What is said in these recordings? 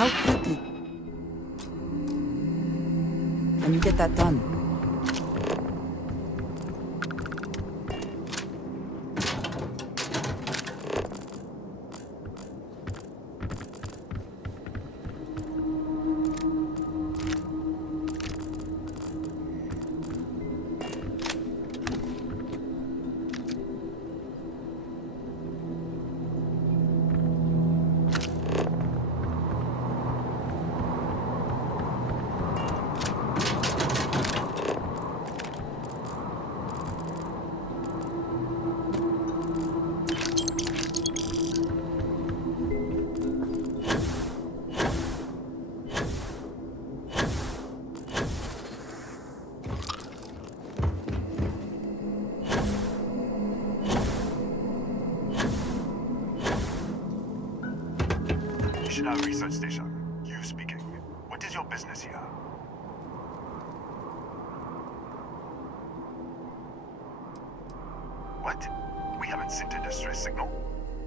How quickly can you get that done? Research station. You speaking. What is your business here? What? We haven't sent a distress signal?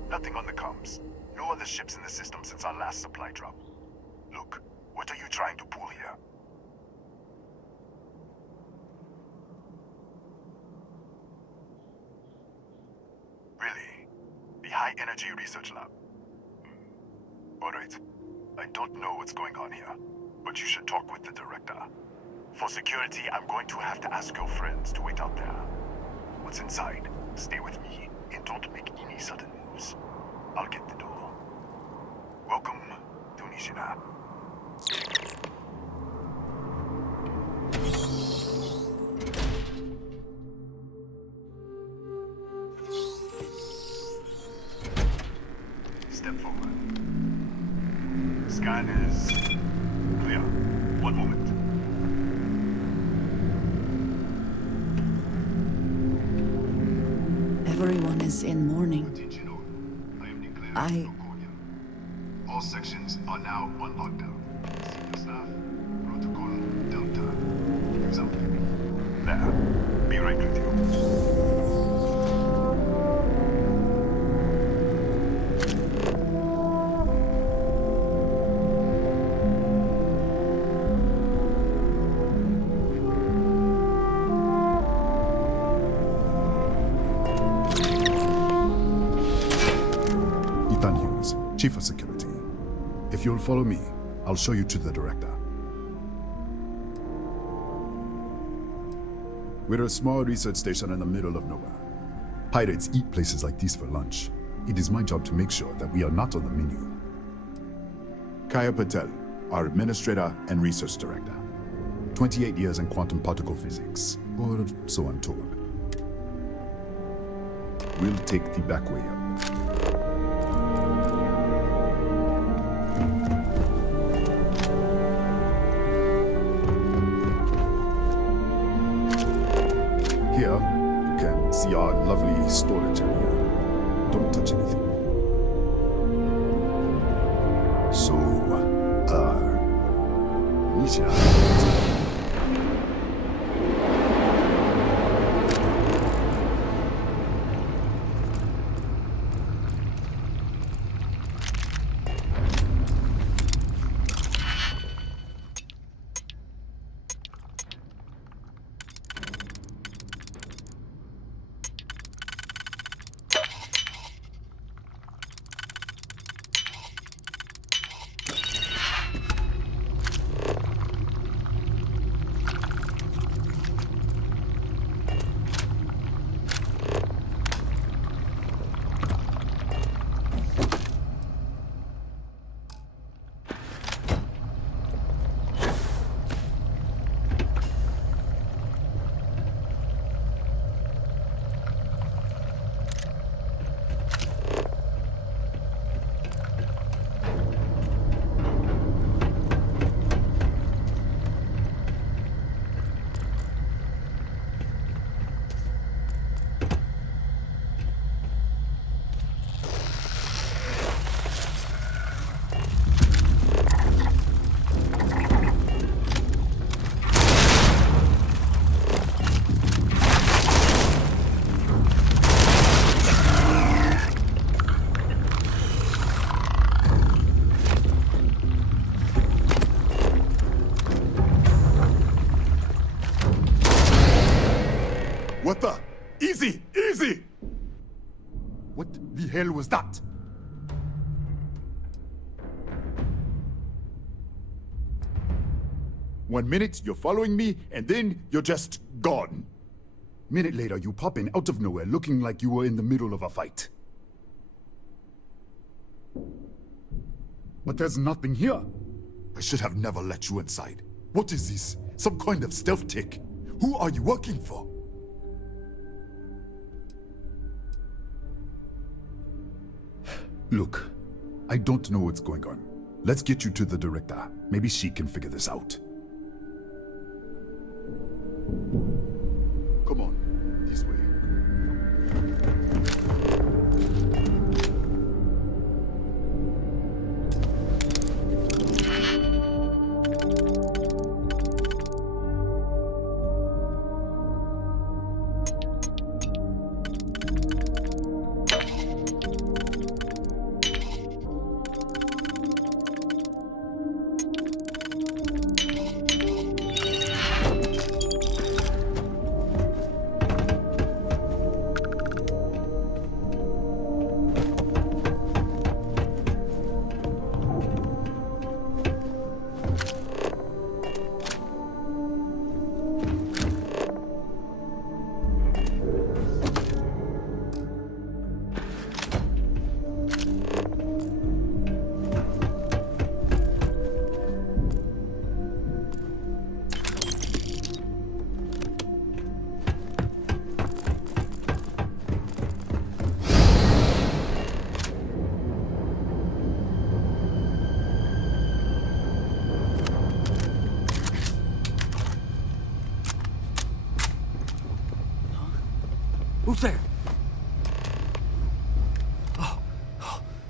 Nothing on the comms. No other ships in the system since our last supply drop. Look, what are you trying to pull here? Really? The High Energy Research Lab? Alright. I don't know what's going on here, but you should talk with the director. For security, I'm going to have to ask your friends to wait out there. What's inside? Stay with me, and don't make any sudden moves. I'll get the door. Welcome to Nishina. Step forward. Scan is clear. One moment. Everyone is in mourning. Attention all. I am declaring Loconia. All sections are now on lockdown. Senior staff, protocol Delta. Example. There. Be right with you. Chief of Security. If you'll follow me, I'll show you to the director. We're a small research station in the middle of nowhere. Pirates eat places like these for lunch. It is my job to make sure that we are not on the menu. Kaya Patel, our administrator and research director. 28 years in quantum particle physics, or so I'm told. We'll take the back way up. Here, you can see our lovely storage area. Don't touch anything. So, Nisha. What the? Easy! Easy! What the hell was that? One minute you're following me, and then you're just gone. Minute later, you pop in out of nowhere looking like you were in the middle of a fight. But there's nothing here. I should have never let you inside. What is this? Some kind of stealth tick? Who are you working for? Look, I don't know what's going on. Let's get you to the director. Maybe she can figure this out. Come on, this way. Who's there? Oh,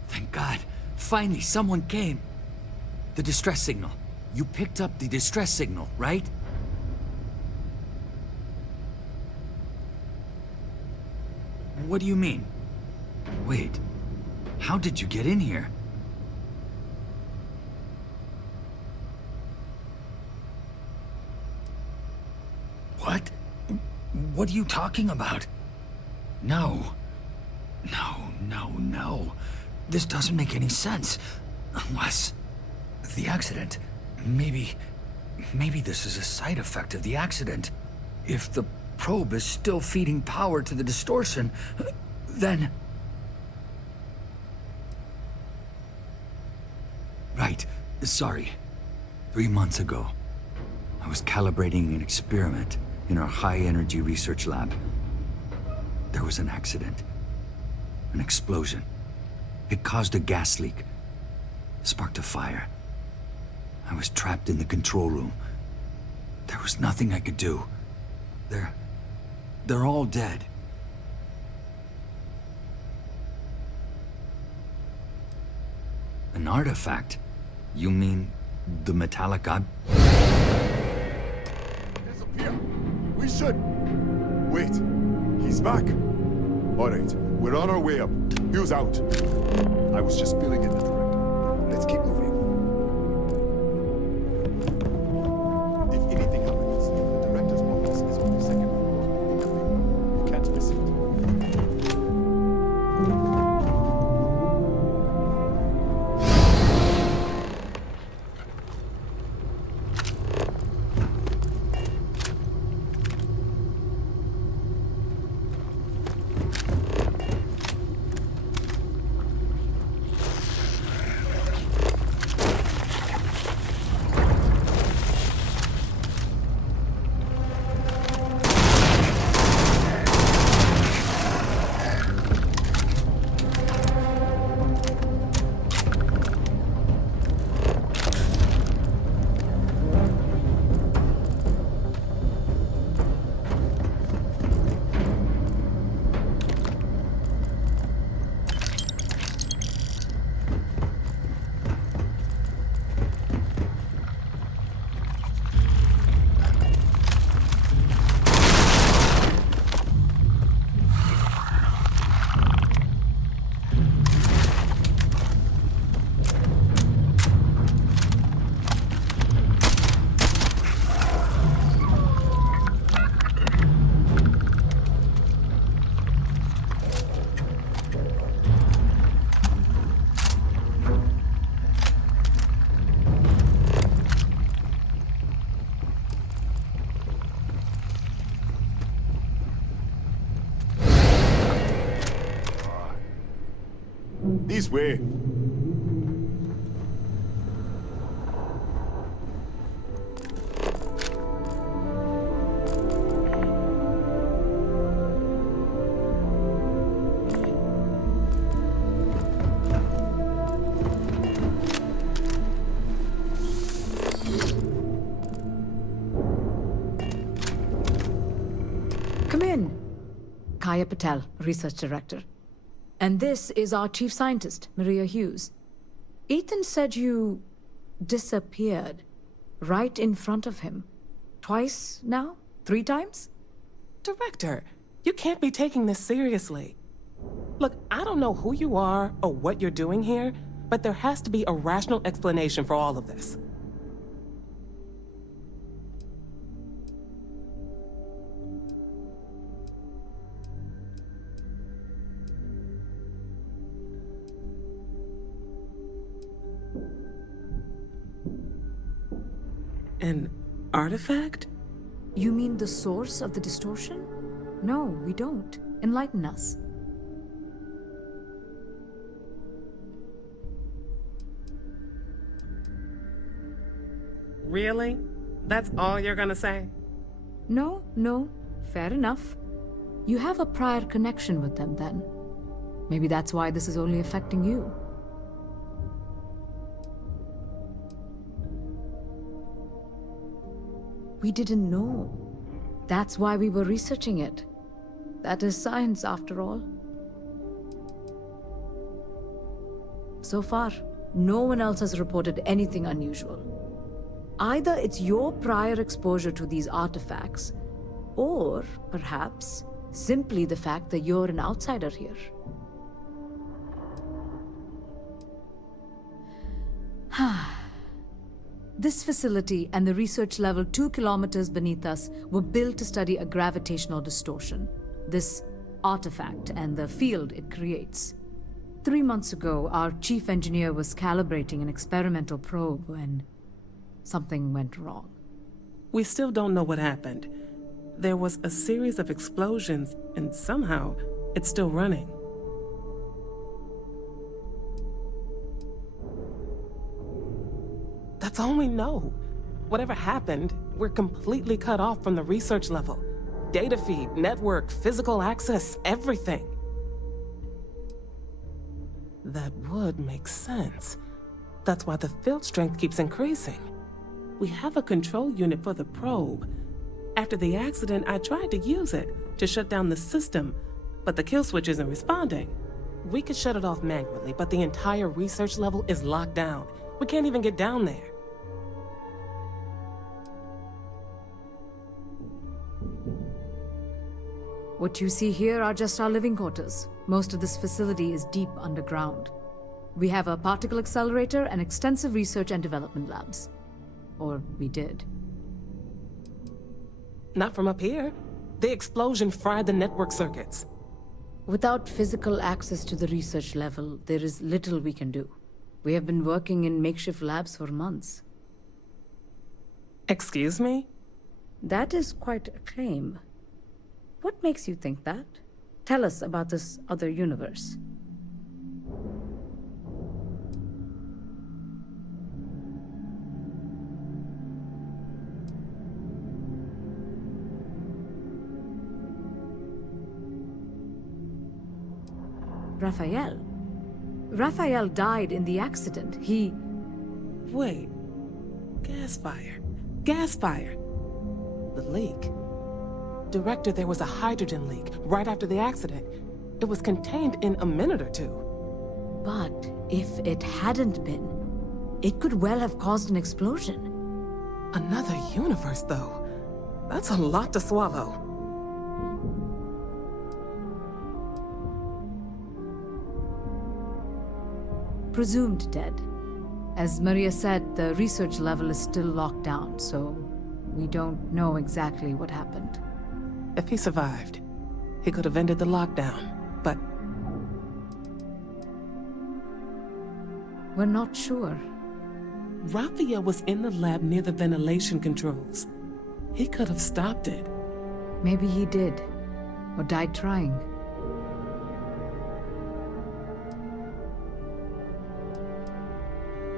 thank God. Finally, someone came. The distress signal. You picked up the distress signal, right? What do you mean? Wait, how did you get in here? What? What are you talking about? No. No. This doesn't make any sense. Unless... the accident. Maybe this is a side effect of the accident. If the probe is still feeding power to the distortion, then... Right. Sorry. 3 months ago, I was calibrating an experiment in our high-energy research lab. There was an accident. An explosion. It caused a gas leak. Sparked a fire. I was trapped in the control room. There was nothing I could do. They're all dead. An artifact? You mean the metallic Disappear. We should. Wait. He's back. All right. We're on our way up. Hughes out. I was just filling in the director. Let's keep moving. If anything happens, the director's office is on the second floor. You can't miss it. This way. Come in. Kaya Patel, Research Director. And this is our Chief Scientist, Maria Hughes. Ethan said you disappeared right in front of him. Twice now? 3 times? Director, you can't be taking this seriously. Look, I don't know who you are or what you're doing here, but there has to be a rational explanation for all of this. An artifact? You mean the source of the distortion? No, we don't. Enlighten us. Really? That's all you're gonna say? No, fair enough. You have a prior connection with them then. Maybe that's why this is only affecting you. We didn't know. That's why we were researching it. That is science, after all. So far, no one else has reported anything unusual. Either it's your prior exposure to these artifacts, or perhaps simply the fact that you're an outsider here. This facility and the research level 2 kilometers beneath us were built to study a gravitational distortion, this artifact and the field it creates. 3 months ago, our chief engineer was calibrating an experimental probe when something went wrong. We still don't know what happened. There was a series of explosions, and somehow it's still running. That's all we know. Whatever happened, we're completely cut off from the research level. Data feed, network, physical access, everything. That would make sense. That's why the field strength keeps increasing. We have a control unit for the probe. After the accident, I tried to use it to shut down the system, but the kill switch isn't responding. We could shut it off manually, but the entire research level is locked down. We can't even get down there. What you see here are just our living quarters. Most of this facility is deep underground. We have a particle accelerator and extensive research and development labs. Or we did. Not from up here. The explosion fried the network circuits. Without physical access to the research level, there is little we can do. We have been working in makeshift labs for months. Excuse me? That is quite a claim. What makes you think that? Tell us about this other universe. Raphael. Raphael died in the accident. He... Wait. Gas fire. Gas fire. The leak. Director, there was a hydrogen leak right after the accident. It was contained in a minute or two. But if it hadn't been, it could well have caused an explosion. Another universe, though. That's a lot to swallow. Presumed dead. As Maria said, the research level is still locked down, so we don't know exactly what happened. If he survived, he could have ended the lockdown, but... We're not sure. Raphael was in the lab near the ventilation controls. He could have stopped it. Maybe he did, or died trying.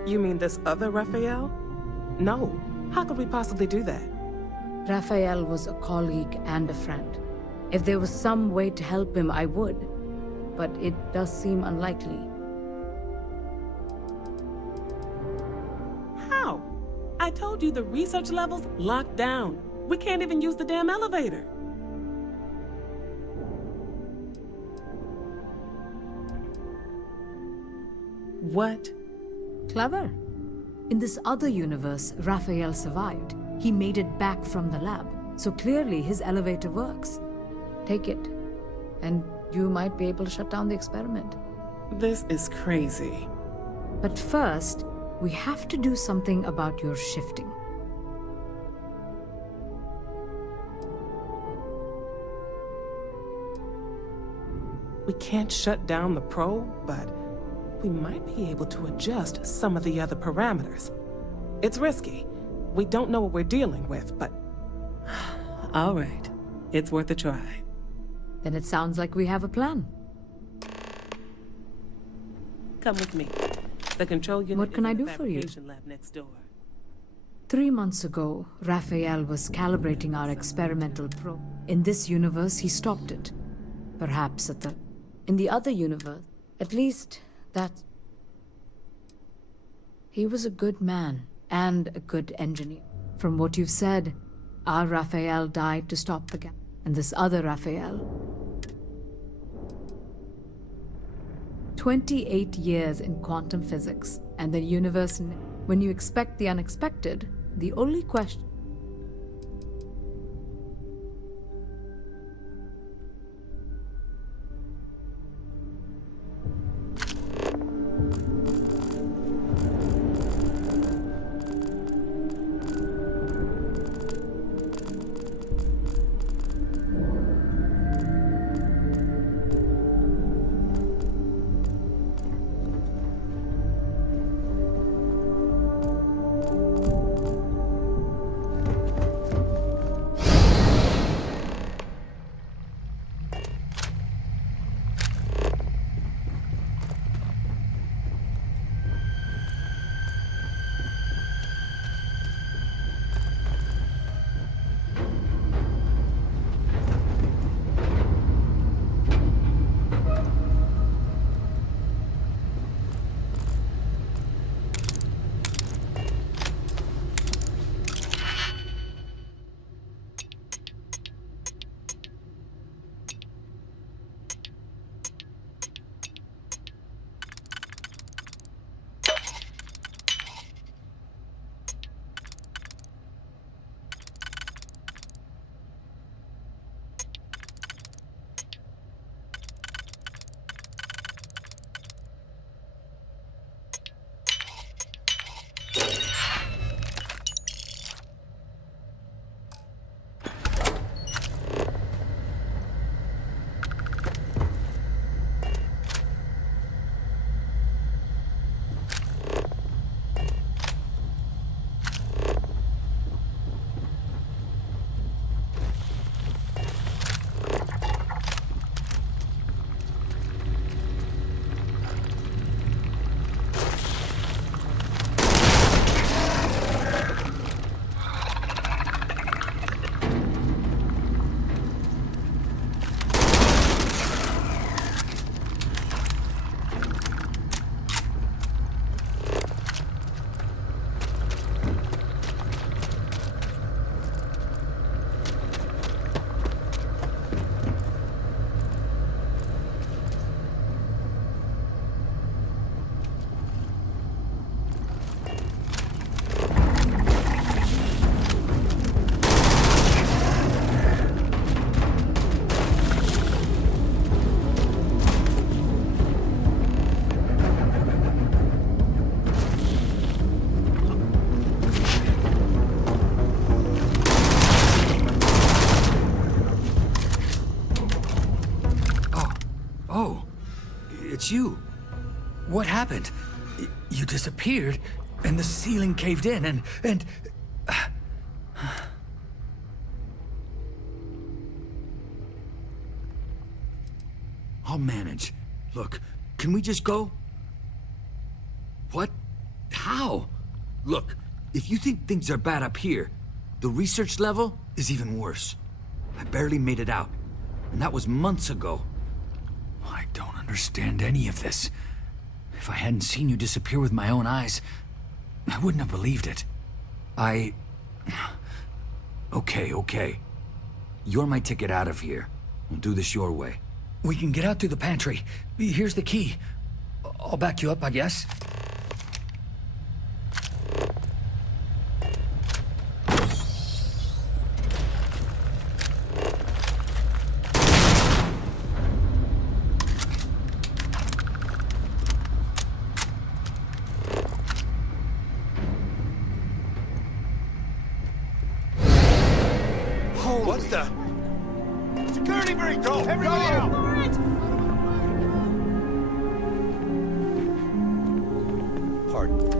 You mean this other Raphael? No. How could we possibly do that? Raphael was a colleague and a friend. If there was some way to help him, I would. But it does seem unlikely. How? I told you the research level's locked down. We can't even use the damn elevator. What? Clever. In this other universe, Raphael survived. He made it back from the lab. So clearly his elevator works. Take it, and you might be able to shut down the experiment. This is crazy. But first, we have to do something about your shifting. We can't shut down the probe, but we might be able to adjust some of the other parameters. It's risky. We don't know what we're dealing with, but... All right. It's worth a try. Then it sounds like we have a plan. Come with me. The control unit What can is I in do the for you? fabrication lab next door. 3 months ago, Raphael was calibrating our experimental probe. In this universe, he stopped it. Perhaps in the other universe, at least that... He was a good man and a good engineer. From what you've said, our Raphael died to stop the gap. And this other Raphael... 28 years in quantum physics, and the universe... When you expect the unexpected, the only question... It's you. What happened? You disappeared, and the ceiling caved in, and... I'll manage. Look, can we just go? What How? Look, if you think things are bad up here, the research level is even worse. I barely made it out, and that was months ago. I don't understand any of this. If I hadn't seen you disappear with my own eyes, I wouldn't have believed it. Okay. You're my ticket out of here. We'll do this your way. We can get out through the pantry. Here's the key. I'll back you up, I guess. What's the... Security breach! Go! Everybody out! Pardon.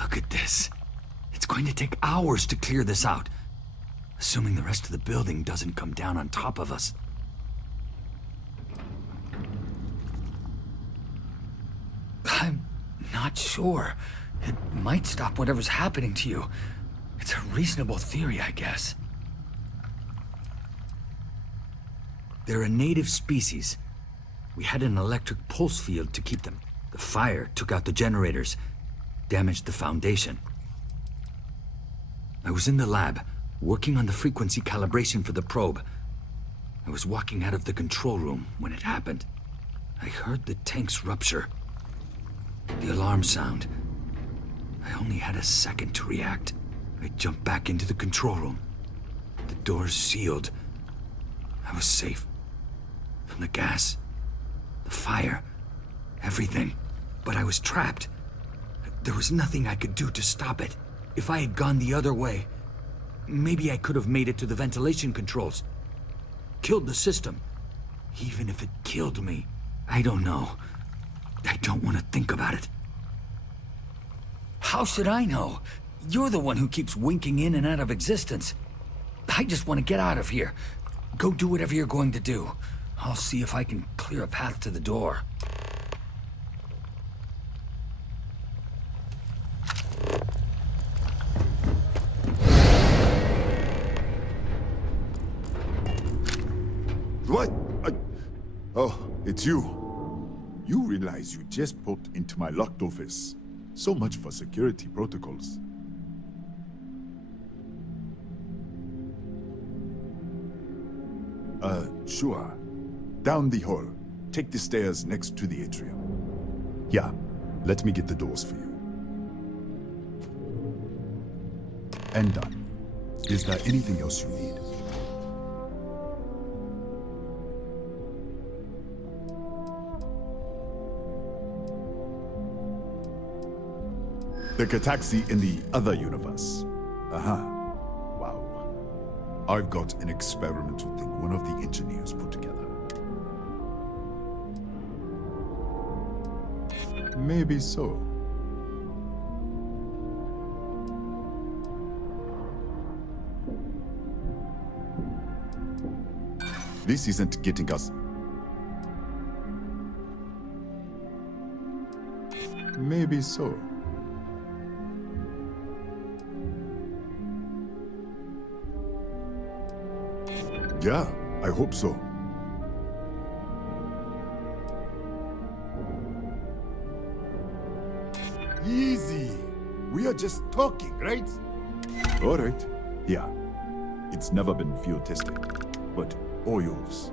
Look at this. It's going to take hours to clear this out. Assuming the rest of the building doesn't come down on top of us. I'm not sure. It might stop whatever's happening to you. It's a reasonable theory, I guess. They're a native species. We had an electric pulse field to keep them. The fire took out the generators, damaged the foundation. I was in the lab, working on the frequency calibration for the probe. I was walking out of the control room when it happened. I heard the tanks rupture. The alarm sound. I only had a second to react. I jumped back into the control room. The doors sealed. I was safe. From the gas, the fire, everything. but I was trapped. There was nothing I could do to stop it. If I had gone the other way, maybe I could have made it to the ventilation controls. Killed the system. Even if it killed me, I don't know. I don't want to think about it. How should I know? You're the one who keeps winking in and out of existence. I just want to get out of here. Go do whatever you're going to do. I'll see if I can clear a path to the door. What? Oh, it's you. You realize you just poked into my locked office. So much for security protocols. Sure. Down the hall. Take the stairs next to the atrium. Yeah, let me get the doors for you. And done. Is there anything else you need? The Kataxi in the other universe. Wow. I've got an experimental thing one of the engineers put together. Maybe so. This isn't getting us. Maybe so. Yeah, I hope so. Easy. We are just talking, right? All right. Yeah. It's never been field tested, but all yours.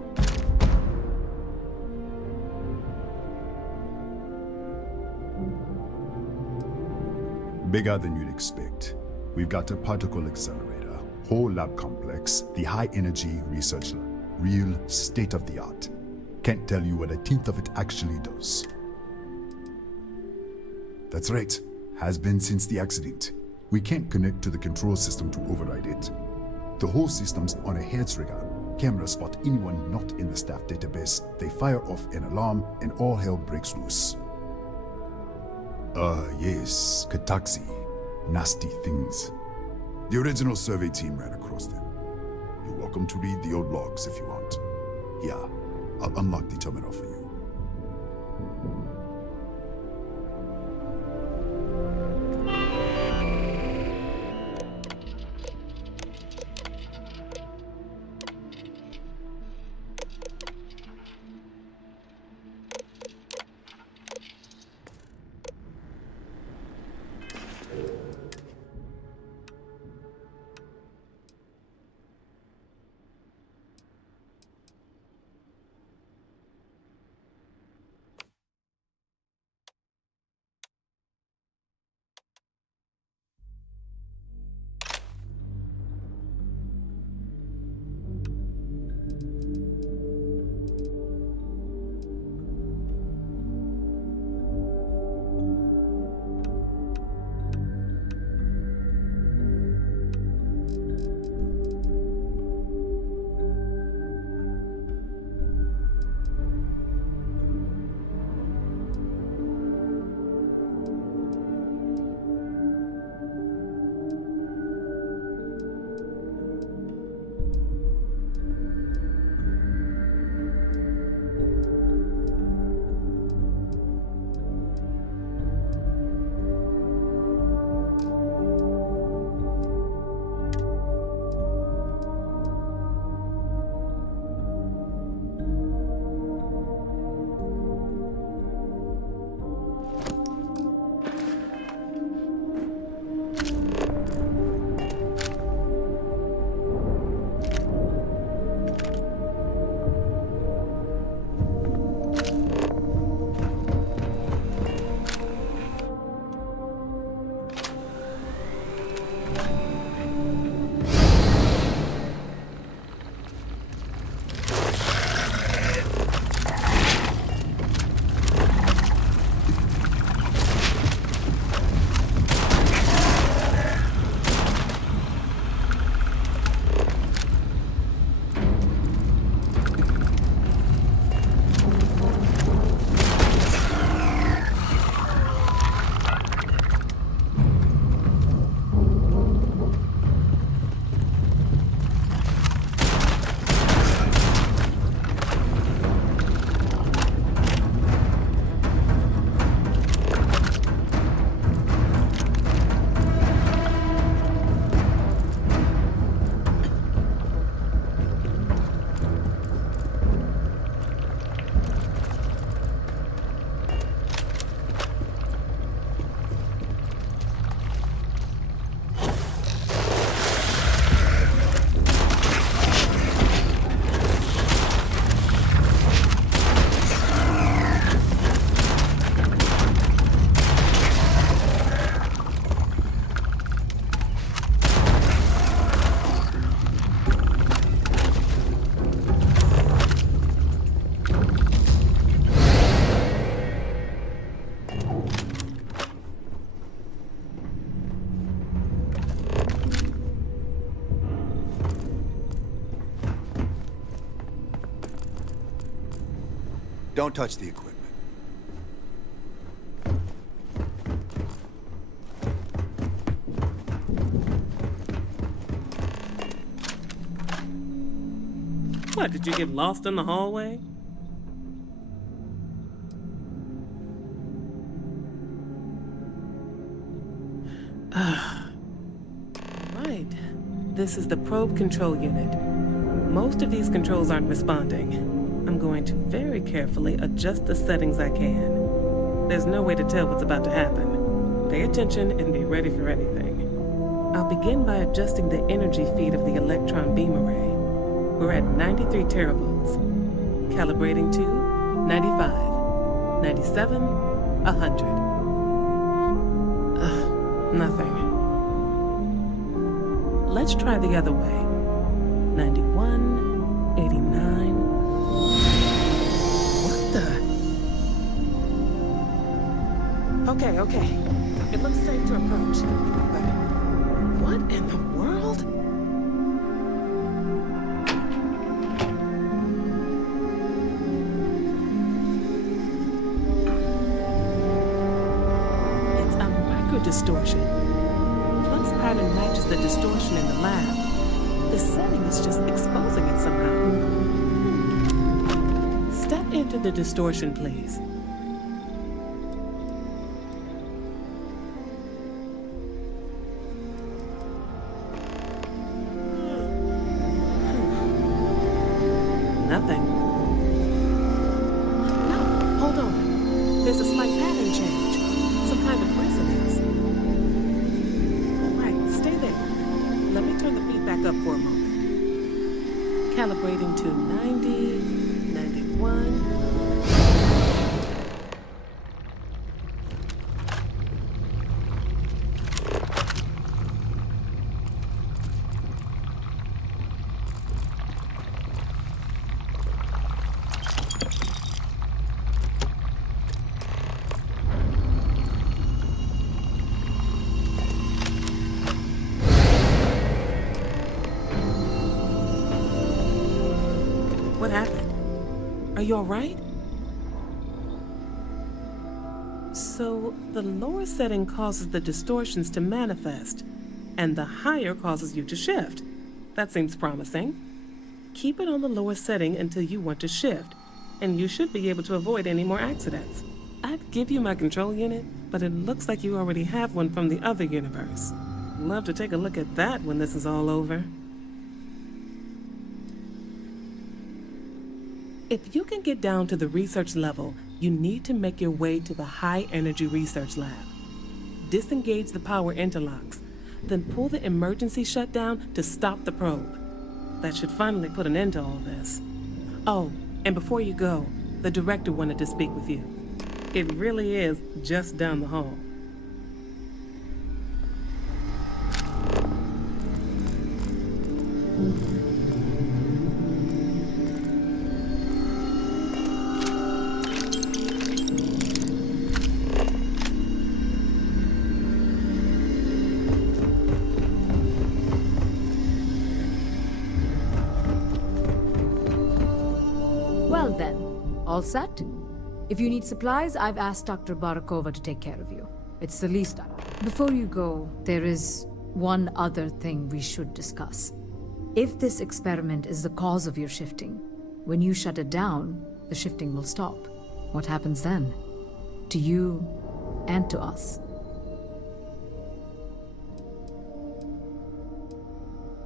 Bigger than you'd expect. We've got a particle accelerator, whole lab complex, the high energy research lab. Real state of the art. Can't tell you what a tenth of it actually does. That's right. Has been since the accident. We can't connect to the control system to override it. The whole system's on a hair trigger. Cameras spot anyone not in the staff database. They fire off an alarm and all hell breaks loose. Yes, Kataxi. Nasty things. The original survey team ran across them. You're welcome to read the old logs if you want. Yeah, I'll unlock the terminal for you. Don't touch the equipment. What, did you get lost in the hallway? Right. This is the probe control unit. Most of these controls aren't responding. I'm going to very carefully adjust the settings I can. There's no way to tell what's about to happen. Pay attention and be ready for anything. I'll begin by adjusting the energy feed of the electron beam array. We're at 93 teravolts. Calibrating to 95, 97, 100. Nothing. Let's try the other way. 91, 89. What the? Okay. It looks safe to approach. But what in the world? It's a micro-distortion. Plus pattern matches the distortion in the lab. The setting is just exposing it somehow. Step into the distortion, please. Nothing. No, hold on. There's a slight pattern change. Some kind of resonance. Right, stay there. Let me turn the feedback up for a moment. Calibrating to 90, 91. What happened? Are you all right? So, the lower setting causes the distortions to manifest, and the higher causes you to shift. That seems promising. Keep it on the lower setting until you want to shift, and you should be able to avoid any more accidents. I'd give you my control unit, but it looks like you already have one from the other universe. Love to take a look at that when this is all over. If you can get down to the research level, you need to make your way to the high-energy research lab. Disengage the power interlocks, then pull the emergency shutdown to stop the probe. That should finally put an end to all this. Oh, and before you go, the director wanted to speak with you. It really is just down the hall. Well then, all set? If you need supplies, I've asked Dr. Barakova to take care of you. It's the least I... Before you go, there is one other thing we should discuss. If this experiment is the cause of your shifting, when you shut it down, the shifting will stop. What happens then? To you and to us.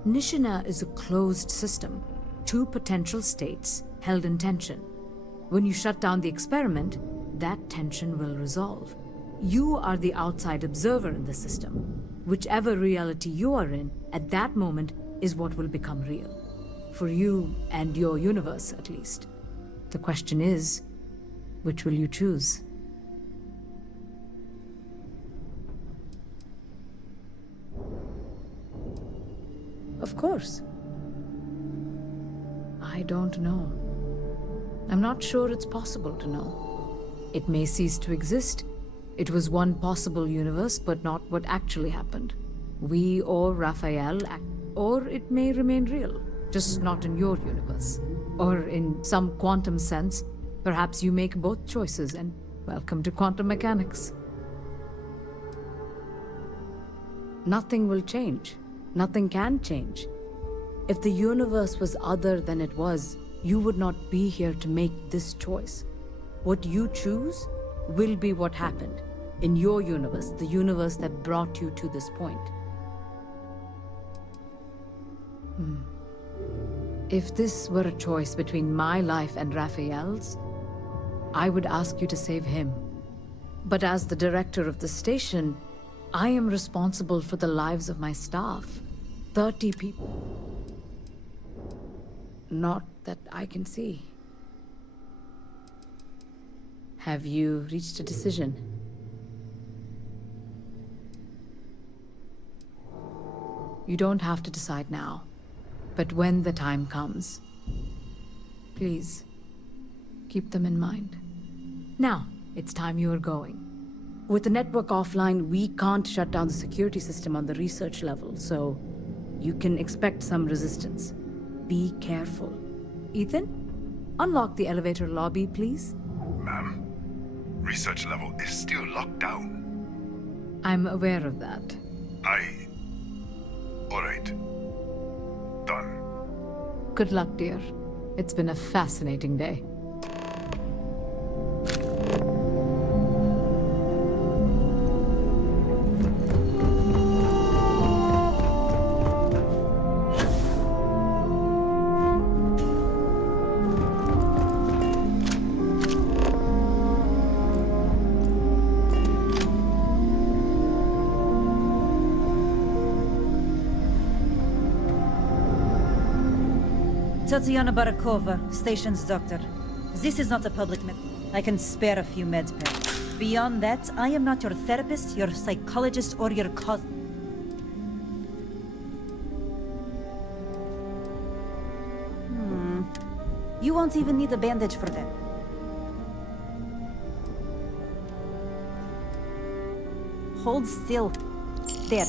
Nishina is a closed system. Two potential states held in tension. When you shut down the experiment, that tension will resolve. You are the outside observer in the system. Whichever reality you are in, at that moment, is what will become real. For you and your universe, at least. The question is, which will you choose? Of course. I don't know. I'm not sure it's possible to know. It may cease to exist. It was one possible universe, but not what actually happened. We or Raphael, or it may remain real, just not in your universe. Or in some quantum sense, Perhaps you make both choices, and welcome to quantum mechanics. Nothing will change. Nothing can change. If the universe was other than it was, you would not be here to make this choice. What you choose will be what happened in your universe, the universe that brought you to this point. If this were a choice between my life and Raphael's, I would ask you to save him. But as the director of the station, I am responsible for the lives of my staff. 30 people. Not that I can see. Have you reached a decision? You don't have to decide now. But when the time comes, please, keep them in mind. Now, it's time you are going. With the network offline, we can't shut down the security system on the research level, so you can expect some resistance. Be careful. Ethan, unlock the elevator lobby, please. Ma'am, research level is still locked down. I'm aware of that. All right. Done. Good luck, dear. It's been a fascinating day. Tatiana Barakova, station's doctor. This is not a public med. I can spare a few meds per. Beyond that, I am not your therapist, your psychologist, or your cousin. You won't even need a bandage for that. Hold still. There.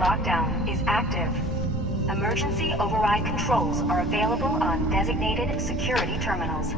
lockdown is active. Emergency override controls are available on designated security terminals.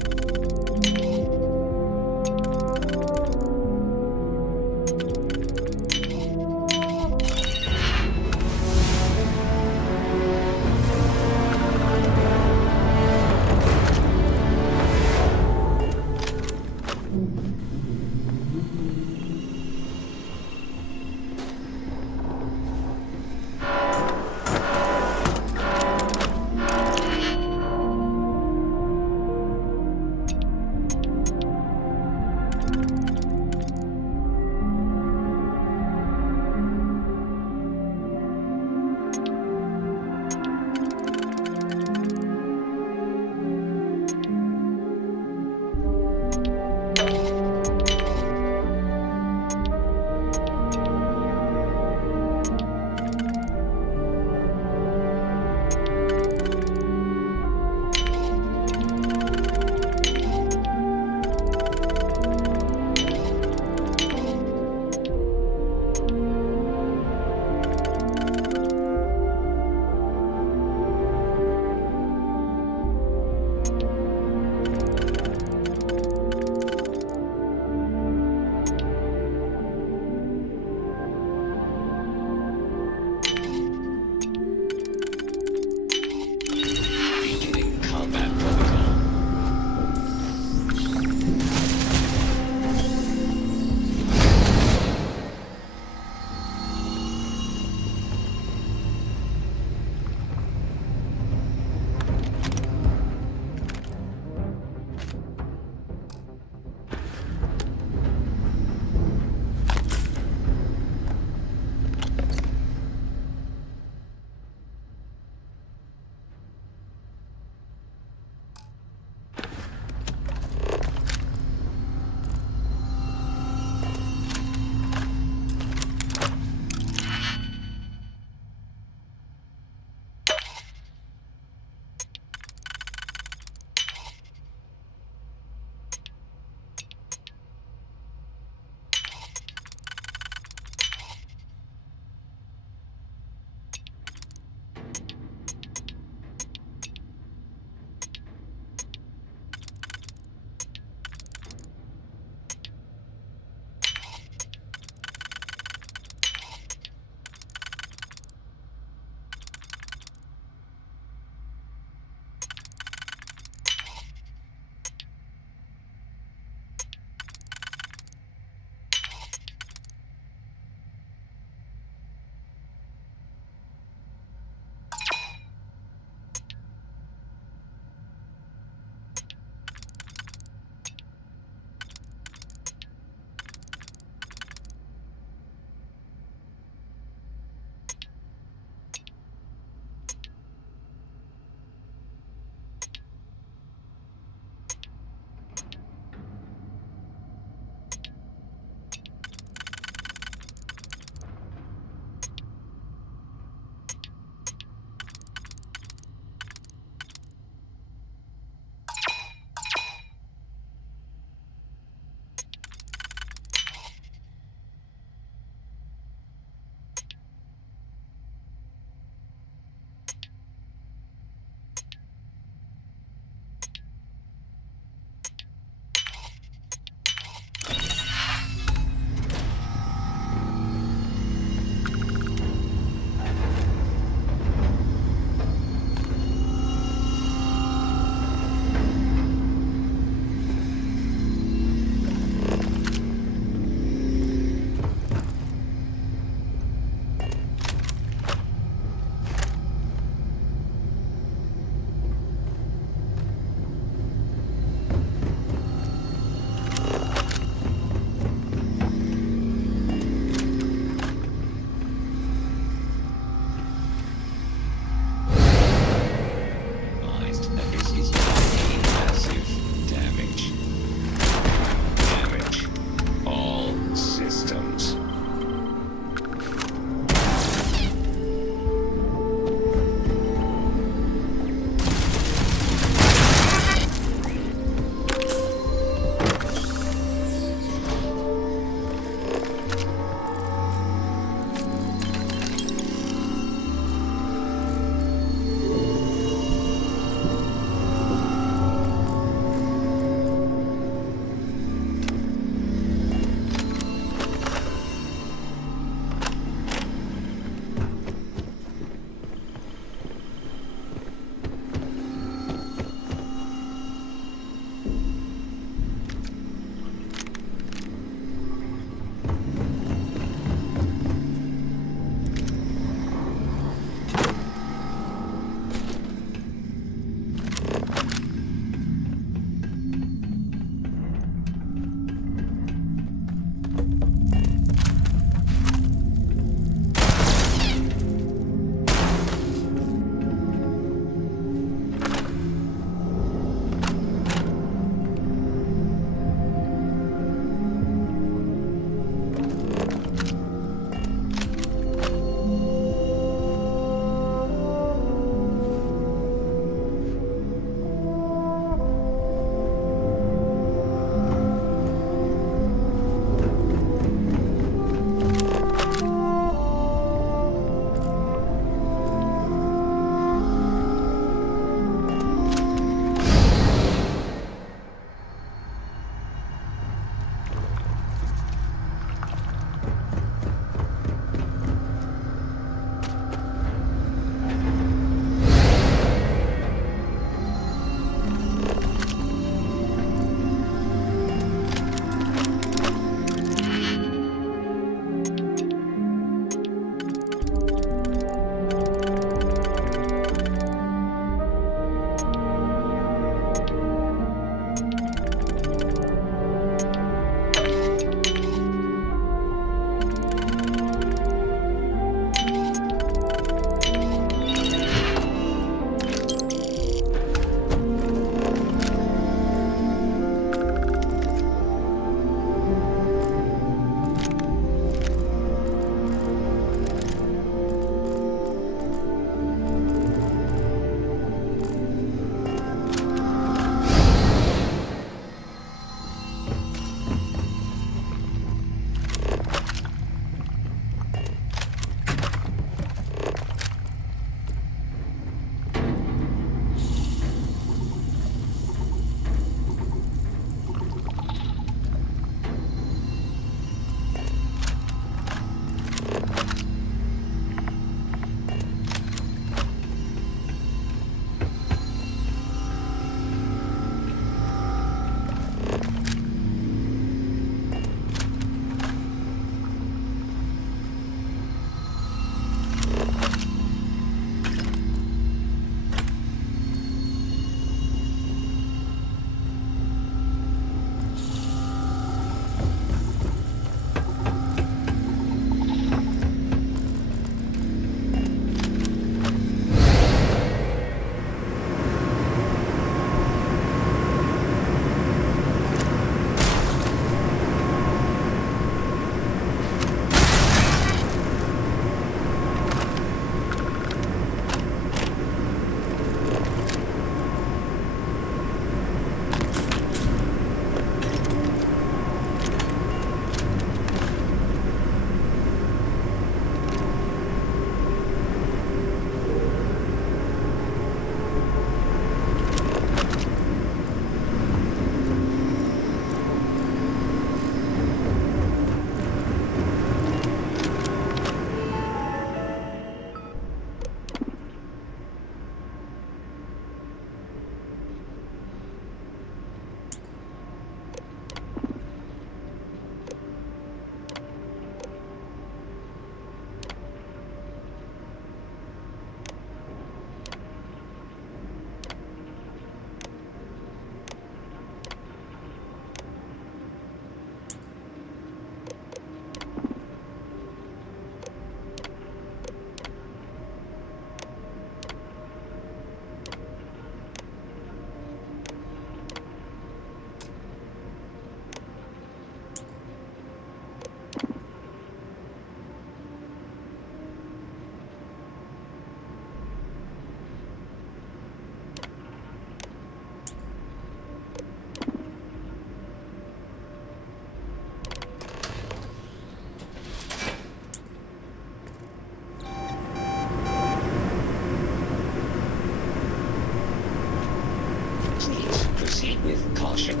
Please proceed with caution.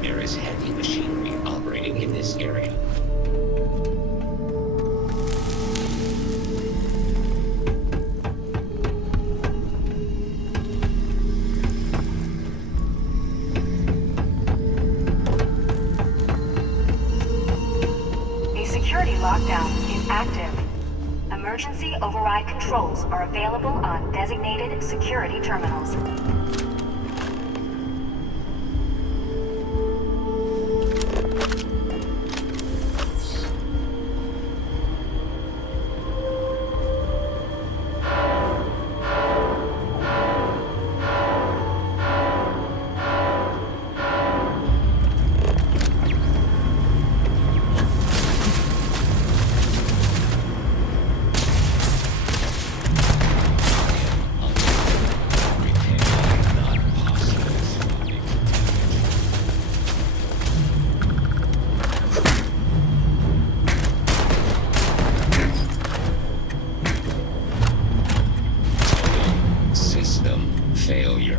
There is heavy machinery operating in this area. A security lockdown is active. Emergency override controls are available on designated security terminals. System failure.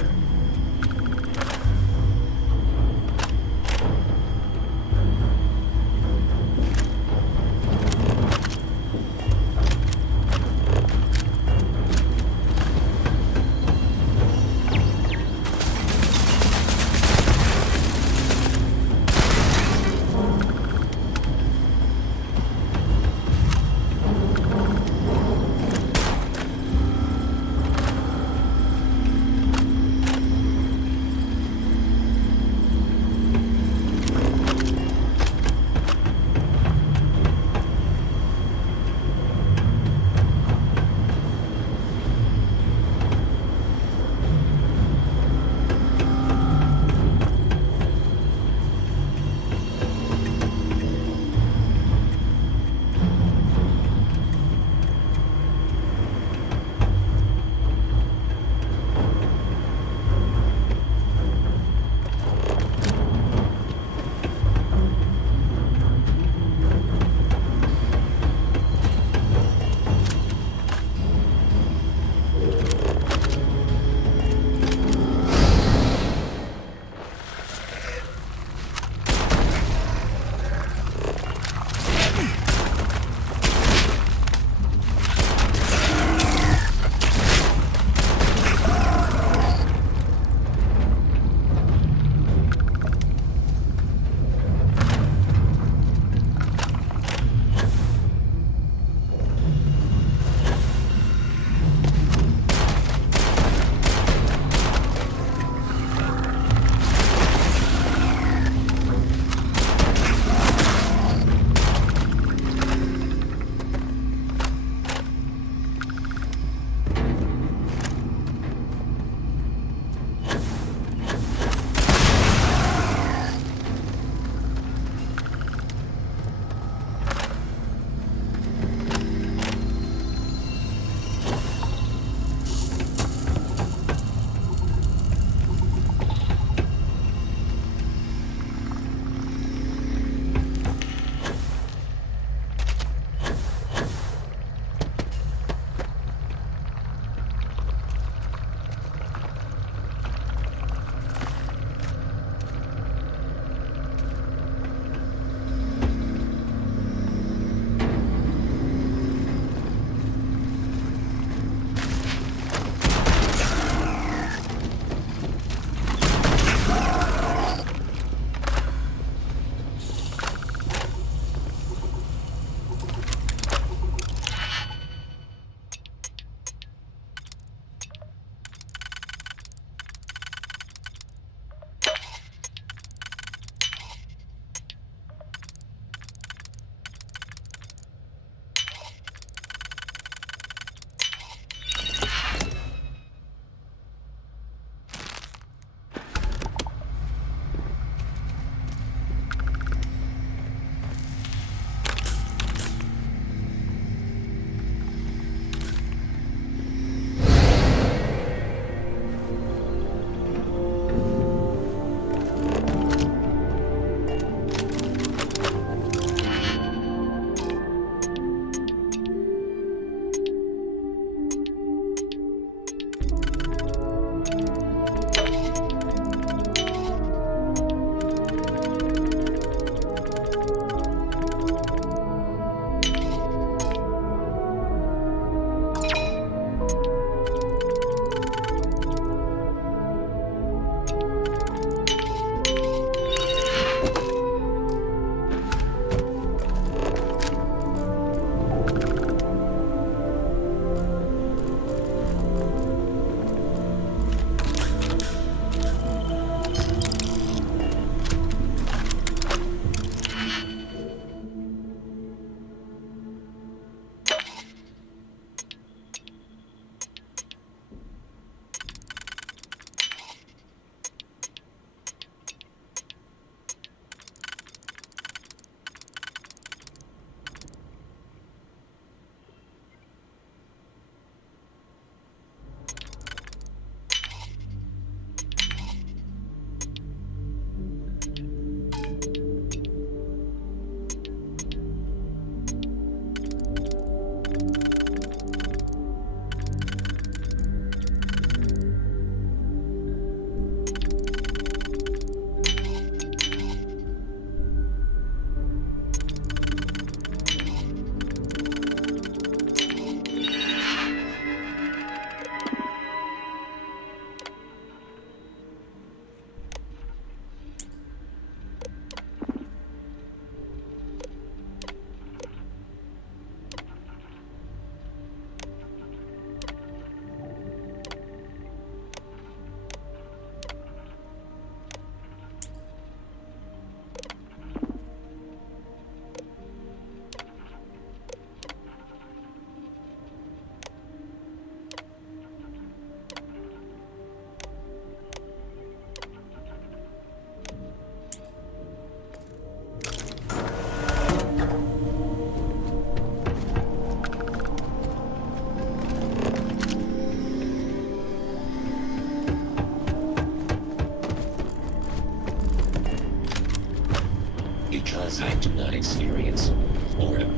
because I do not experience boredom.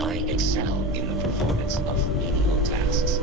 I excel in the performance of menial tasks.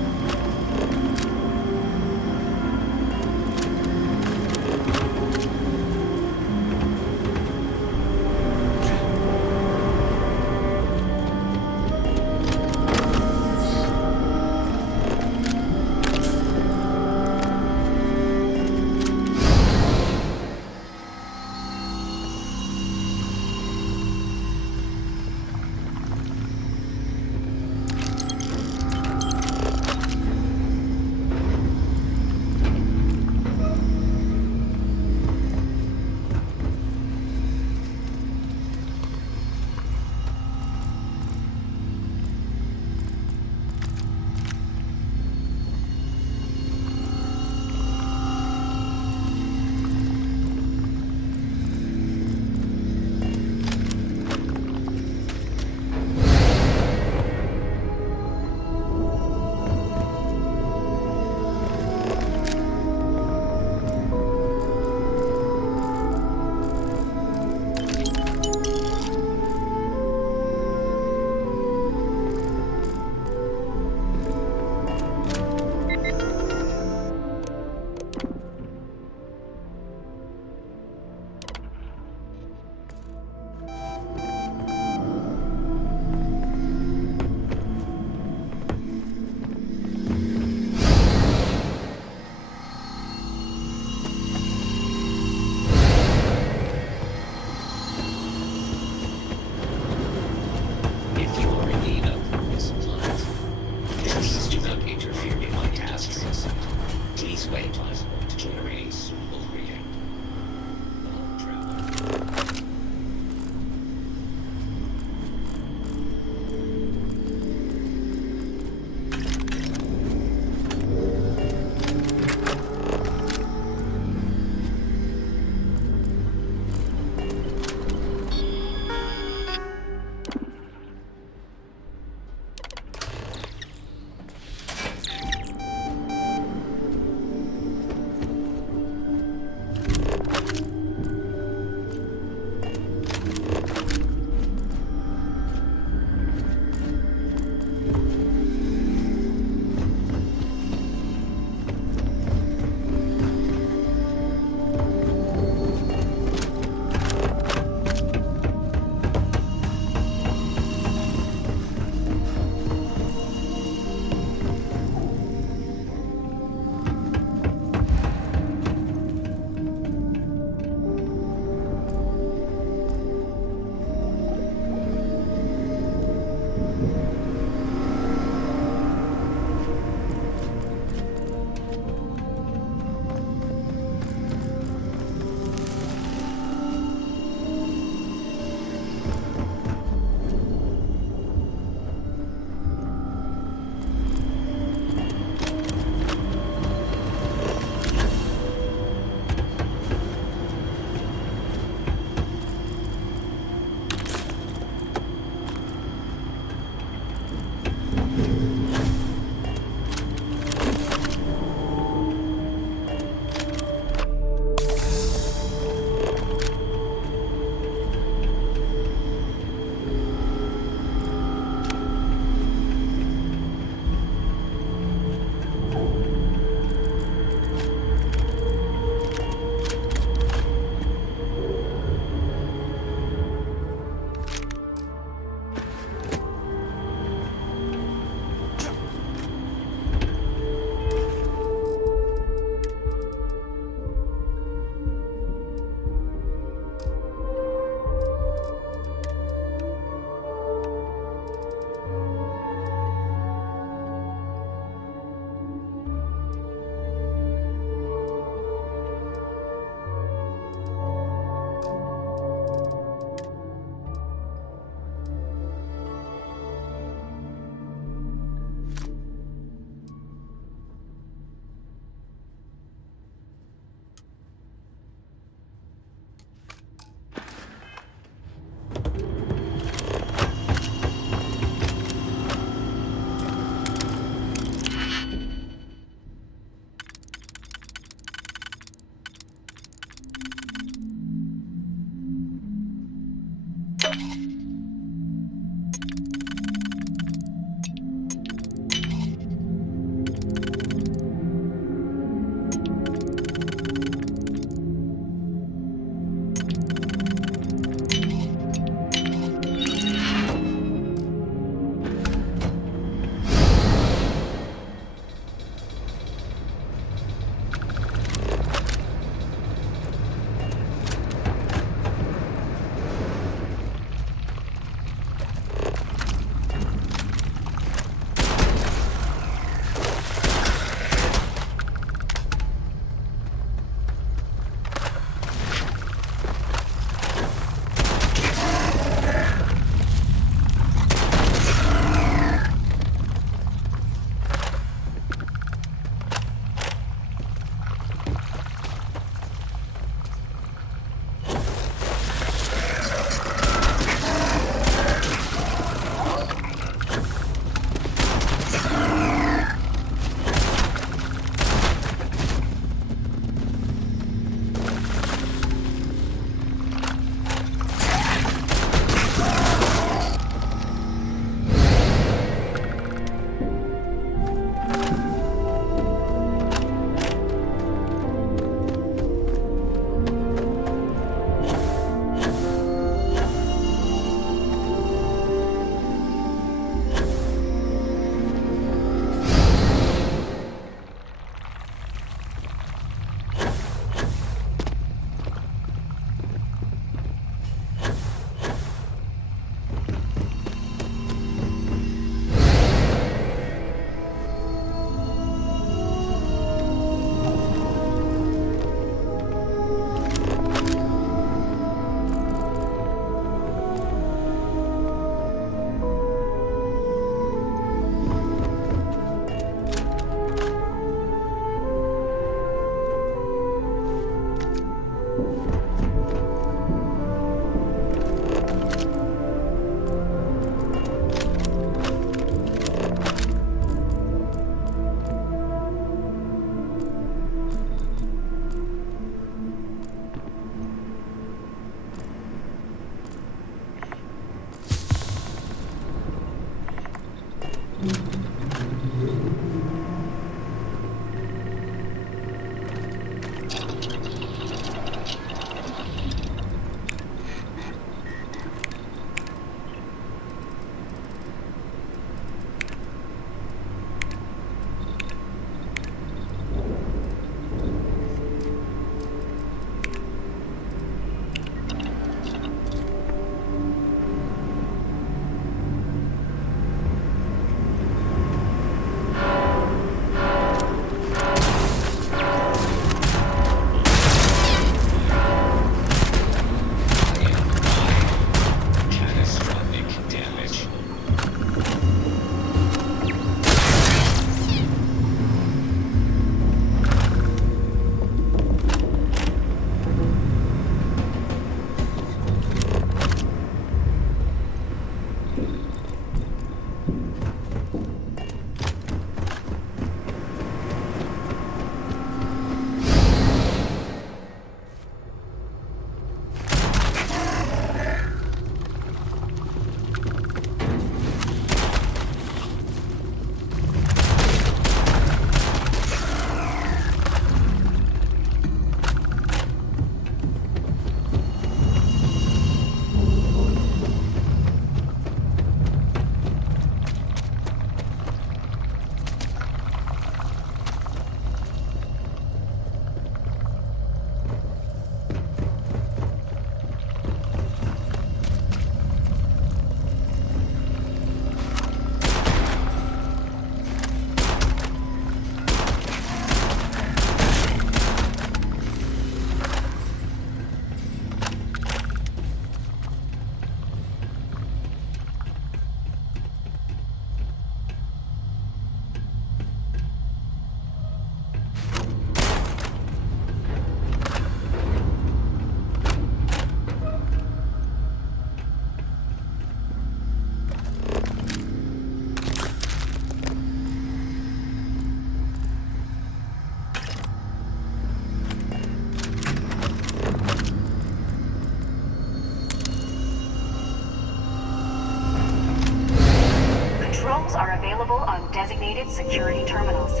available on designated security terminals.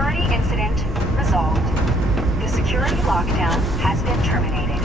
Security incident resolved. The security lockdown has been terminated.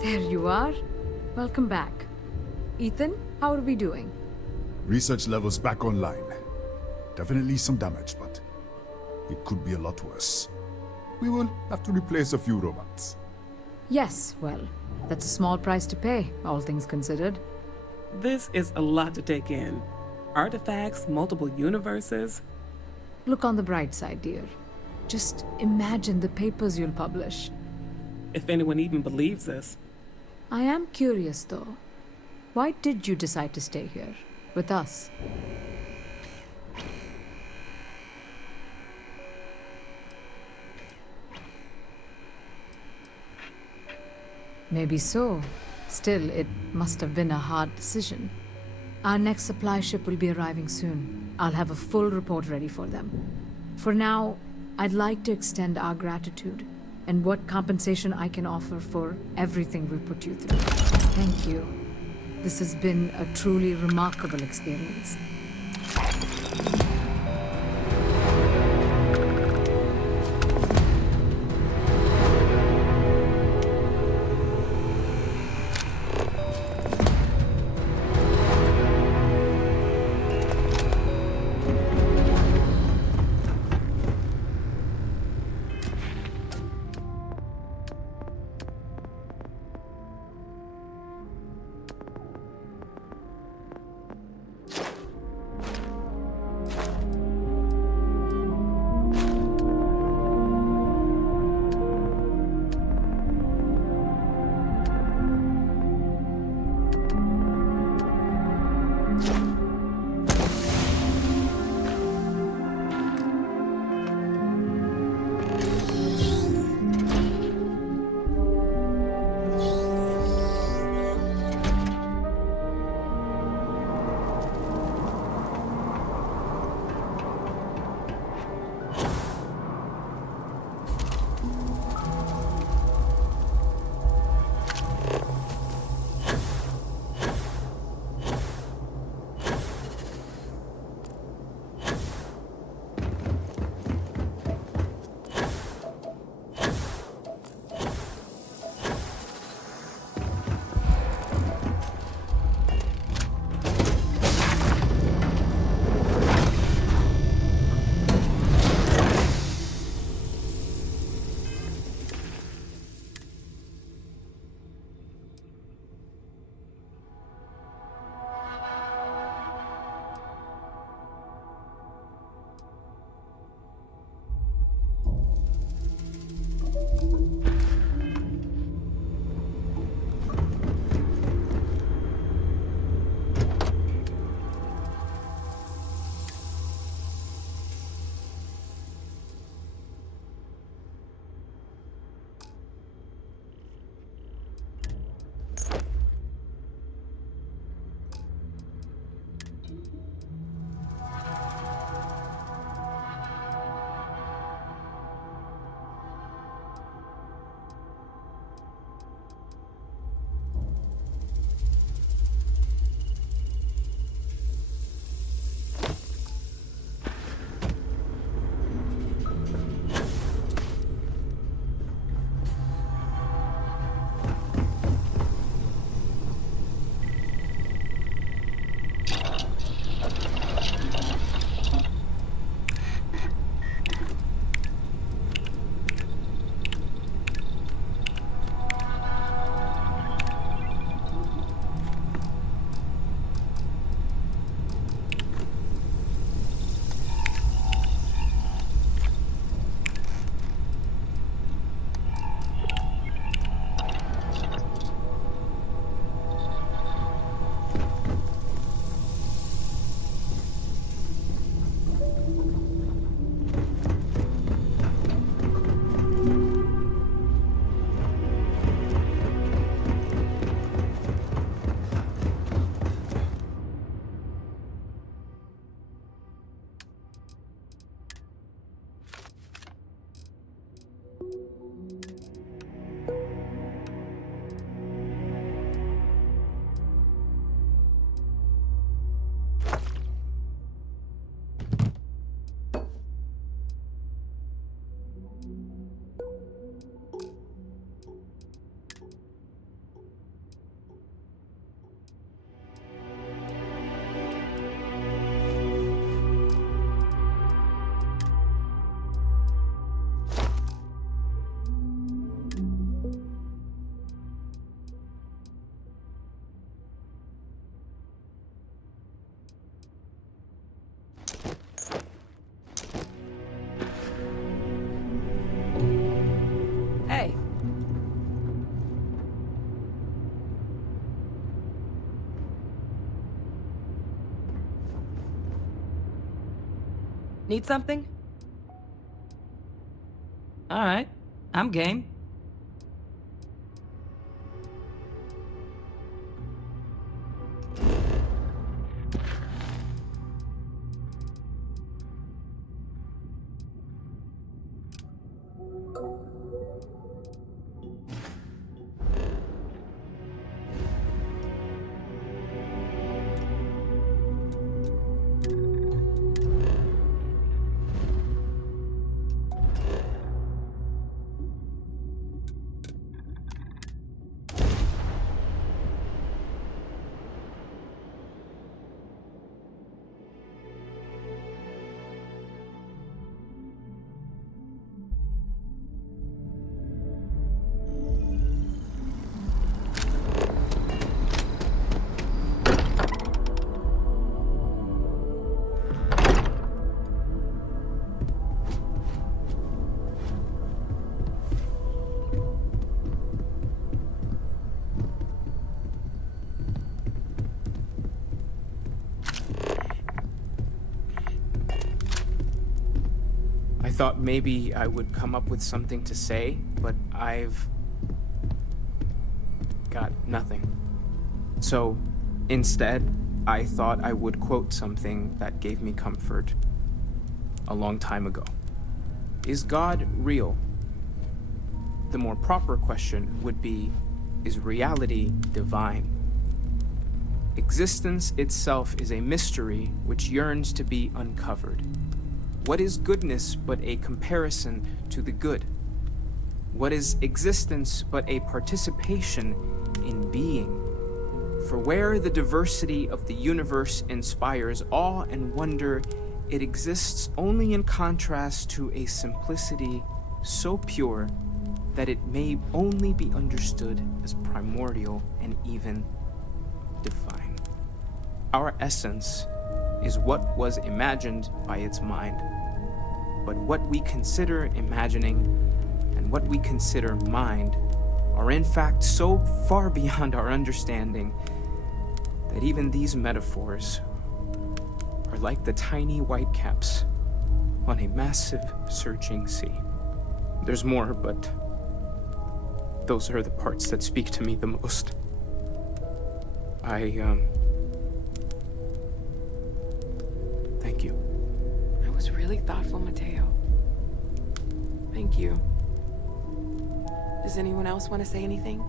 There you are. Welcome back. Ethan, how are we doing? Research levels back online. Definitely some damage, but it could be a lot worse. We will have to replace a few robots. Yes, well, that's a small price to pay, all things considered. This is a lot to take in. Artifacts, multiple universes. Look on the bright side, dear. Just imagine the papers you'll publish. If anyone even believes this. I am curious, though. Why did you decide to stay here, with us? Maybe so. Still, it must have been a hard decision. Our next supply ship will be arriving soon. I'll have a full report ready for them. For now, I'd like to extend our gratitude and what compensation I can offer for everything we put you through. Thank you. This has been a truly remarkable experience. Need something? Alright, I'm game. thought maybe I would come up with something to say, but I've got nothing. So, instead, I thought I would quote something that gave me comfort a long time ago. Is God real? The more proper question would be, is reality divine? Existence itself is a mystery which yearns to be uncovered. What is goodness but a comparison to the good? What is existence but a participation in being? For where the diversity of the universe inspires awe and wonder, it exists only in contrast to a simplicity so pure that it may only be understood as primordial and even divine. Our essence is what was imagined by its mind. But what we consider imagining and what we consider mind are in fact so far beyond our understanding that even these metaphors are like the tiny whitecaps on a massive surging sea. There's more, but those are the parts that speak to me the most. Thank you. That was really thoughtful, Mateo. Thank you. Does anyone else want to say anything?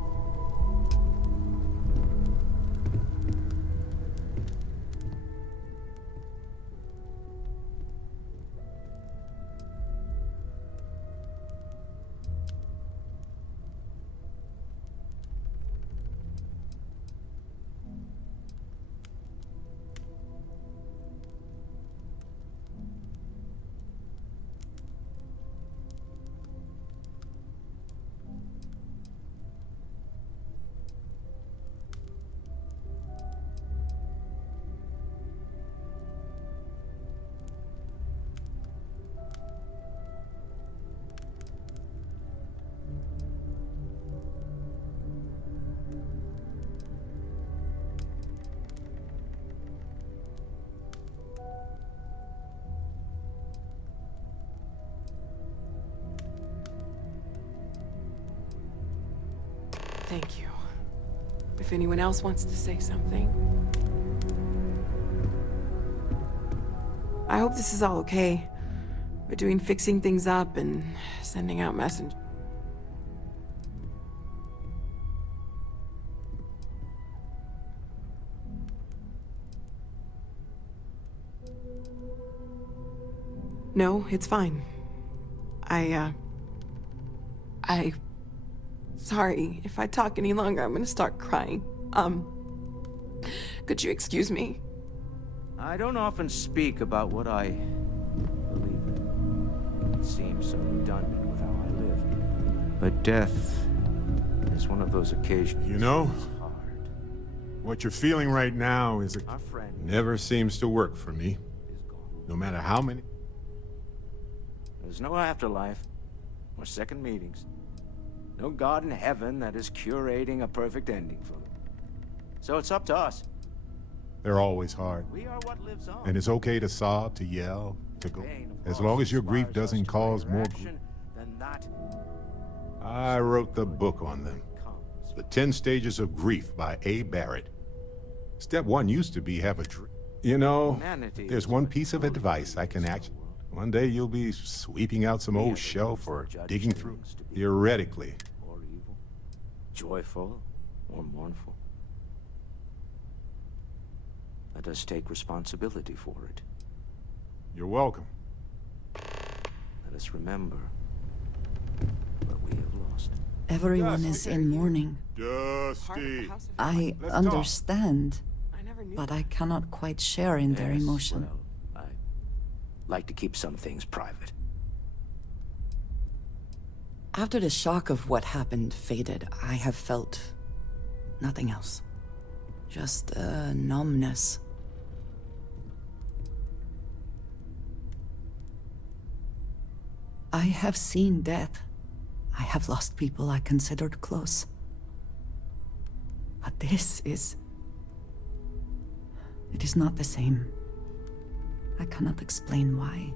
Thank you. If anyone else wants to say something. I hope this is all okay. Between fixing things up and sending out messengers. No, it's fine. Sorry, if I talk any longer, I'm gonna start crying. Could you excuse me? I don't often speak about what I believe in. It seems so redundant with how I live. But death is one of those occasions. You know, it's hard. what you're feeling right now is Our friend never seems to work for me. is gone. No matter how many. There's no afterlife, or second meetings. No God in heaven that is curating a perfect ending for them. So it's up to us. They're always hard. We are what lives on. And it's okay to sob, to yell, to go. Pain of As loss long as your grief inspires us doesn't to cause greater more. action than that I wrote the book on them. comes. The 10 Stages of Grief by A. Barrett. Step 1 used to be have a dream. You know, Humanity there's is one what piece of truly advice I makes can the actually. world. One day you'll be sweeping out some We old are the shelf or ones that judge digging through. things to be Theoretically. Or evil, joyful or mournful. Let us take responsibility for it. You're welcome. Let us remember what we have lost. Everyone Dusty. is in mourning. Dusty. I Let's talk. understand, I never knew. but I cannot quite share in their Yes, emotion. well, I like to keep some things private. After the shock of what happened faded, I have felt nothing else. Just a numbness. I have seen death. I have lost people I considered close. But this is... It is not the same. I cannot explain why.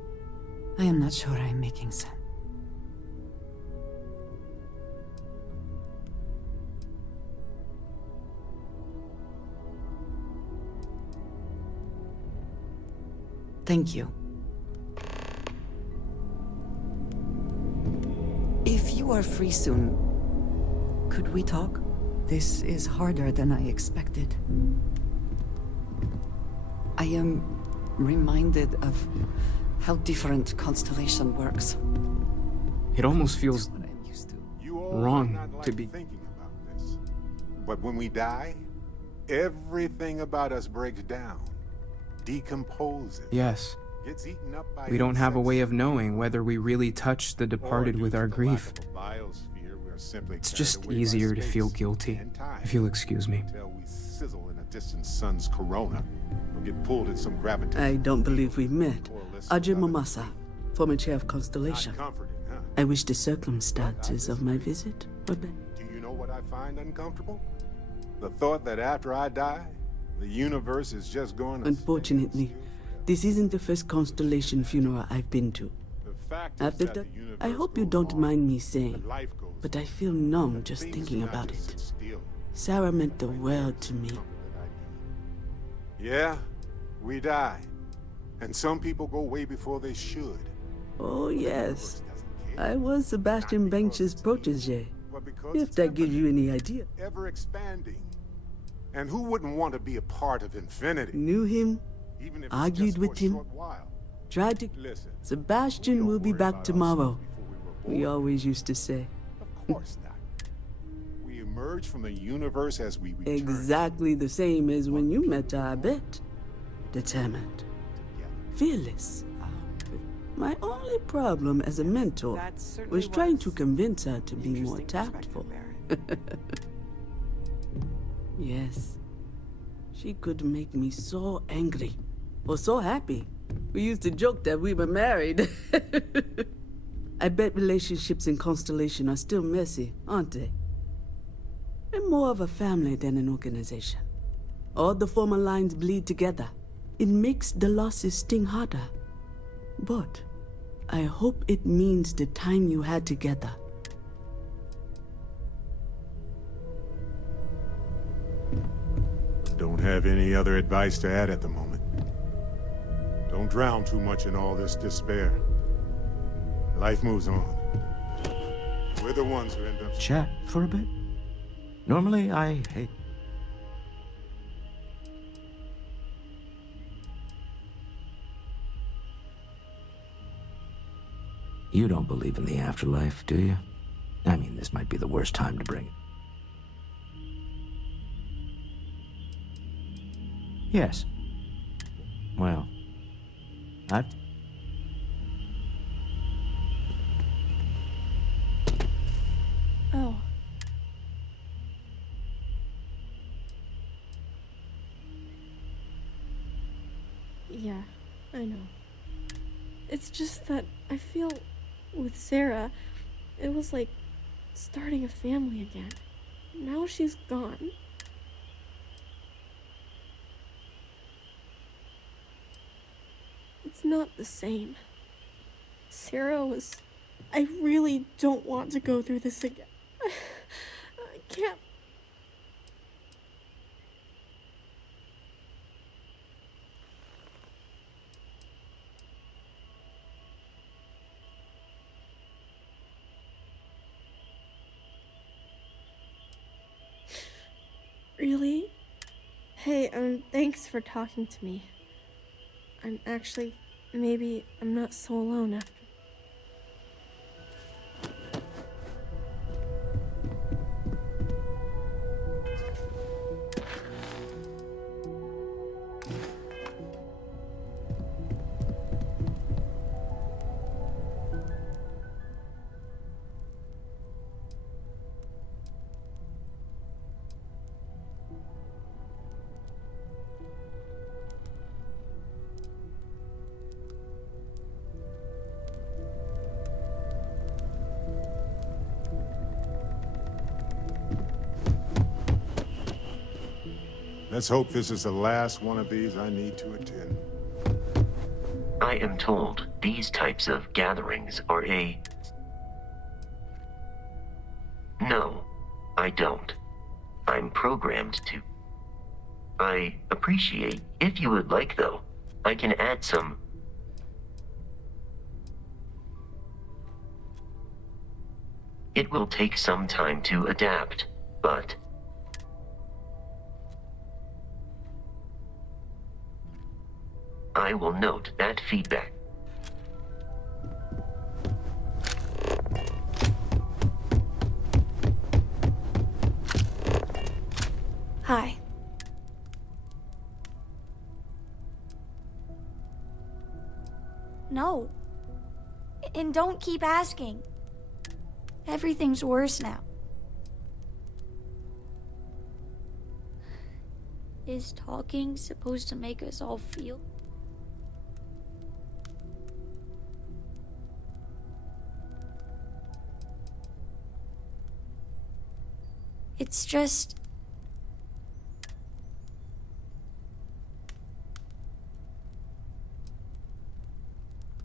I am not sure I'm making sense. Thank you. If you are free soon, could we talk? This is harder than I expected. I am reminded of how different Constellation works. It almost feels wrong to be thinking about this. But when we die, everything about us breaks down, decomposes. Yes. Gets eaten up by We don't have a way of knowing whether we really touched the departed with our grief. It's just easier to feel guilty, if you'll excuse me. Until we sizzle in a distant sun's corona, or get pulled in some gravitation. I don't believe we've met. Ajay Mamasa, former chair of Constellation. I wish the circumstances of my visit were better. Do you know what I find uncomfortable? The thought that after I die, the universe is just going to... Unfortunately, this isn't the first Constellation funeral I've been to. After that, I hope you don't mind me saying, but I feel numb just thinking about it. Sarah meant the world to me. Yeah, we die. And some people go way before they should. Oh, yes. I was Sebastian Banks's protege, if that gives you any idea. Ever expanding. And who wouldn't want to be a part of infinity? Knew him, Even if argued with him, tried to... Listen, Sebastian will be back tomorrow, we always used to say. Of course not. We emerge from the universe as we return. Exactly the same as when you met her, I bet. Determined. Fearless. My only problem as a mentor was trying to convince her to be more tactful. Yes. She could make me so angry, or so happy. We used to joke that we were married. I bet relationships in Constellation are still messy, aren't they? They're more of a family than an organization. All the former lines bleed together. It makes the losses sting harder. But I hope it means the time you had together. Don't have any other advice to add at the moment. Don't drown too much in all this despair. Life moves on. We're the ones who end up... Chat for a bit? Normally, I hate... You don't believe in the afterlife, do you? I mean, this might be the worst time to bring it. Yes. Well, I've... Oh. Yeah, I know. It's just that I feel with Sarah, it was like starting a family again. Now she's gone. It's not the same. Sarah was... I really don't want to go through this again. I can't... Really? Hey, thanks for talking to me. I'm actually... maybe I'm not so alone after... Let's hope this is the last one of these I need to attend. I am told these types of gatherings are a... No, I don't. I'm programmed to. I appreciate if you would like, though. I can add some. It will take some time to adapt, but I will note that feedback. Hi. No. And don't keep asking. Everything's worse now. Is talking supposed to make us all feel? It's just...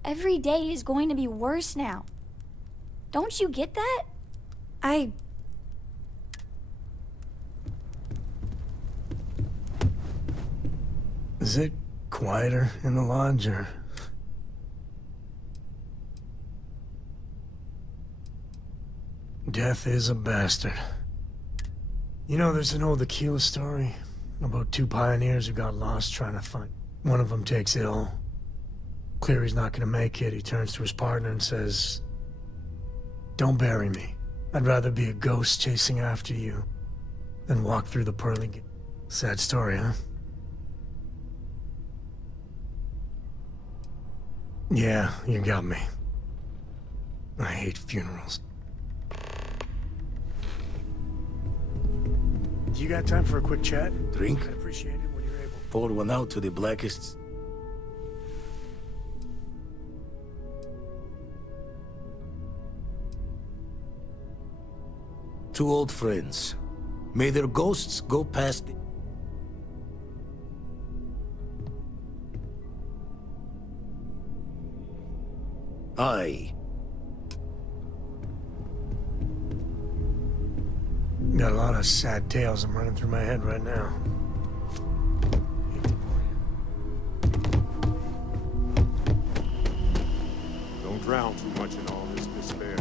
Every day is going to be worse now. Don't you get that? Is it quieter in the lodge, or...? Death is a bastard. You know, there's an old Aquila story about two pioneers who got lost trying to find. One of them takes ill. Clear he's not gonna make it, he turns to his partner and says, "Don't bury me. I'd rather be a ghost chasing after you than walk through the pearly gate." Sad story, huh? Yeah, you got me. I hate funerals. You got time for a quick chat? Drink? I'd appreciate it when you're able. Pour one out to the blackists. Two old friends. May their ghosts go past the... Aye. Got a lot of sad tales I'm running through my head right now. Don't drown too much in all this despair.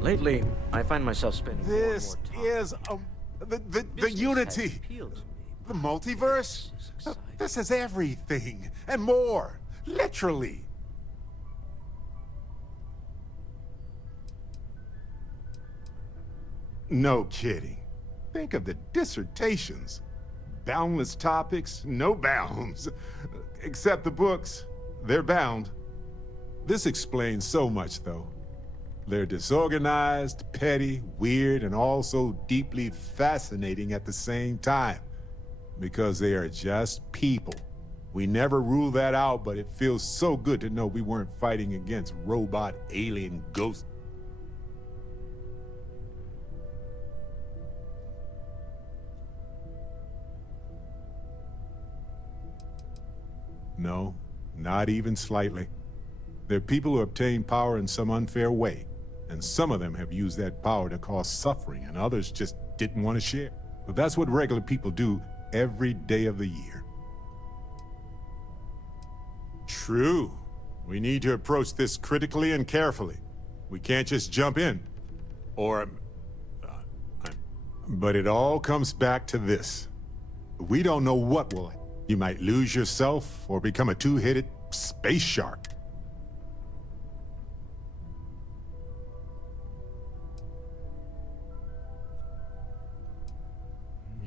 Lately, I find myself spending This is the unity. The multiverse. This is everything and more. Literally. No kidding. Think of the dissertations. Boundless topics, no bounds. Except the books. They're bound. This explains so much, though. They're disorganized, petty, weird, and also deeply fascinating at the same time. Because they are just people. We never rule that out, but it feels so good to know we weren't fighting against robot, alien, ghosts. No, not even slightly. They're people who obtain power in some unfair way, and some of them have used that power to cause suffering, and others just didn't want to share. But that's what regular people do every day of the year. True. We need to approach this critically and carefully. We can't just jump in. But it all comes back to this. We don't know what will happen. You might lose yourself or become a two-headed space shark.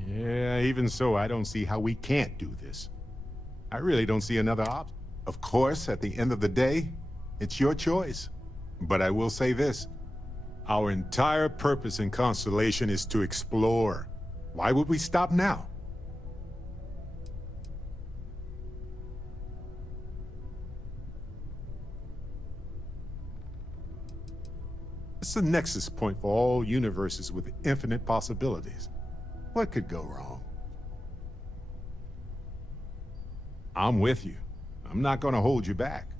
Yeah, even so, I don't see how we can't do this. I really don't see another option. Of course, at the end of the day, it's your choice. But I will say this. Our entire purpose in Constellation is to explore. Why would we stop now? It's the nexus point for all universes with infinite possibilities. What could go wrong? I'm with you. I'm not gonna hold you back.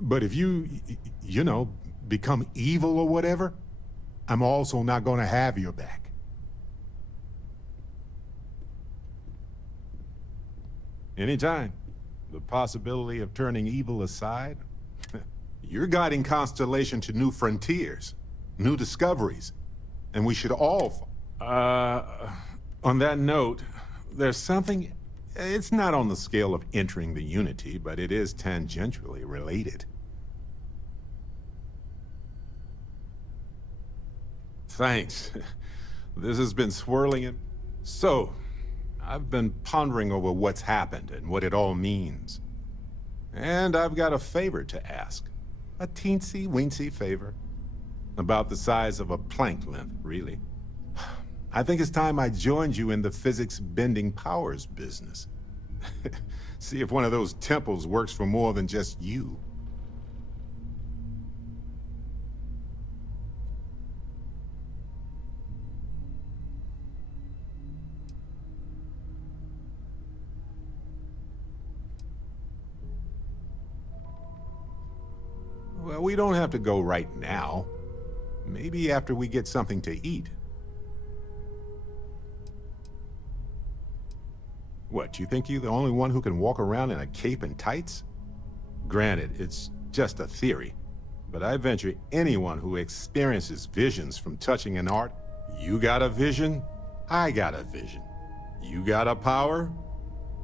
But if you know, become evil or whatever, I'm also not gonna have your back. Anytime. The possibility of turning evil aside, you're guiding Constellation to new frontiers, new discoveries, and we should all... on that note, there's something... It's not on the scale of entering the Unity, but it is tangentially related. Thanks. This has been swirling in... So, I've been pondering over what's happened and what it all means. And I've got a favor to ask. A teensy-weensy favor. About the size of a plank length, really. I think it's time I joined you in the physics-bending powers business. See if one of those temples works for more than just you. Well, we don't have to go right now. Maybe after we get something to eat. What, you think you're the only one who can walk around in a cape and tights? Granted, it's just a theory, but I venture anyone who experiences visions from touching an art, you got a vision, I got a vision. You got a power,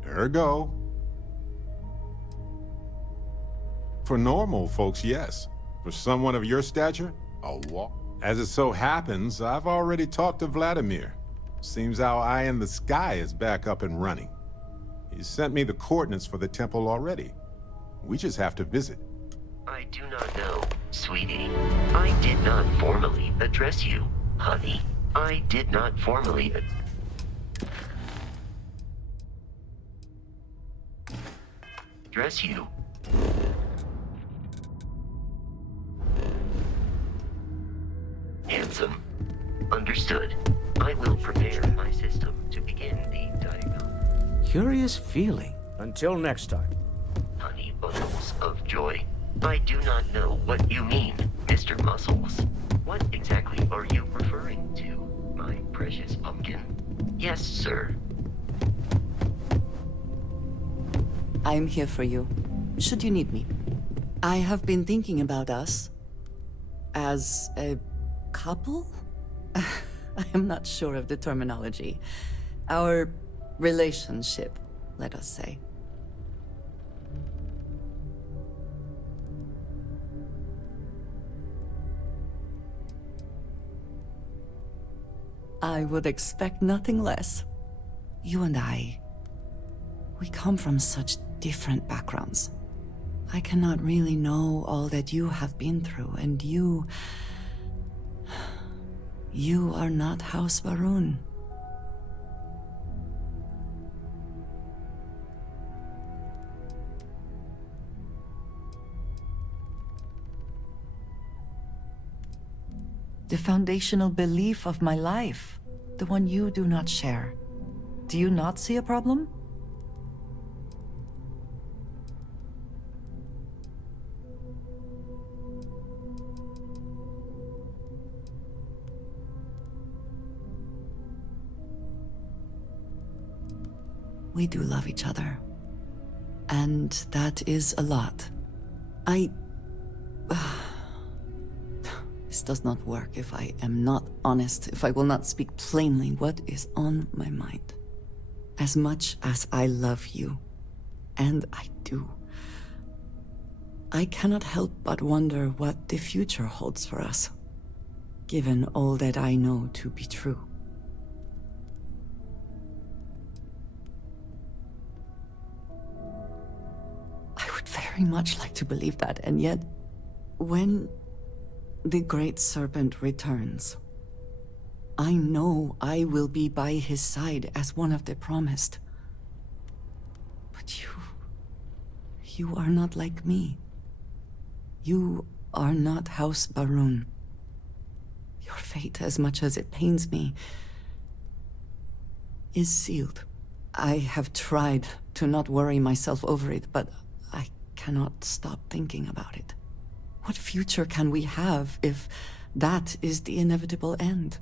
ergo. For normal folks, yes. For someone of your stature, a walk. As it so happens, I've already talked to Vladimir. Seems our eye in the sky is back up and running. He sent me the coordinates for the temple already. We just have to visit. I do not know, sweetie. I did not formally address you, honey. I did not formally address you. Handsome. Understood. I will prepare my system to begin the diagnosis. Curious feeling. Until next time. Honey bundles of joy. I do not know what you mean, Mr. Muscles. What exactly are you referring to, my precious pumpkin? Yes, sir. I'm here for you, should you need me. I have been thinking about us as a couple? I am not sure of the terminology. Our relationship, let us say. I would expect nothing less. You and I, we come from such different backgrounds. I cannot really know all that you have been through, and you are not House Varun. The foundational belief of my life, the one you do not share. Do you not see a problem? We do love each other. And that is a lot. This does not work if I am not honest, if I will not speak plainly what is on my mind. As much as I love you, and I do, I cannot help but wonder what the future holds for us, given all that I know to be true. I would very much like to believe that, and yet, when the Great Serpent returns, I know I will be by his side as one of the promised. But you are not like me. You are not House Baroon. Your fate, as much as it pains me, is sealed. I have tried to not worry myself over it, but I cannot stop thinking about it. What future can we have if that is the inevitable end?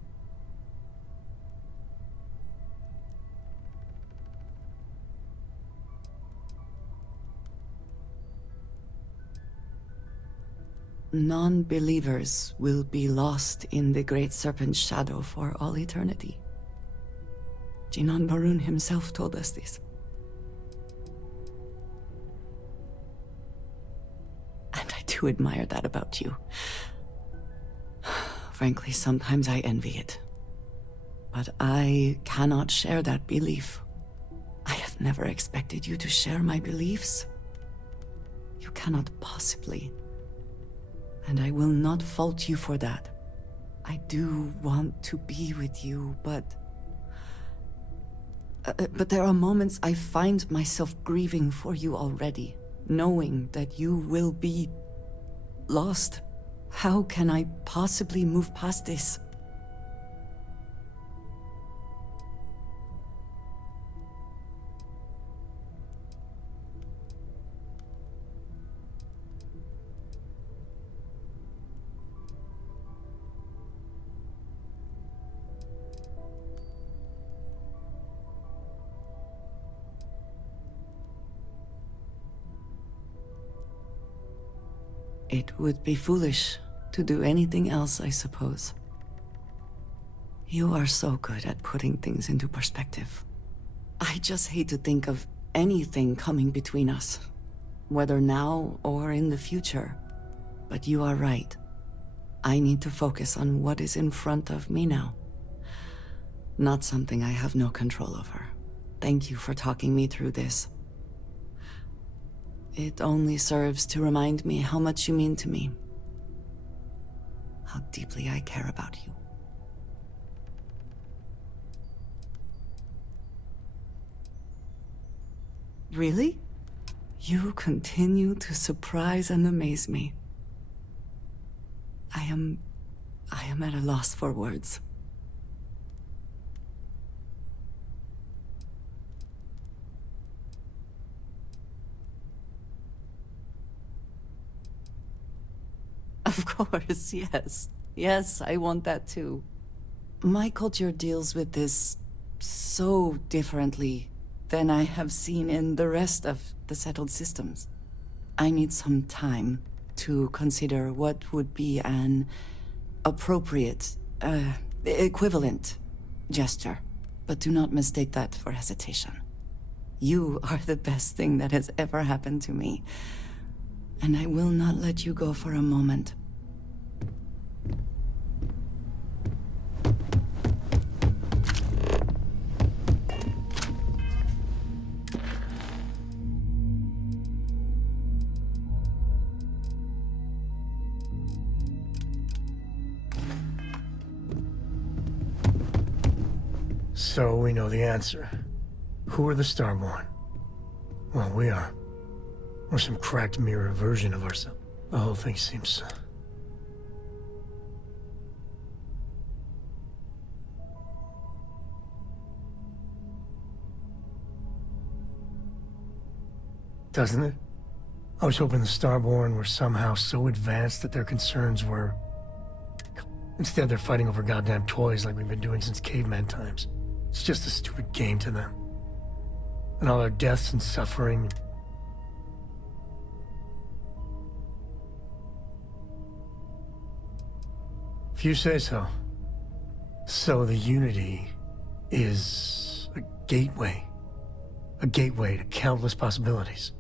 Non-believers will be lost in the Great Serpent's shadow for all eternity. Jinan Baroon himself told us this. And I do admire that about you. Frankly, sometimes I envy it. But I cannot share that belief. I have never expected you to share my beliefs. You cannot possibly. And I will not fault you for that. I do want to be with you, but there are moments I find myself grieving for you already, knowing that you will be lost. How can I possibly move past this? It would be foolish to do anything else, I suppose. You are so good at putting things into perspective. I just hate to think of anything coming between us, whether now or in the future. But you are right. I need to focus on what is in front of me now. Not something I have no control over. Thank you for talking me through this. It only serves to remind me how much you mean to me. How deeply I care about you. Really? You continue to surprise and amaze me. I am at a loss for words. Of course, yes. Yes, I want that too. My culture deals with this so differently than I have seen in the rest of the settled systems. I need some time to consider what would be an appropriate, equivalent gesture. But do not mistake that for hesitation. You are the best thing that has ever happened to me. And I will not let you go for a moment. So we know the answer. Who are the Starborn? Well, we are. We're some cracked mirror version of ourselves. The whole thing seems... doesn't it? I was hoping the Starborn were somehow so advanced that their concerns were... Instead, they're fighting over goddamn toys like we've been doing since caveman times. It's just a stupid game to them. And all our deaths and suffering. If you say so. So the Unity is a gateway. A gateway to countless possibilities.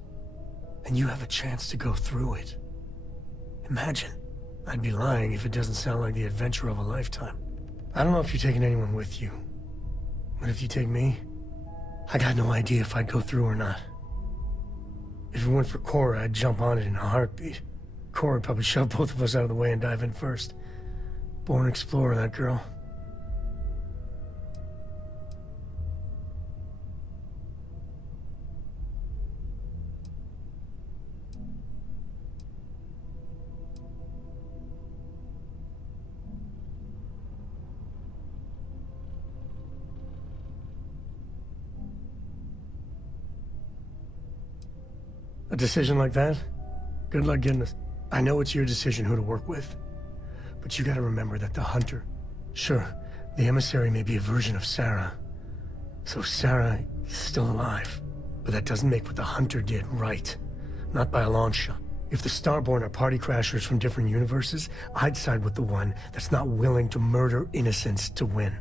And you have a chance to go through it. Imagine. I'd be lying if it doesn't sound like the adventure of a lifetime. I don't know if you're taking anyone with you. But if you take me, I got no idea if I'd go through or not. If it weren't for Cora, I'd jump on it in a heartbeat. Cora would probably shove both of us out of the way and dive in first. Born explorer, that girl. A decision like that? Good luck getting us. I know it's your decision who to work with. But you gotta remember that the Hunter... Sure, the emissary may be a version of Sarah. So Sarah is still alive. But that doesn't make what the Hunter did right. Not by a long shot. If the Starborn are party crashers from different universes, I'd side with the one that's not willing to murder innocents to win.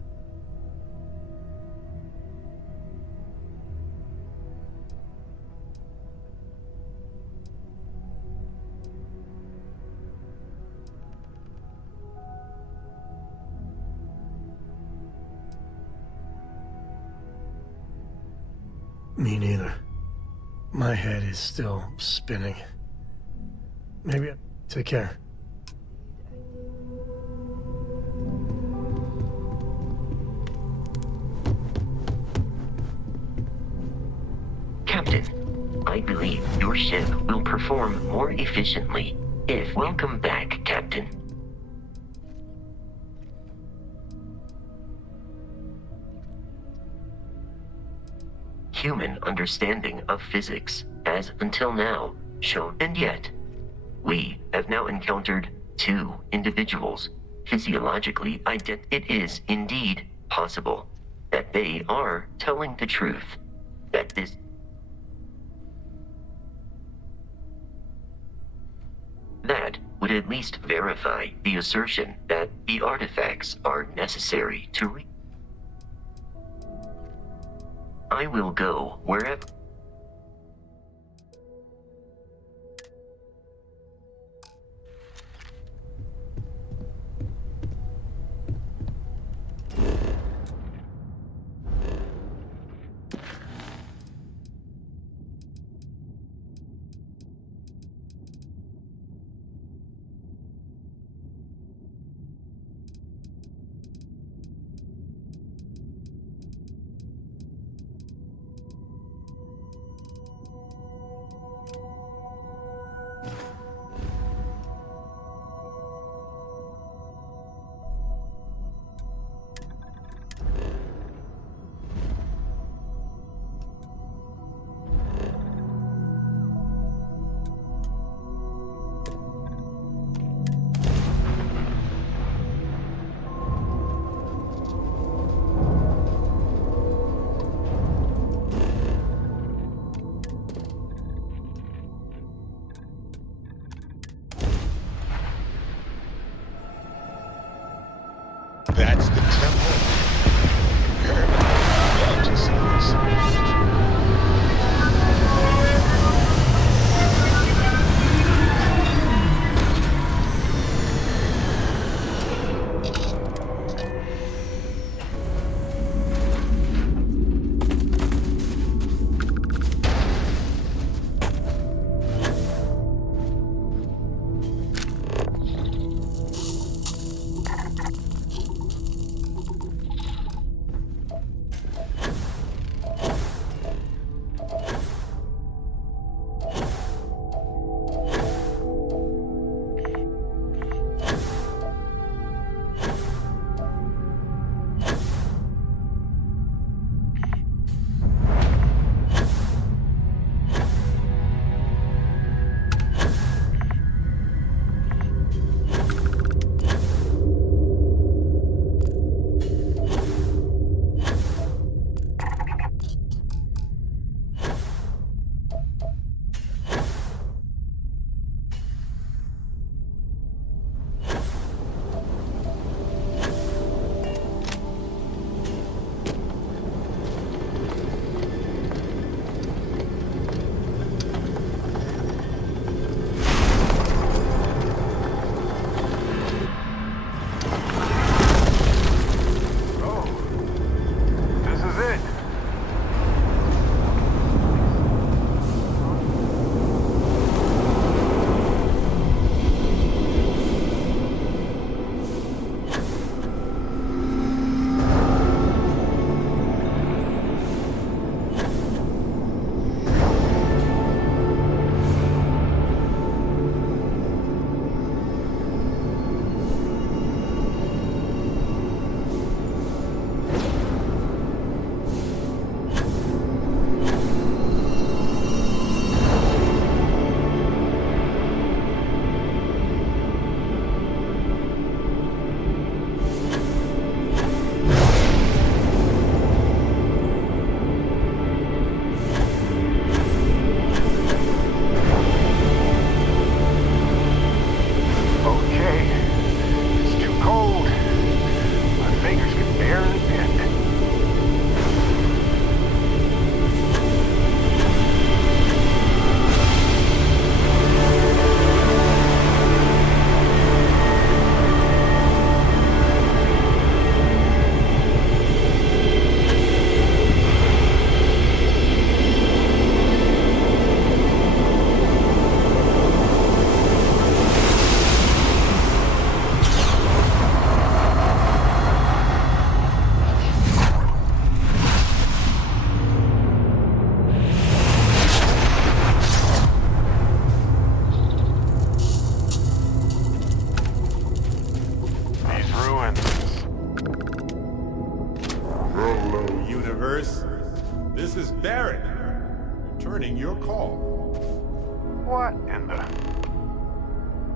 Me neither. My head is still spinning. Maybe take care. Captain, I believe your ship will perform more efficiently if... Welcome back, Captain. Human understanding of physics, as until now, shown, and yet, we have now encountered two individuals physiologically ident. It is indeed possible that they are telling the truth, that this that would at least verify the assertion that the artifacts are necessary to I will go wherever. That's the temple. Love to see this.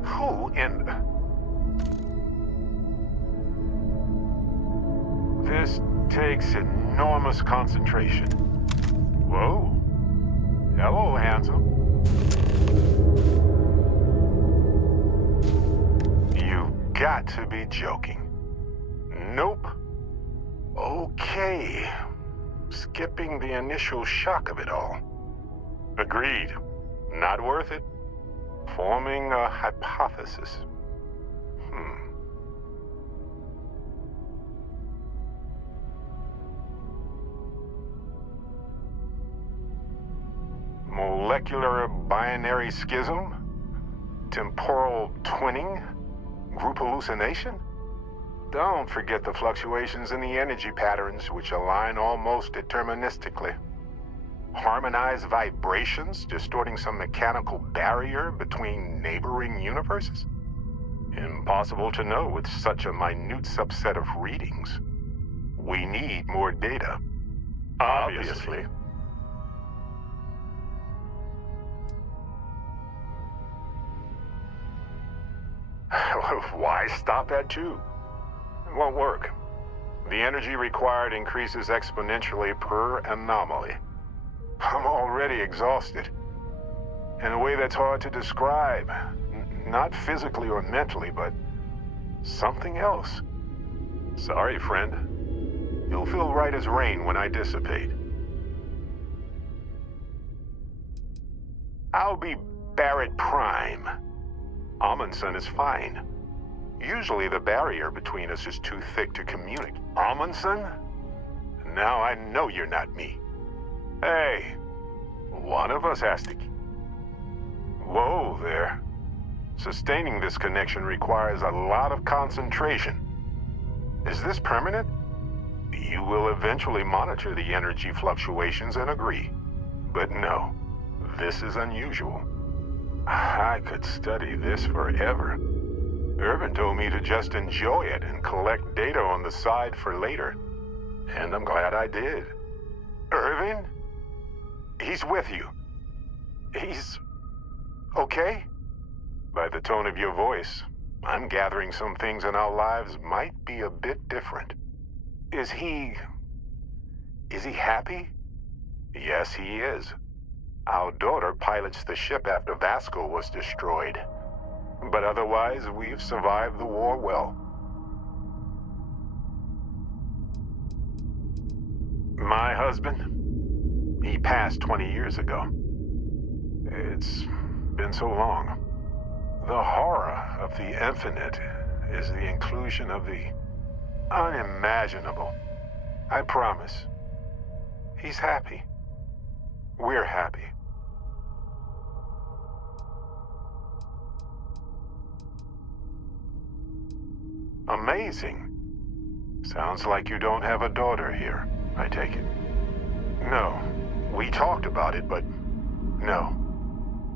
Who in... This takes enormous concentration. Whoa. Hello, handsome. You've got to be joking. Nope. Okay. Skipping the initial shock of it all. Agreed. Not worth it. Forming a hypothesis. Molecular binary schism? Temporal twinning? Group hallucination? Don't forget the fluctuations in the energy patterns, which align almost deterministically. Harmonized vibrations distorting some mechanical barrier between neighboring universes? Impossible to know with such a minute subset of readings. We need more data. Obviously. Why stop at 2? It won't work. The energy required increases exponentially per anomaly. I'm already exhausted. In a way that's hard to describe. Not physically or mentally, but something else. Sorry, friend. You'll feel right as rain when I dissipate. I'll be Barrett Prime. Amundsen is fine. Usually the barrier between us is too thick to communicate. Amundsen? Now I know you're not me. Hey, one of us has to... Whoa there. Sustaining this connection requires a lot of concentration. Is this permanent? You will eventually monitor the energy fluctuations and agree. But no, this is unusual. I could study this forever. Irvin told me to just enjoy it and collect data on the side for later. And I'm glad I did. Irvin? He's with you. He's... okay? By the tone of your voice, I'm gathering some things in our lives might be a bit different. Is he happy? Yes, he is. Our daughter pilots the ship after Vasco was destroyed. But otherwise, we've survived the war well. My husband? He passed 20 years ago. It's been so long. The horror of the infinite is the inclusion of the unimaginable. I promise. He's happy. We're happy. Amazing. Sounds like you don't have a daughter here, I take it. No. We talked about it, but no.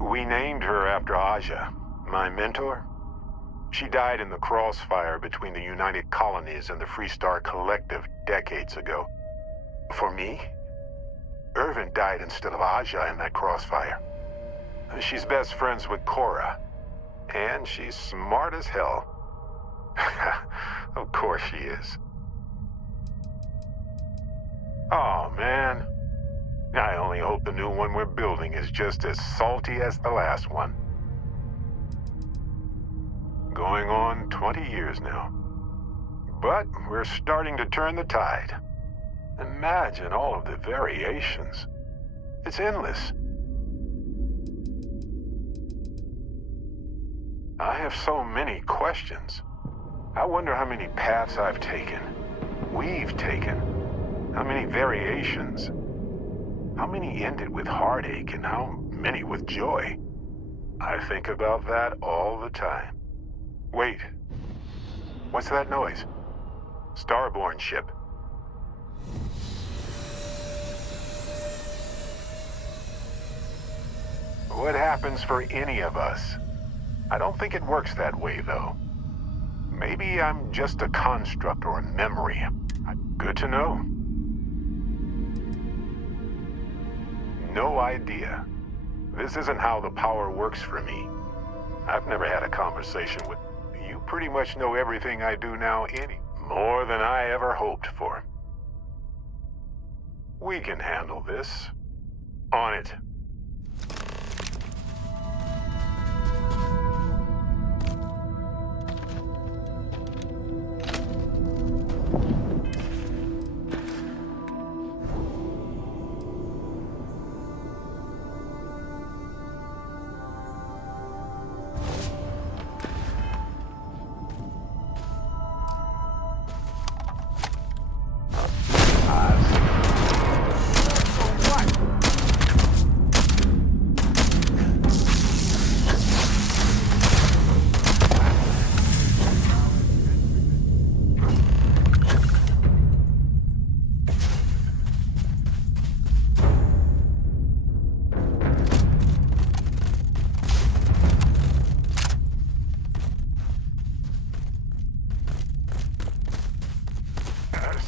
We named her after Aja, my mentor. She died in the crossfire between the United Colonies and the Freestar Collective decades ago. For me, Irvin died instead of Aja in that crossfire. She's best friends with Cora, and she's smart as hell. Of course she is. Oh, man. I only hope the new one we're building is just as salty as the last one. Going on 20 years now. But we're starting to turn the tide. Imagine all of the variations. It's endless. I have so many questions. I wonder how many paths I've taken, we've taken, how many variations, how many ended with heartache and how many with joy. I think about that all the time. Wait, what's that noise? Starborn ship. What happens for any of us? I don't think it works that way, though. Maybe I'm just a construct or a memory. Good to know. No idea. This isn't how the power works for me. I've never had a conversation with... You pretty much know everything I do now, more than I ever hoped for. We can handle this. On it.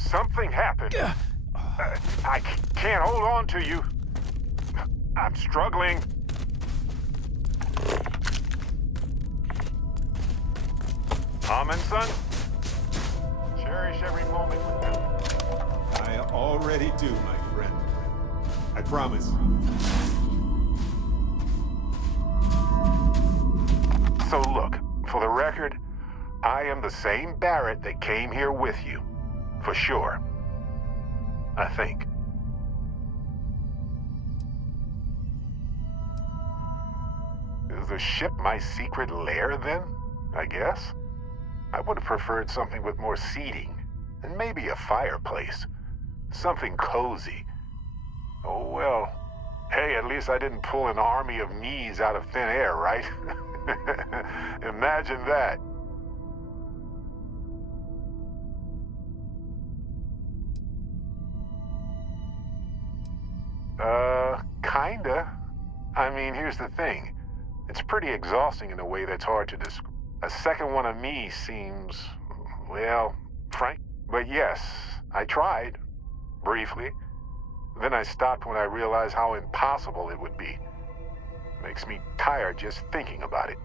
Something happened. I can't hold on to you. I'm struggling. Son? Cherish every moment with them. I already do, my friend. I promise. So look, for the record, I am the same Barrett that came here with you. For sure. I think. Is the ship my secret lair, then? I guess? I would have preferred something with more seating, and maybe a fireplace. Something cozy. Oh well. Hey, at least I didn't pull an army of knees out of thin air, right? Imagine that. Kinda. I mean, here's the thing. It's pretty exhausting in a way that's hard to describe. A second one of me seems, well, frank. But yes, I tried. Briefly. Then I stopped when I realized how impossible it would be. Makes me tired just thinking about it.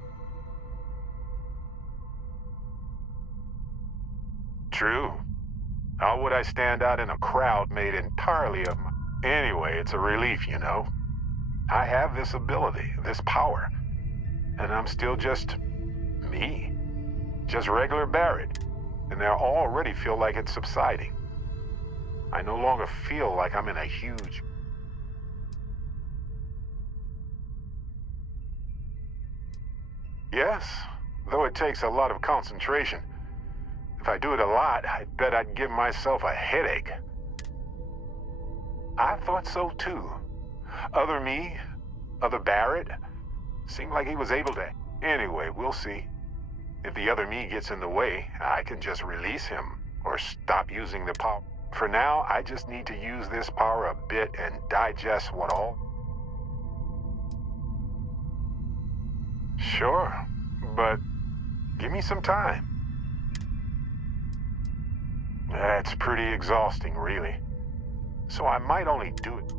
True. How would I stand out in a crowd made entirely of my... Anyway, it's a relief, you know. I have this ability, this power. And I'm still just... me. Just regular Barrett. And I already feel like it's subsiding. I no longer feel like I'm in a huge... Yes, though it takes a lot of concentration. If I do it a lot, I bet I'd give myself a headache. I thought so too. Other me, other Barrett, seemed like he was able to... Anyway, we'll see. If the other me gets in the way, I can just release him or stop using the power. For now, I just need to use this power a bit and digest what all... Sure, but give me some time. That's pretty exhausting, really. So I might only do it.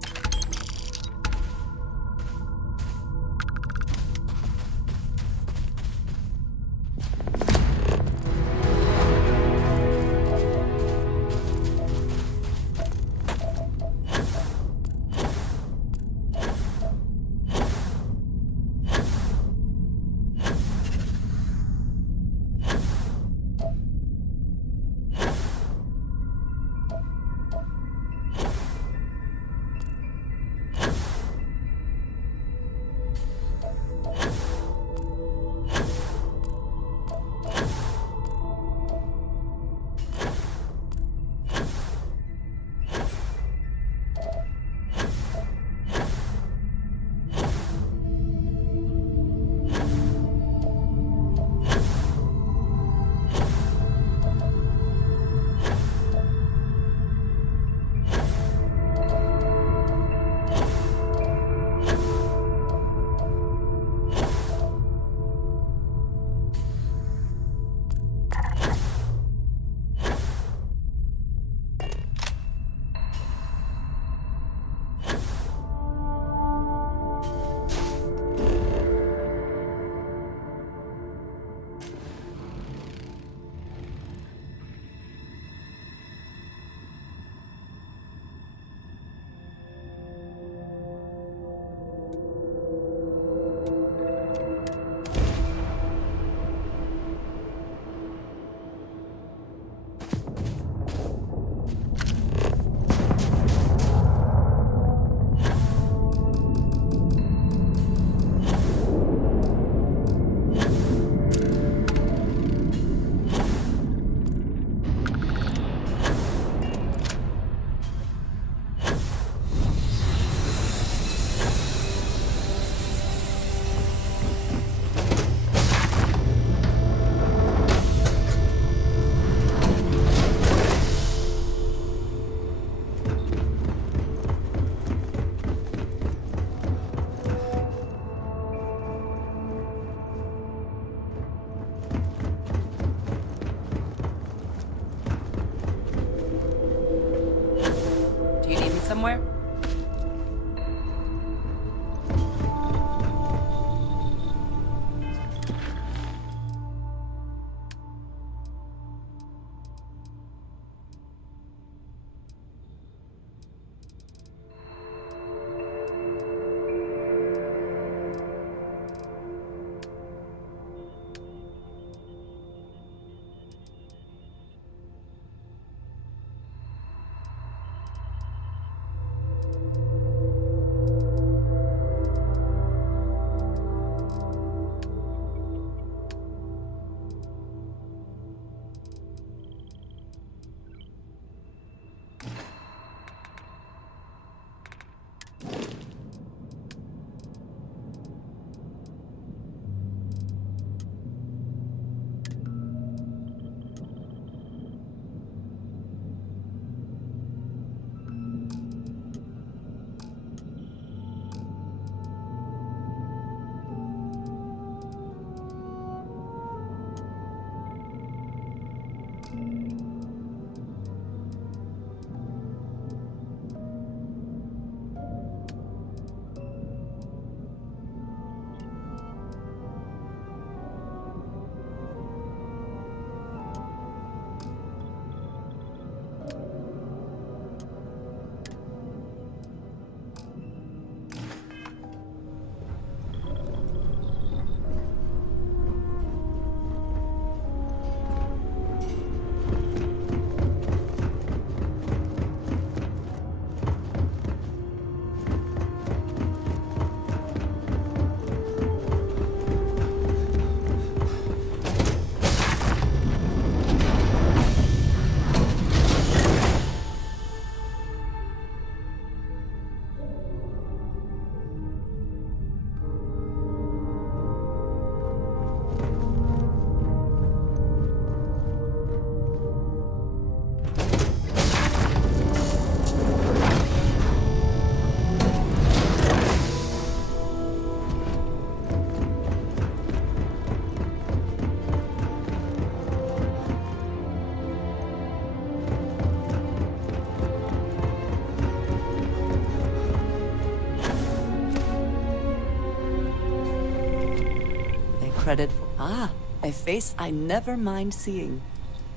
credit for... Ah, a face I never mind seeing.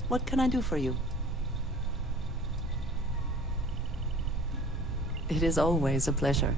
What can I do for you? It is always a pleasure.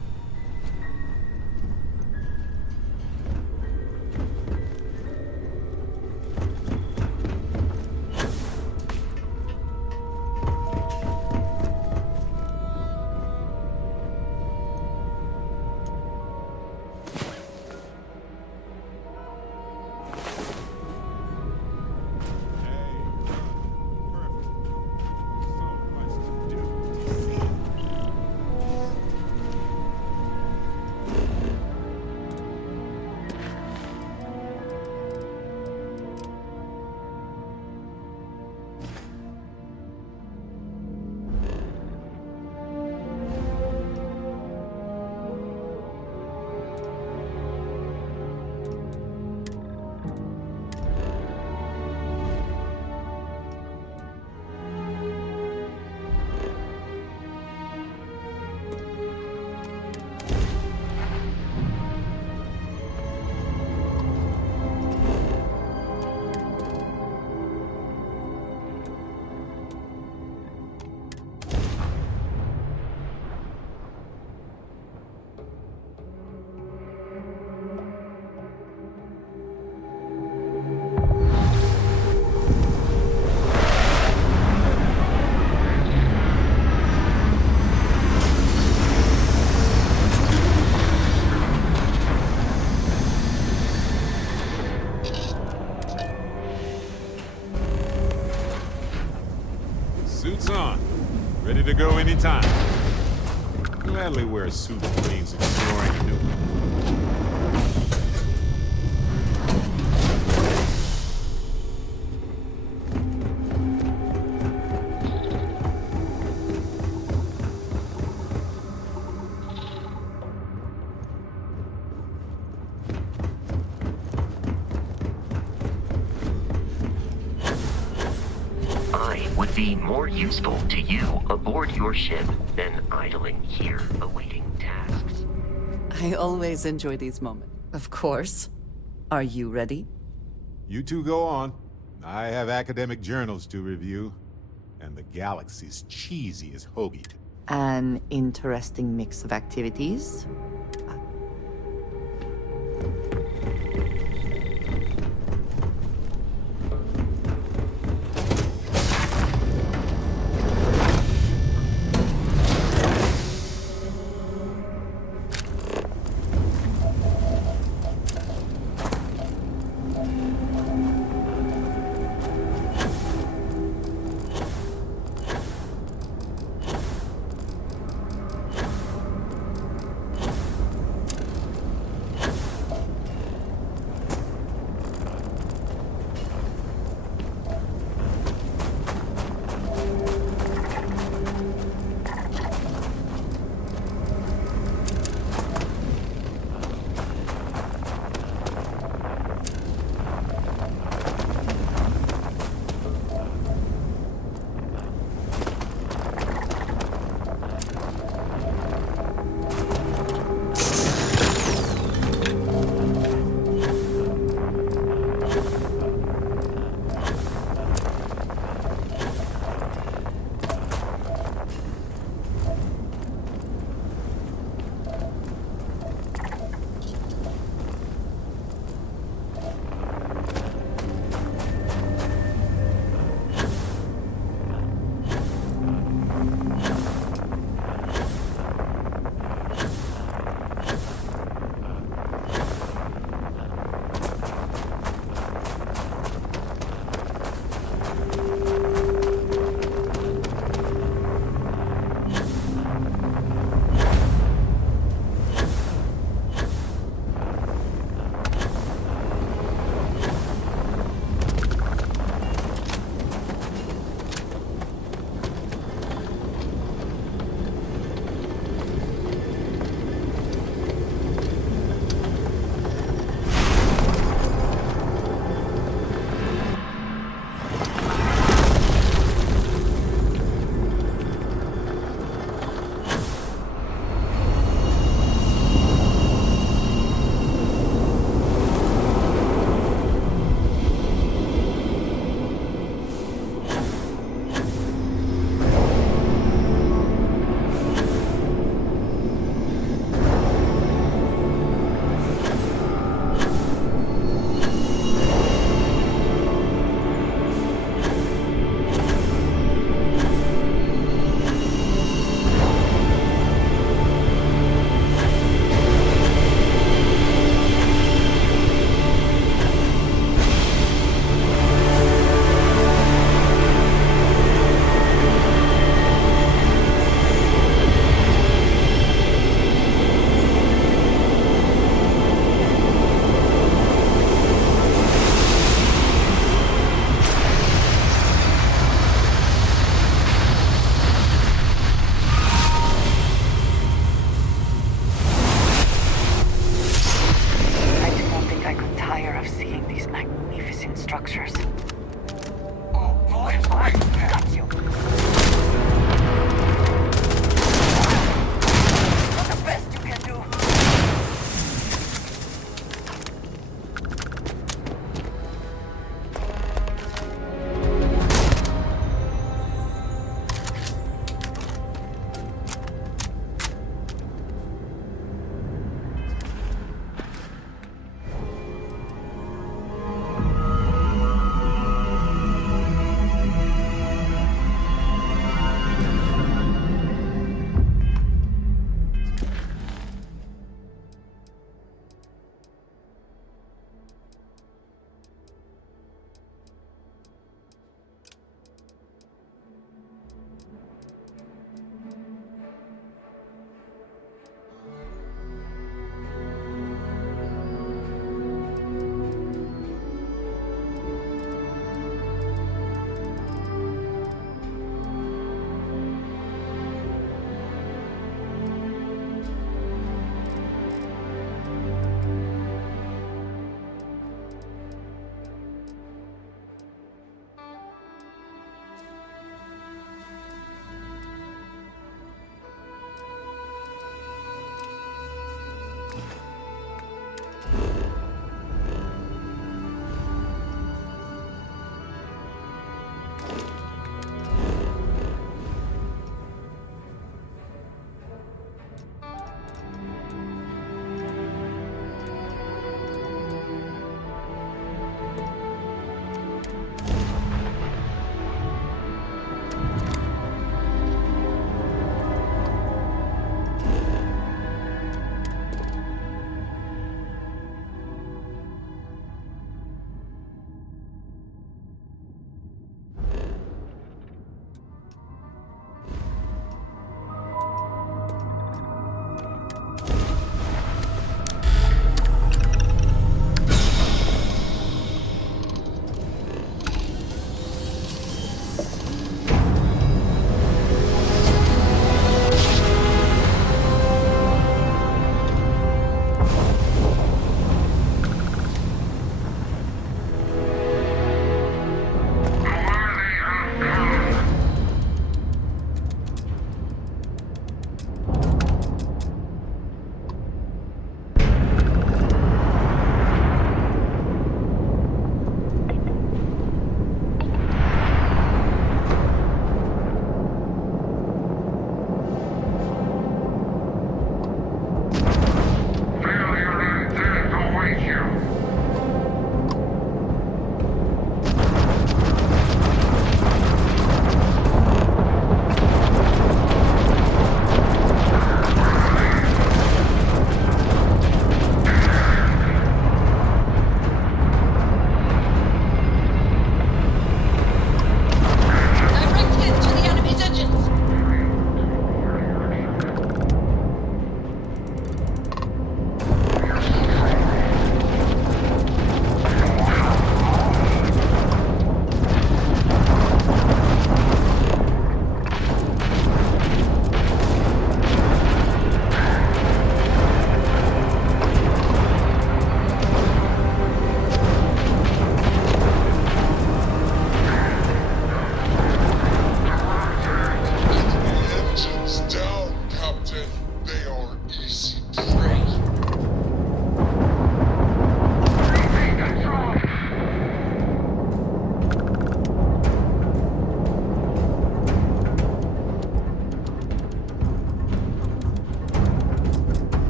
Suits on. Ready to go anytime. Gladly wear a suit that means exploring a new would be more useful to you aboard your ship than idling here awaiting tasks. I always enjoy these moments. Of course. Are you ready? You two go on. I have academic journals to review, and the galaxy's cheesy as hoagie. An interesting mix of activities. studying these magnificent structures. Oh boy, I got you! What's the best you can do?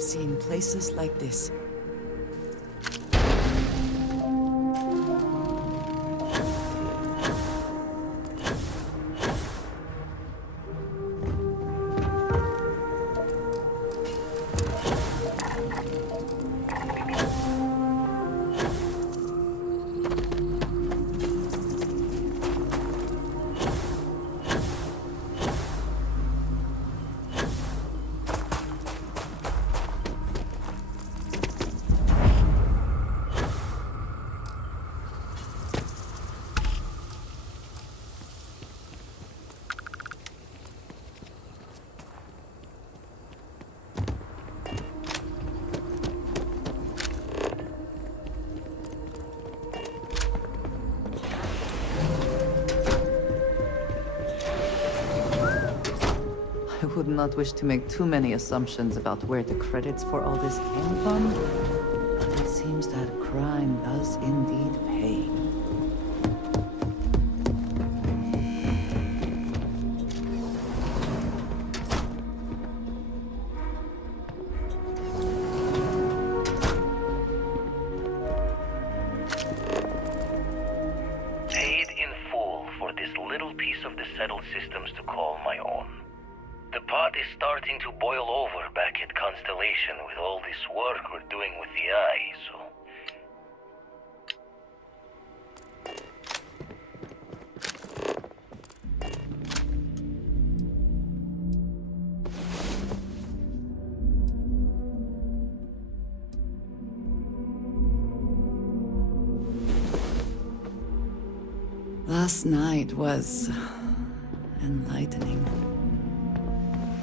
Seeing places like this. I would not wish to make too many assumptions about where the credits for all this came from, but it seems that crime does indeed pay. Paid in full for this little piece of the settled systems to call my own. The pot is starting to boil over back at Constellation with all this work we're doing with the eye, so... Last night was enlightening.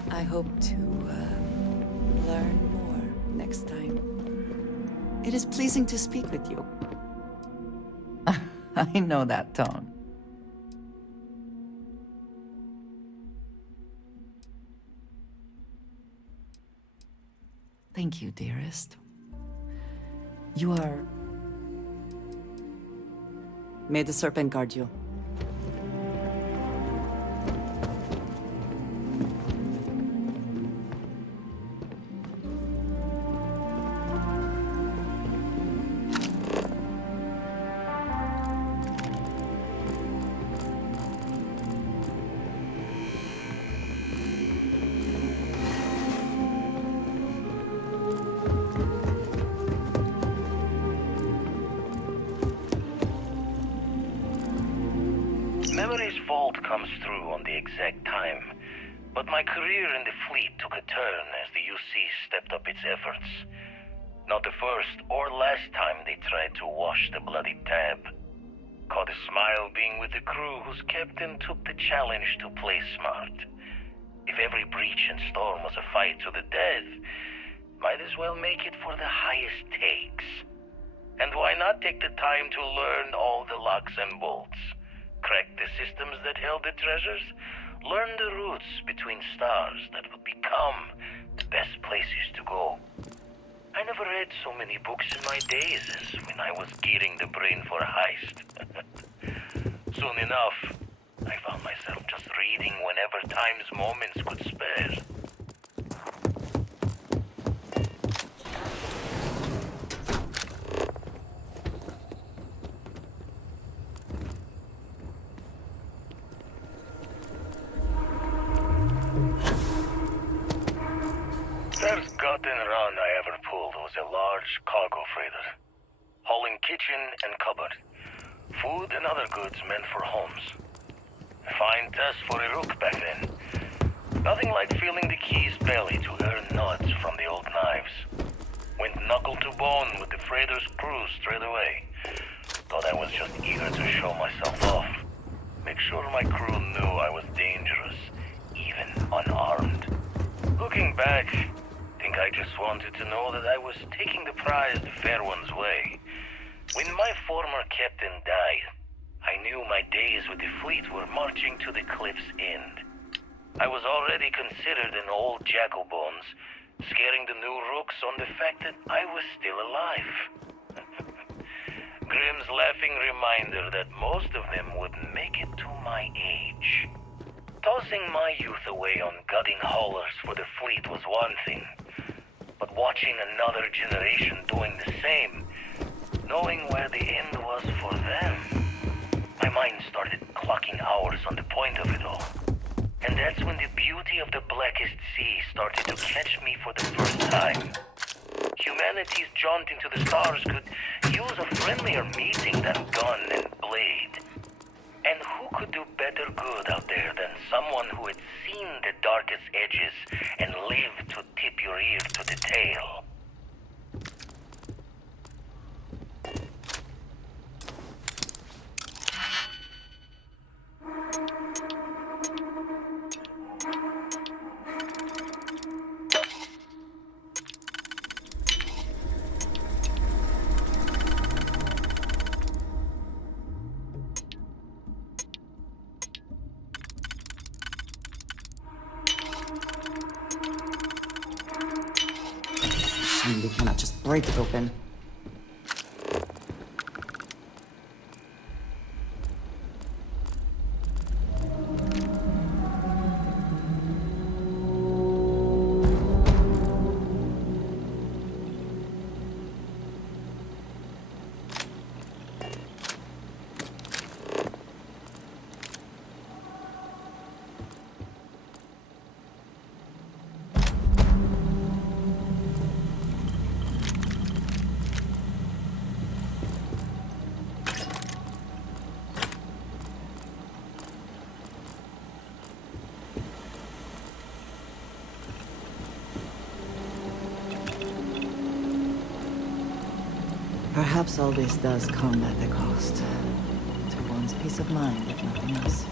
I hope to learn more next time. It is pleasing to speak with you. I know that tone. Thank you, dearest. You are... May the serpent guard you. Memory's vault comes through on the exact time, but my career in the fleet took a turn as the UC stepped up its efforts. Not the first or last time they tried to wash the bloody tab. Caught a smile being with the crew whose captain took the challenge to play smart. If every breach and storm was a fight to the death, might as well make it for the highest stakes. And why not take the time to learn all the locks and bolts? Crack the systems that held the treasures, learn the routes between stars that would become the best places to go. I never read so many books in my days as when I was gearing the brain for a heist. Soon enough, I found myself just reading whenever time's moments could spare. First gut-in run I ever pulled was a large cargo freighter, hauling kitchen and cupboard, food and other goods meant for homes. A fine test for a rook back then. Nothing like feeling the key's belly to earn nuts from the old knives. Went knuckle to bone with the freighter's crew straight away. Thought I was just eager to show myself off. Make sure my crew knew I was dangerous, even unarmed. Looking back, I think I just wanted to know that I was taking the prize the fair one's way. When my former captain died, I knew my days with the fleet were marching to the cliff's end. I was already considered an old jack-o'-bones, scaring the new rooks on the fact that I was still alive. Grimm's laughing reminder that most of them wouldn't make it to my age. Tossing my youth away on gutting haulers for the fleet was one thing, but watching another generation doing the same, knowing where the end was for them, my mind started clocking hours on the point of it all. And that's when the beauty of the blackest sea started to catch me for the first time. Humanity's jaunt into the stars could use a friendlier meeting than gun and blade. And who could do better good out there than someone who had seen the darkest edges and lived to tip your ear to the tale? We cannot just break it open. Perhaps all this does come at a cost. To one's peace of mind, if nothing else.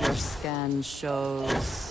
Your scan shows...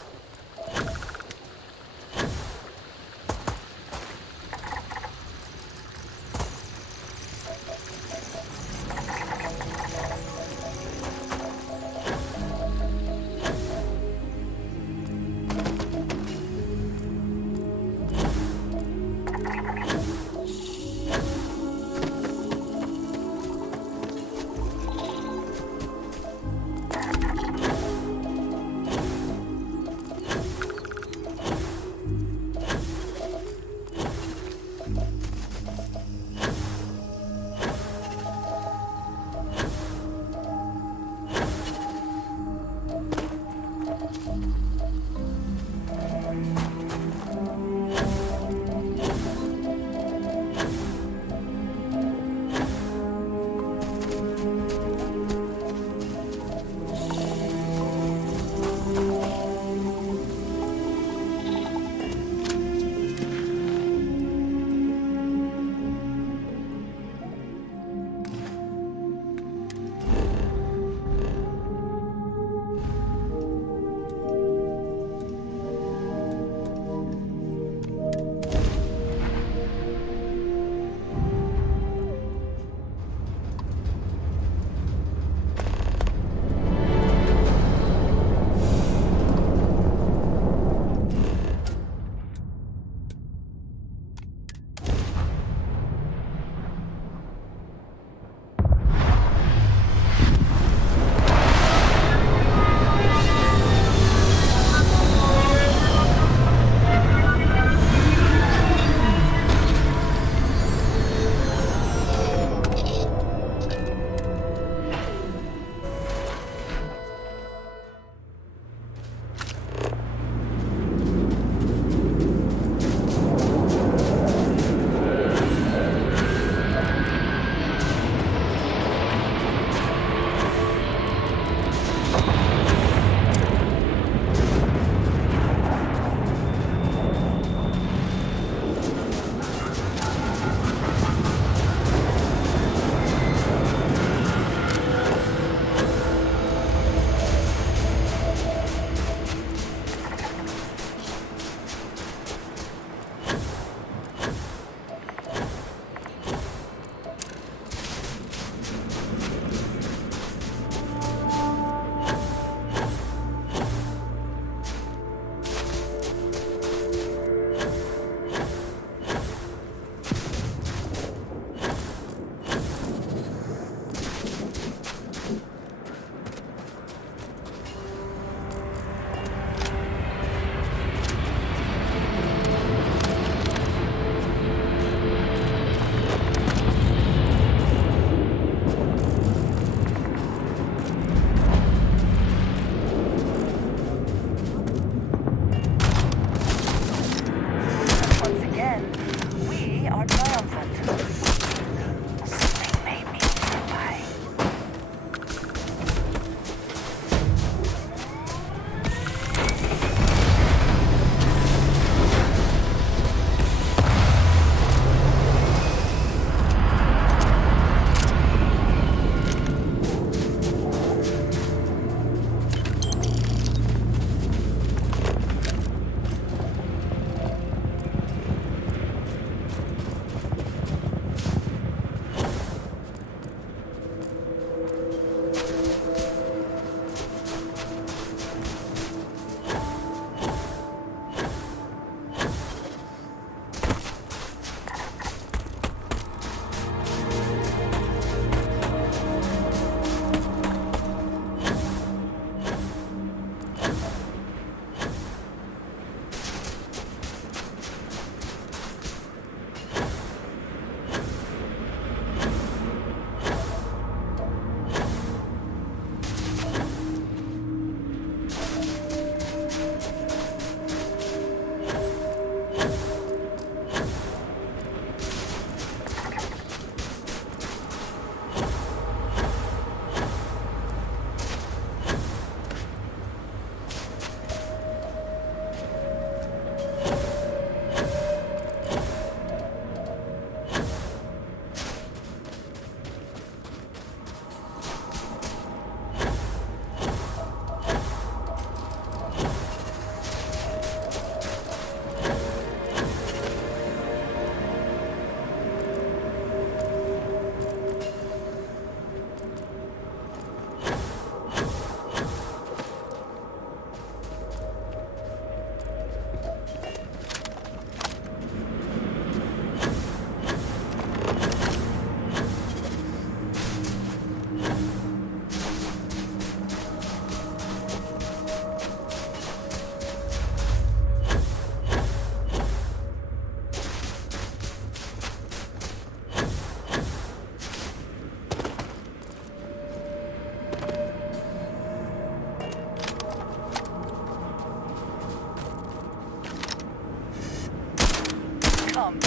Come,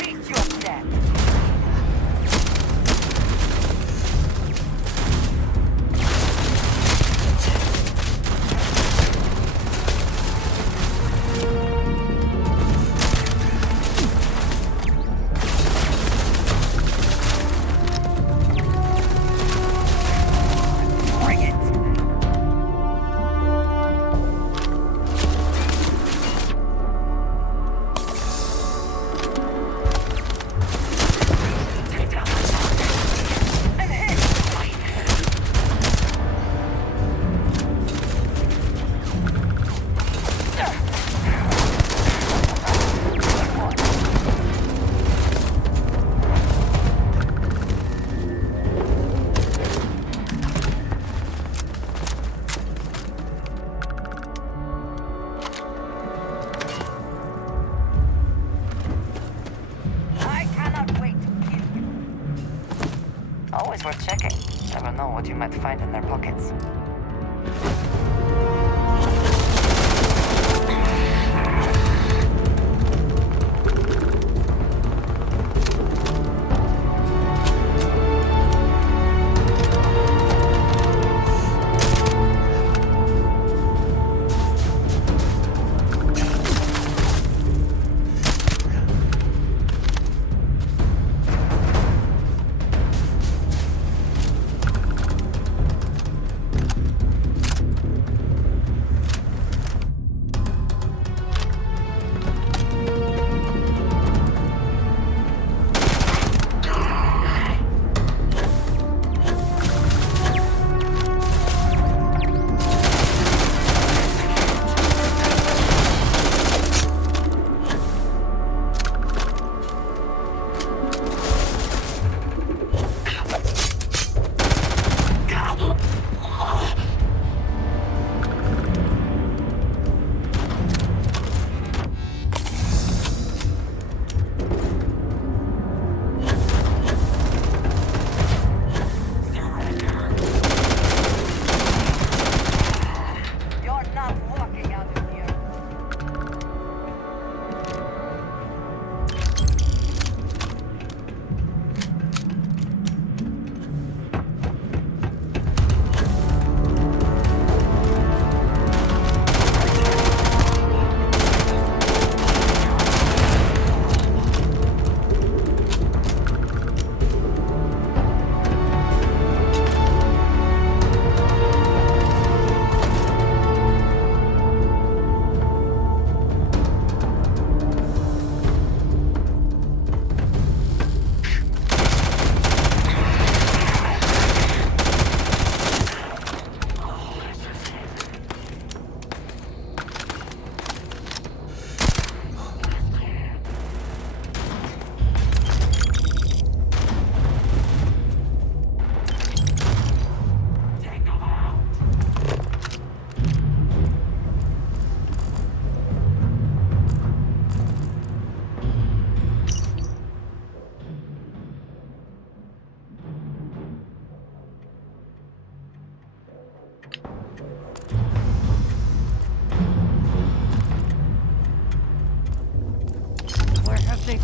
meet your death. Always worth checking. Never know what you might find in their pockets.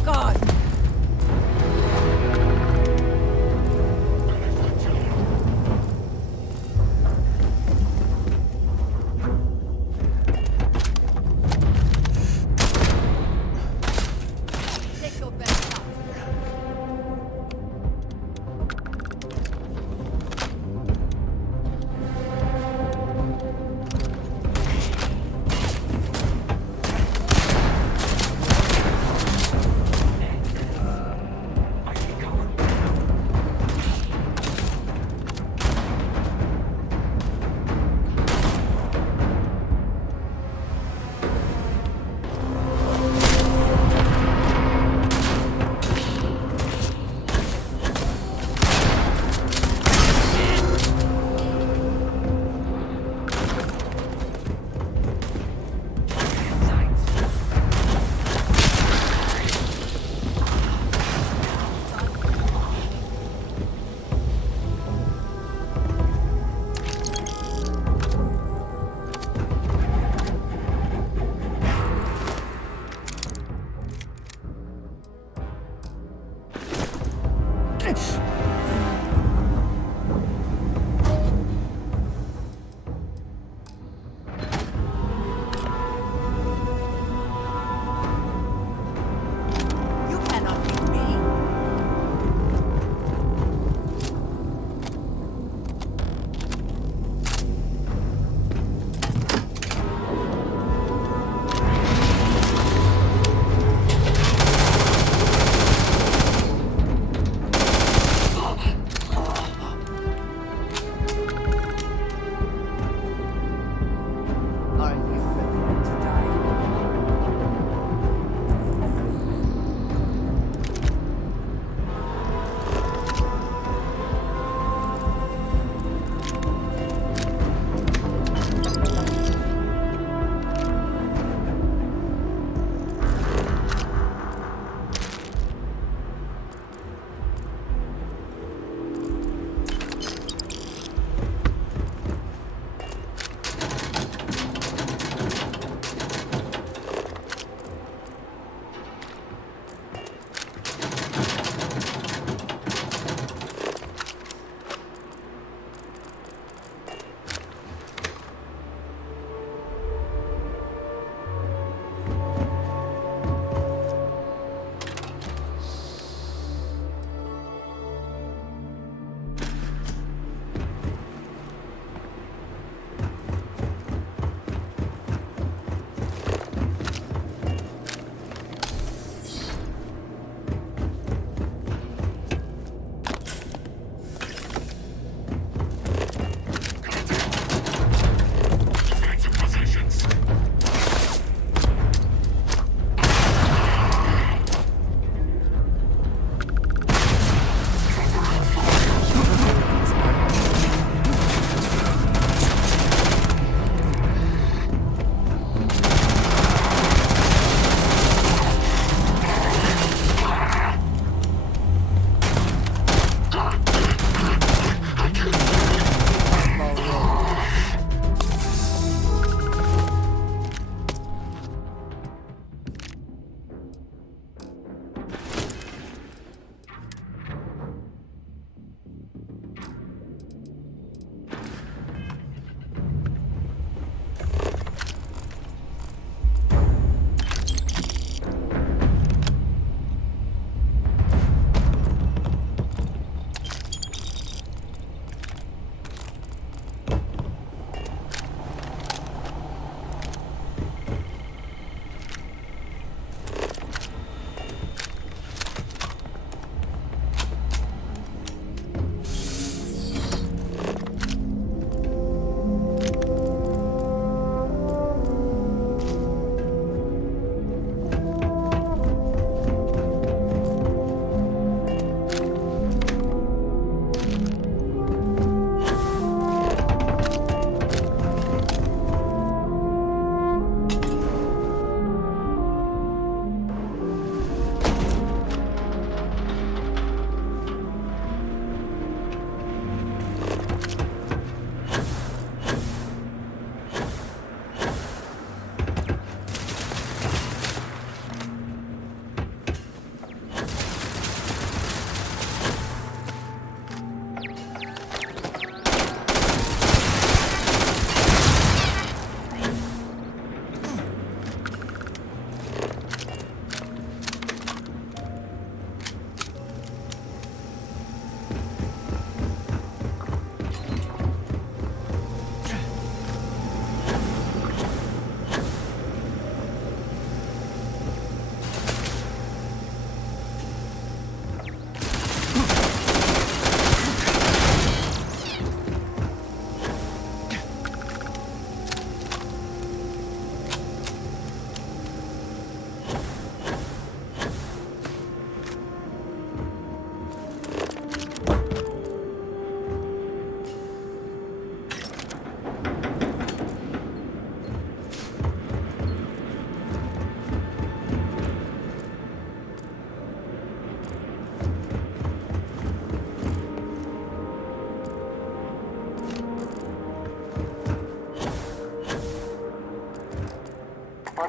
God!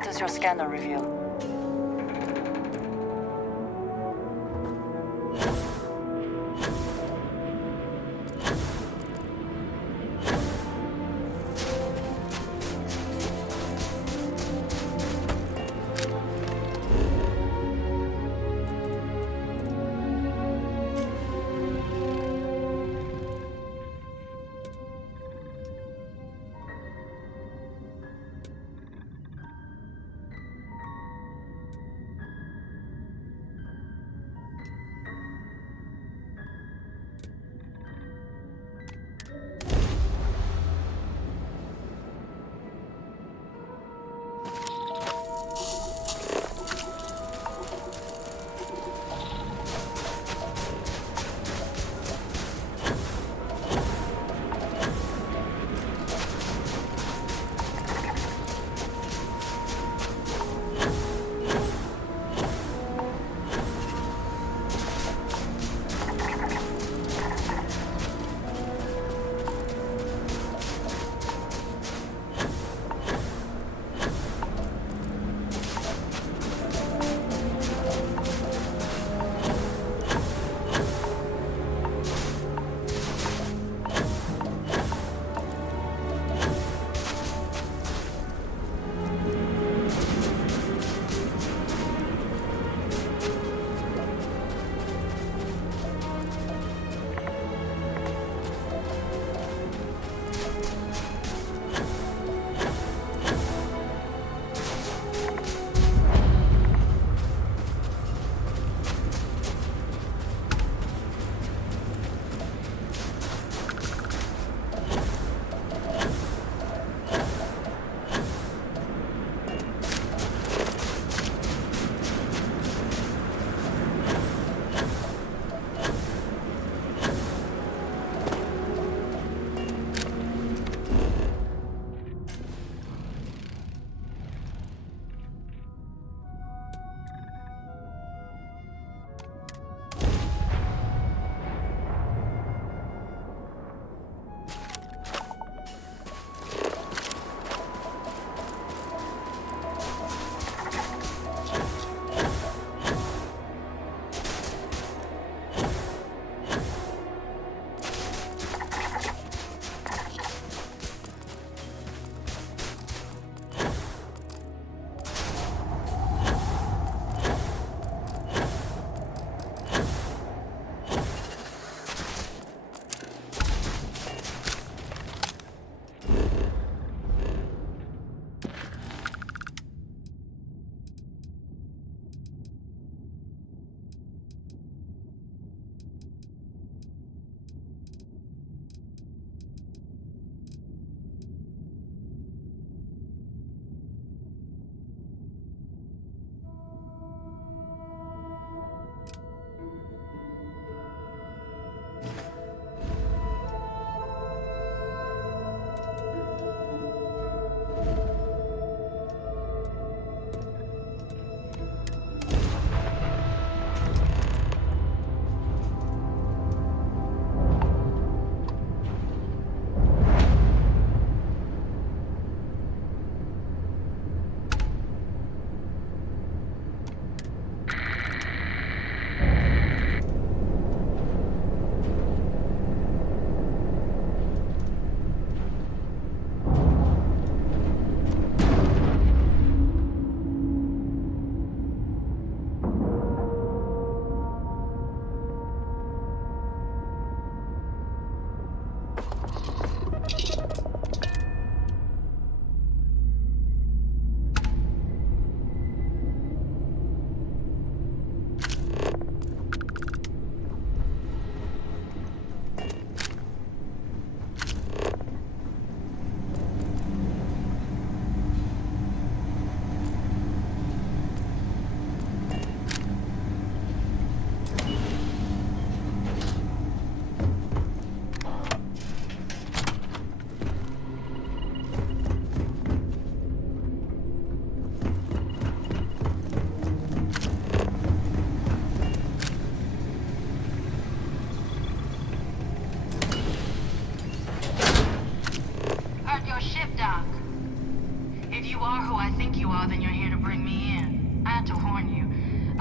does your scanner reveal?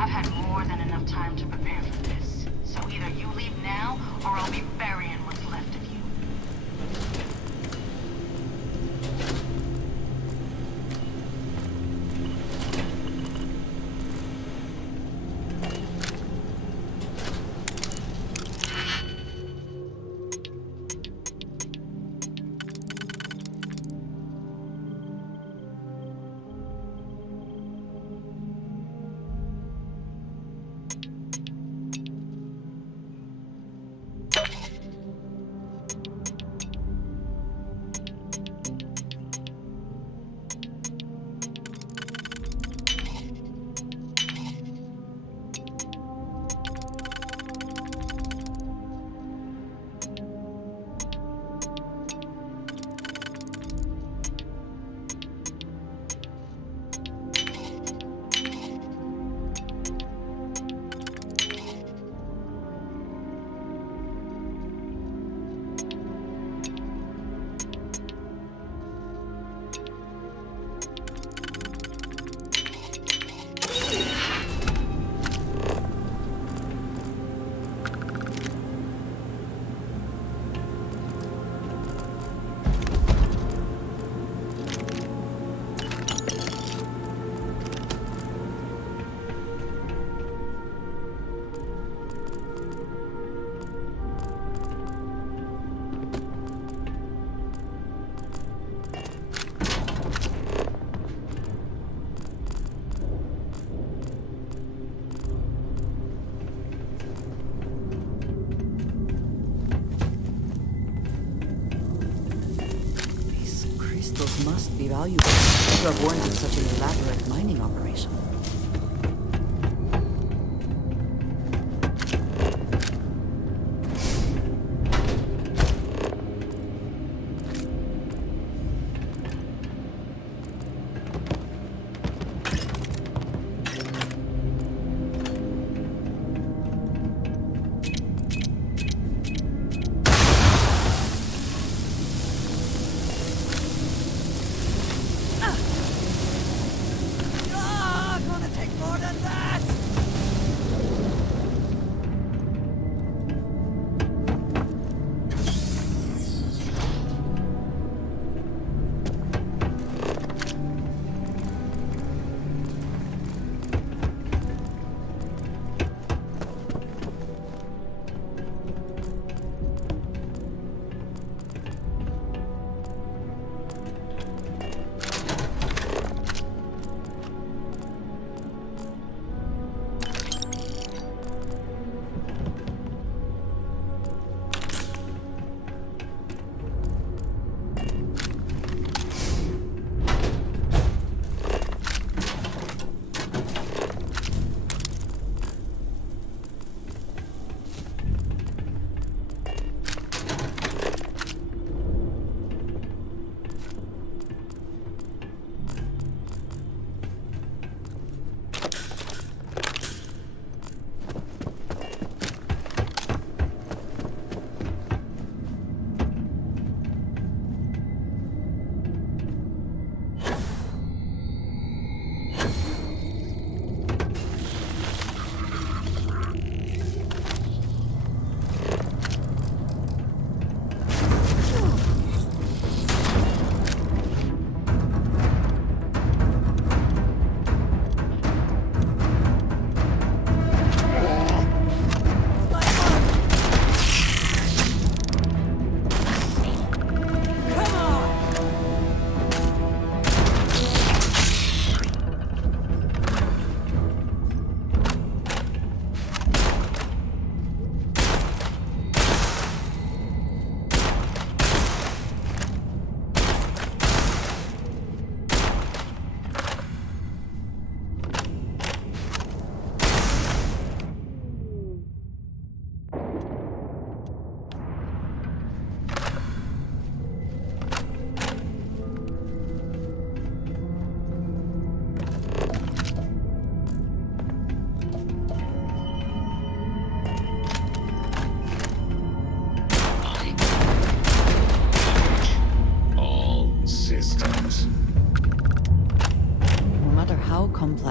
I've had more than enough time to prepare for this. So either you leave now, or I'll be burying what's left of you. Must be valuable to have warranted such an elaborate mining operation.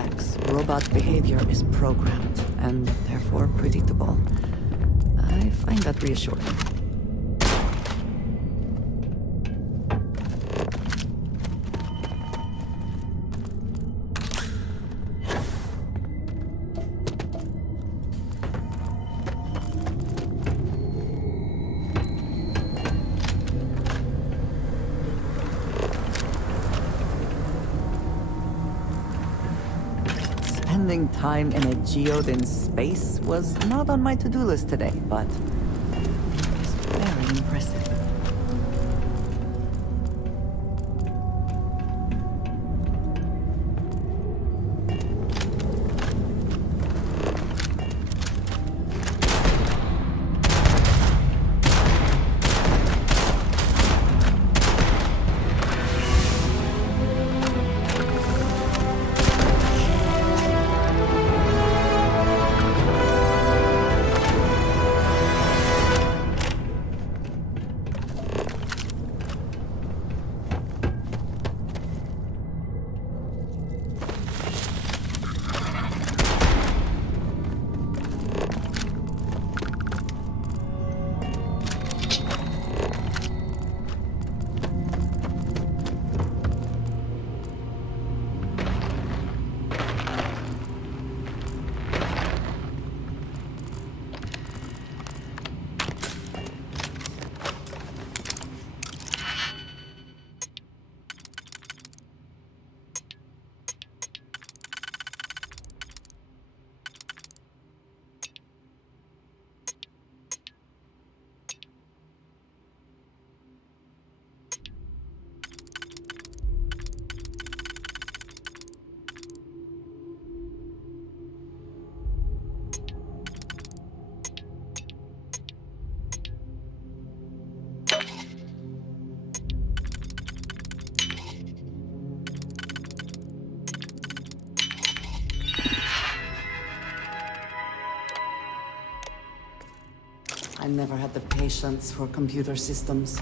artifacts, robot behavior is programmed and therefore predictable. I find that reassuring. Spending time in a geode in space was not on my to-do list today, but it's very impressive. I never had the patience for computer systems.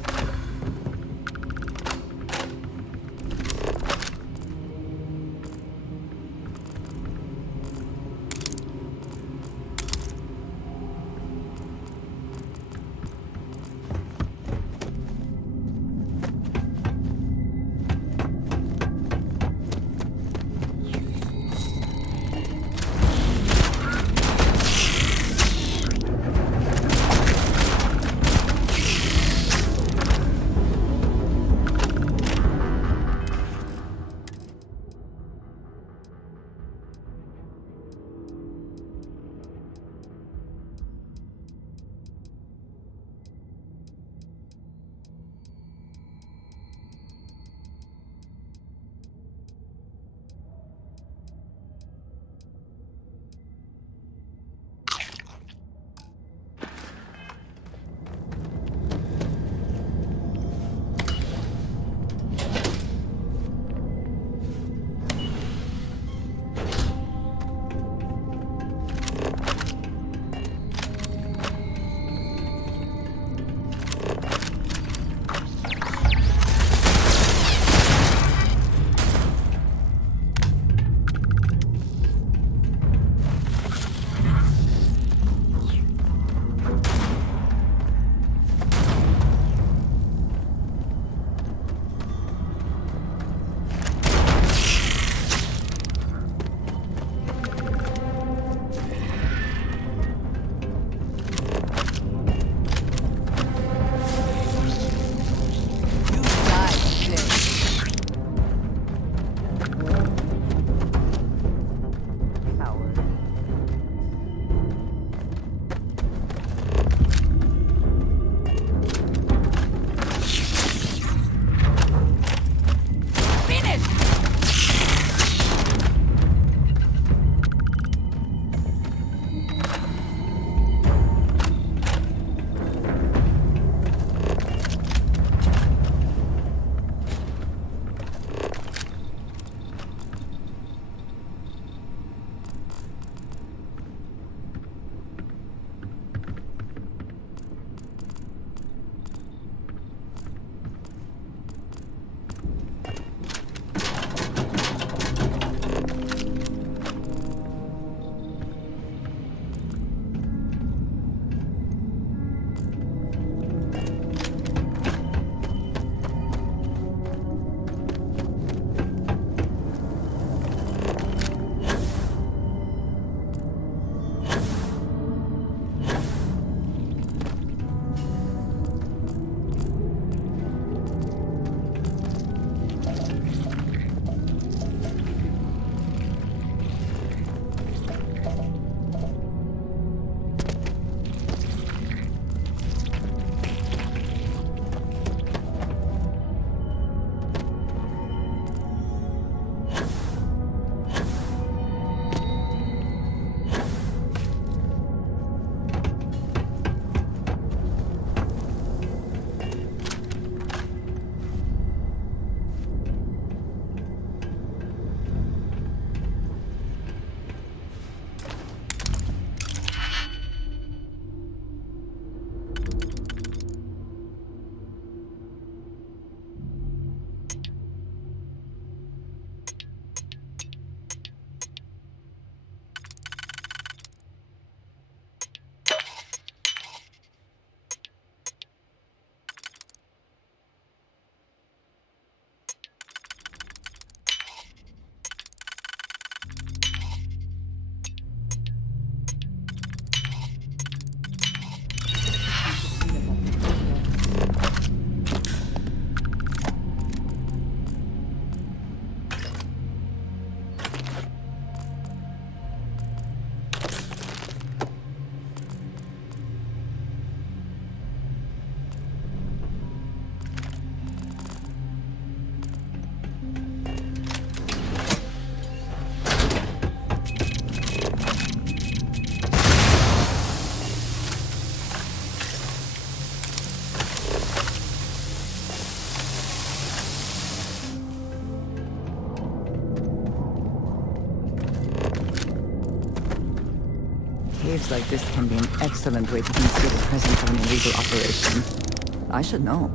Caves like this can be an excellent way to conceal the presence of an illegal operation. I should know.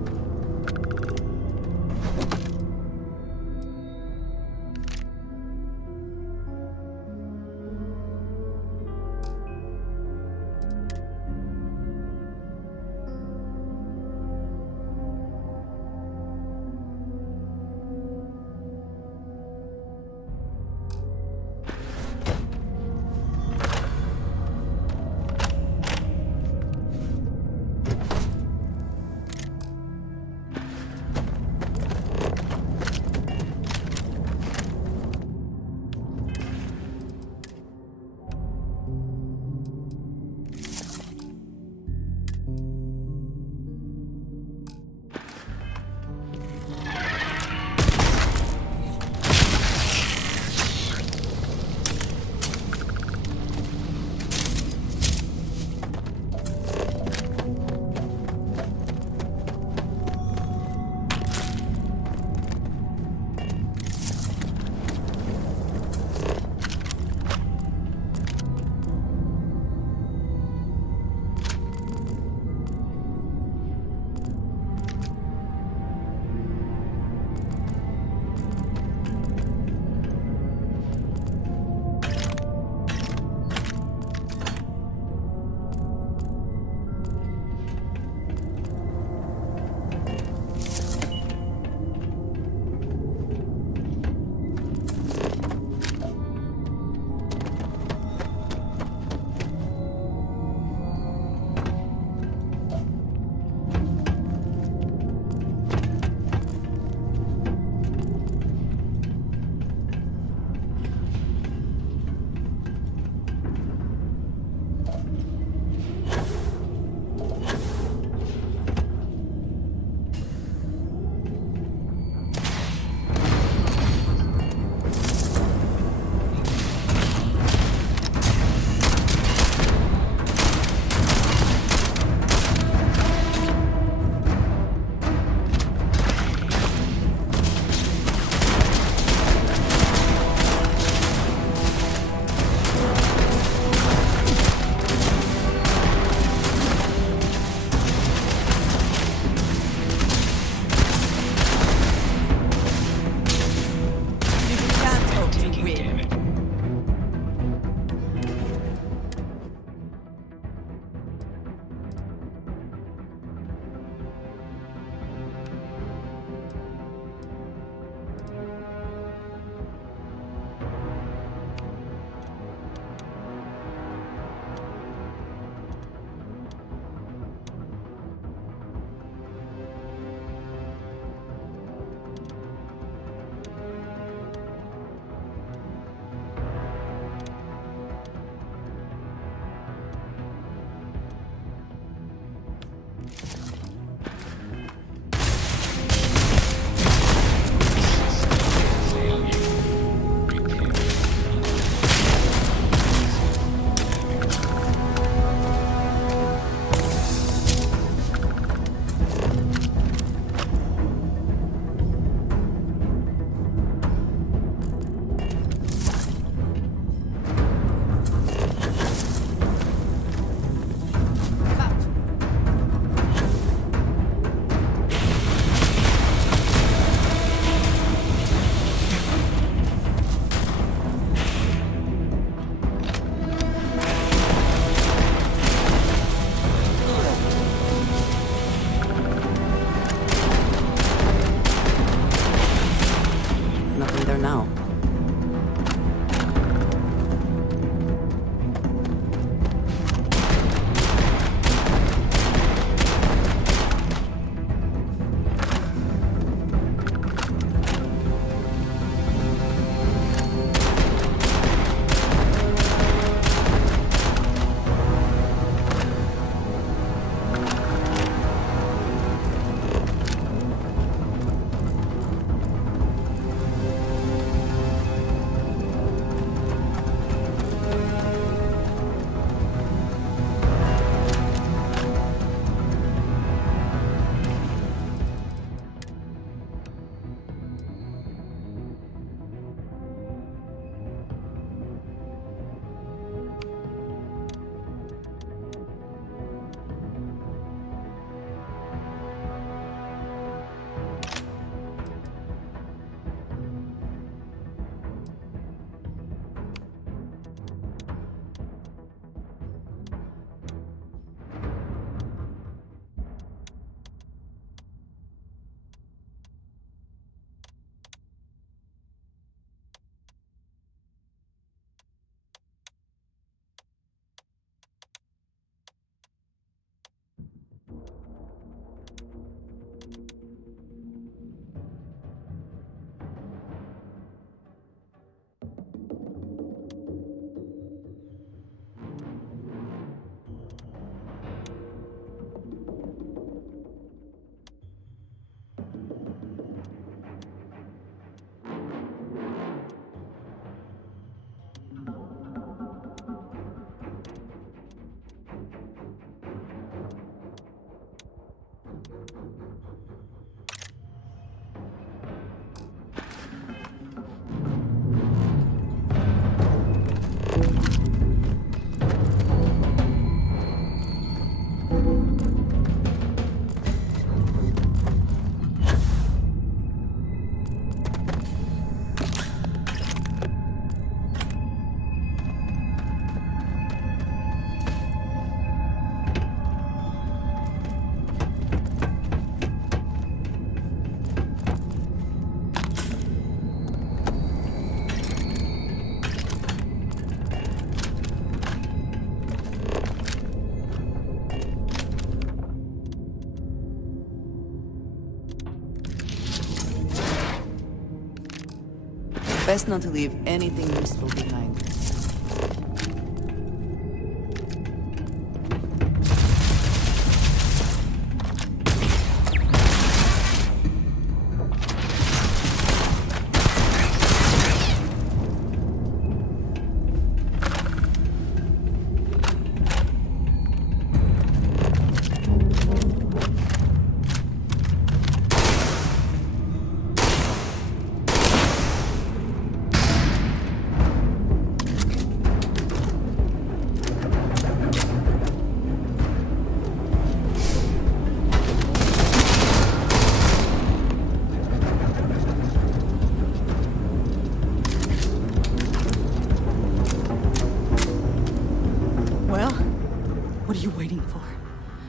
Best not to leave anything useful behind.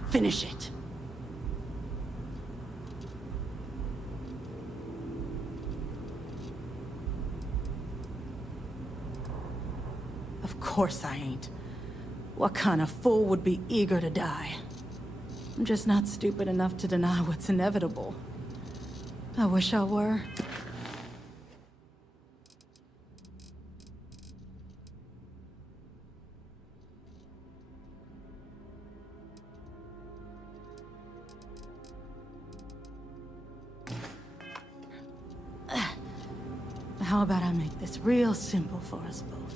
Finish it. Of course I ain't. What kind of fool would be eager to die? I'm just not stupid enough to deny what's inevitable. I wish I were. How about I make this real simple for us both?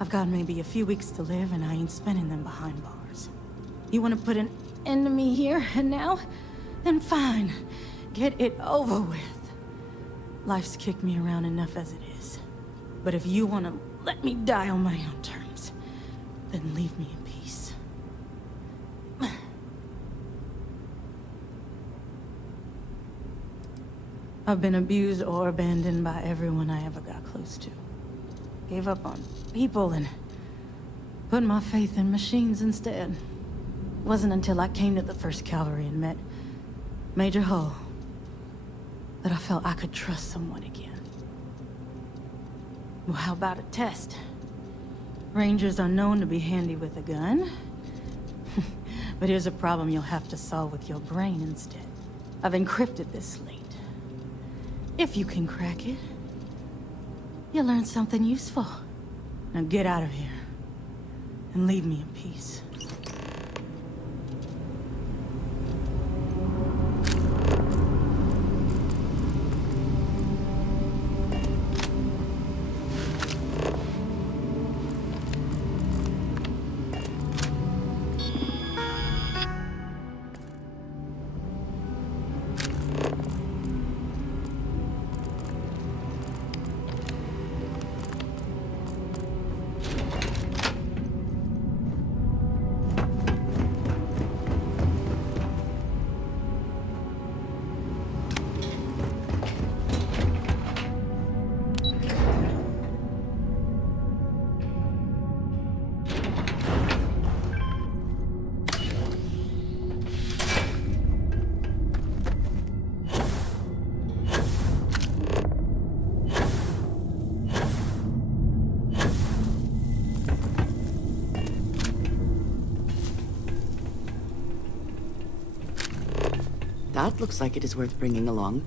I've got maybe a few weeks to live, and I ain't spending them behind bars. You want to put an end to me here and now? Then fine. Get it over with. Life's kicked me around enough as it is. But if you want to let me die on my own terms, then leave me in peace. I've been abused or abandoned by everyone I ever got close to. Gave up on people and put my faith in machines instead. Wasn't until I came to the 1st Cavalry and met Major Hull that I felt I could trust someone again. Well, how about a test? Rangers are known to be handy with a gun. But here's a problem you'll have to solve with your brain instead. I've encrypted this slate. If you can crack it, you'll learn something useful. Now get out of here and leave me in peace. That looks like it is worth bringing along.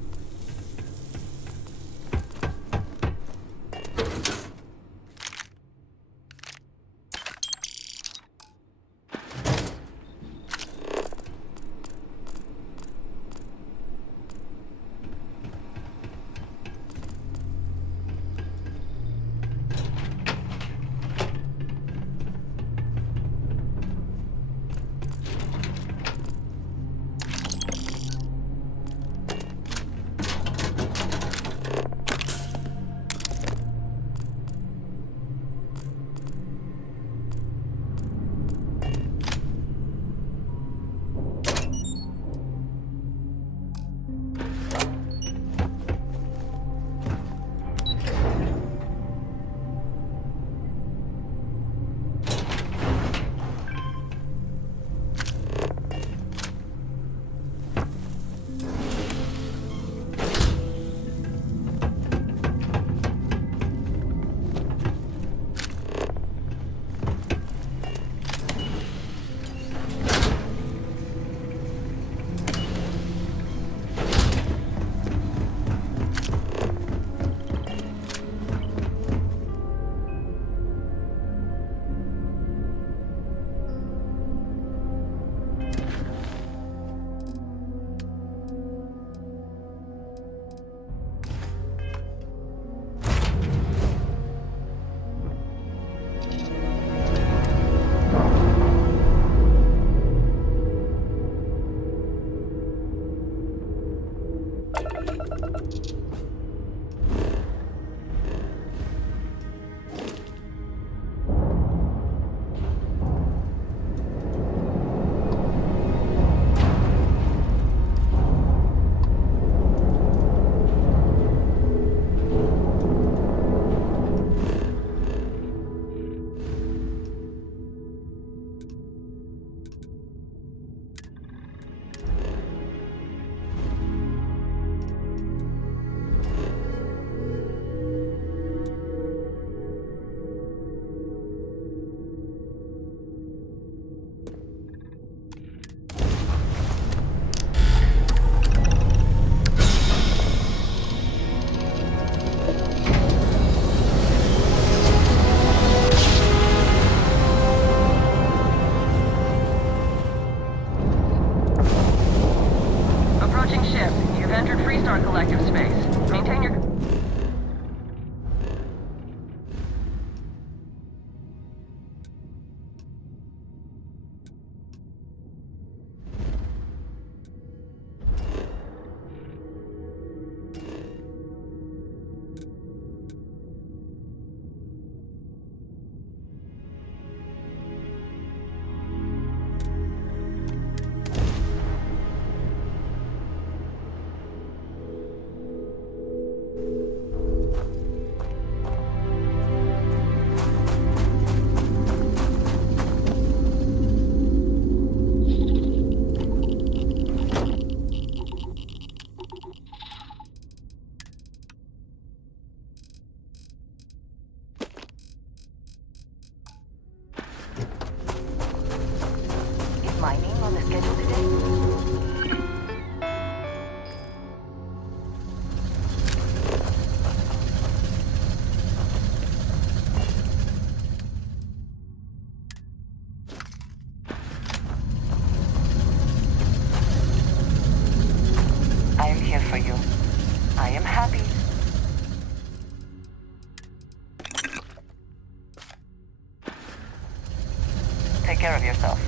Take care of yourself.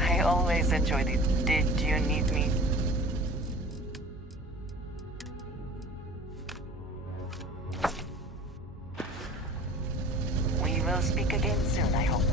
I always enjoy these "Did you need me?" We will speak again soon, I hope.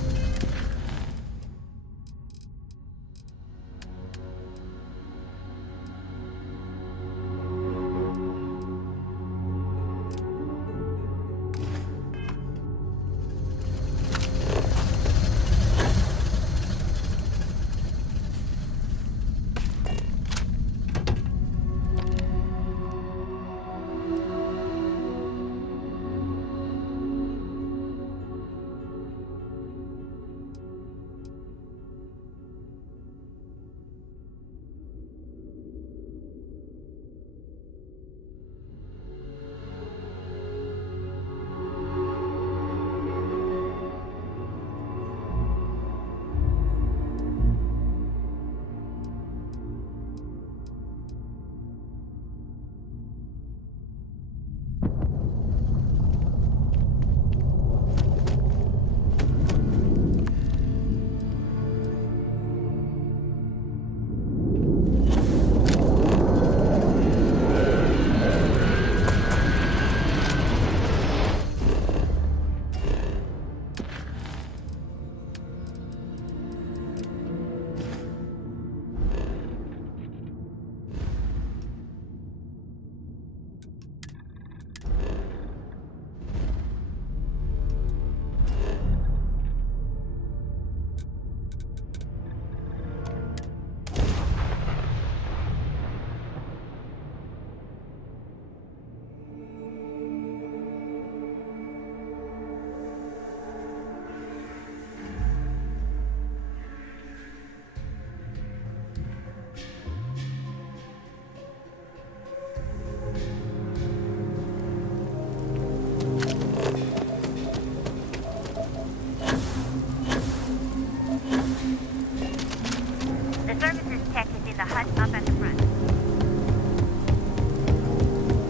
The services tech is in the hut up at the front.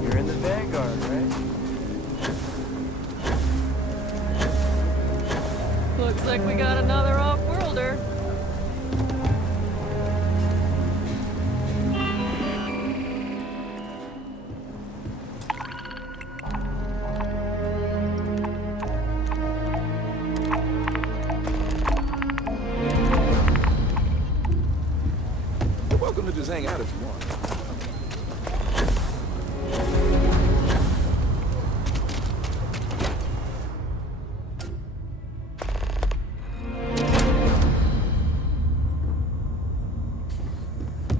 You're in the Vanguard, right? Looks like we got another off-worlder. You're welcome to just hang out if you want.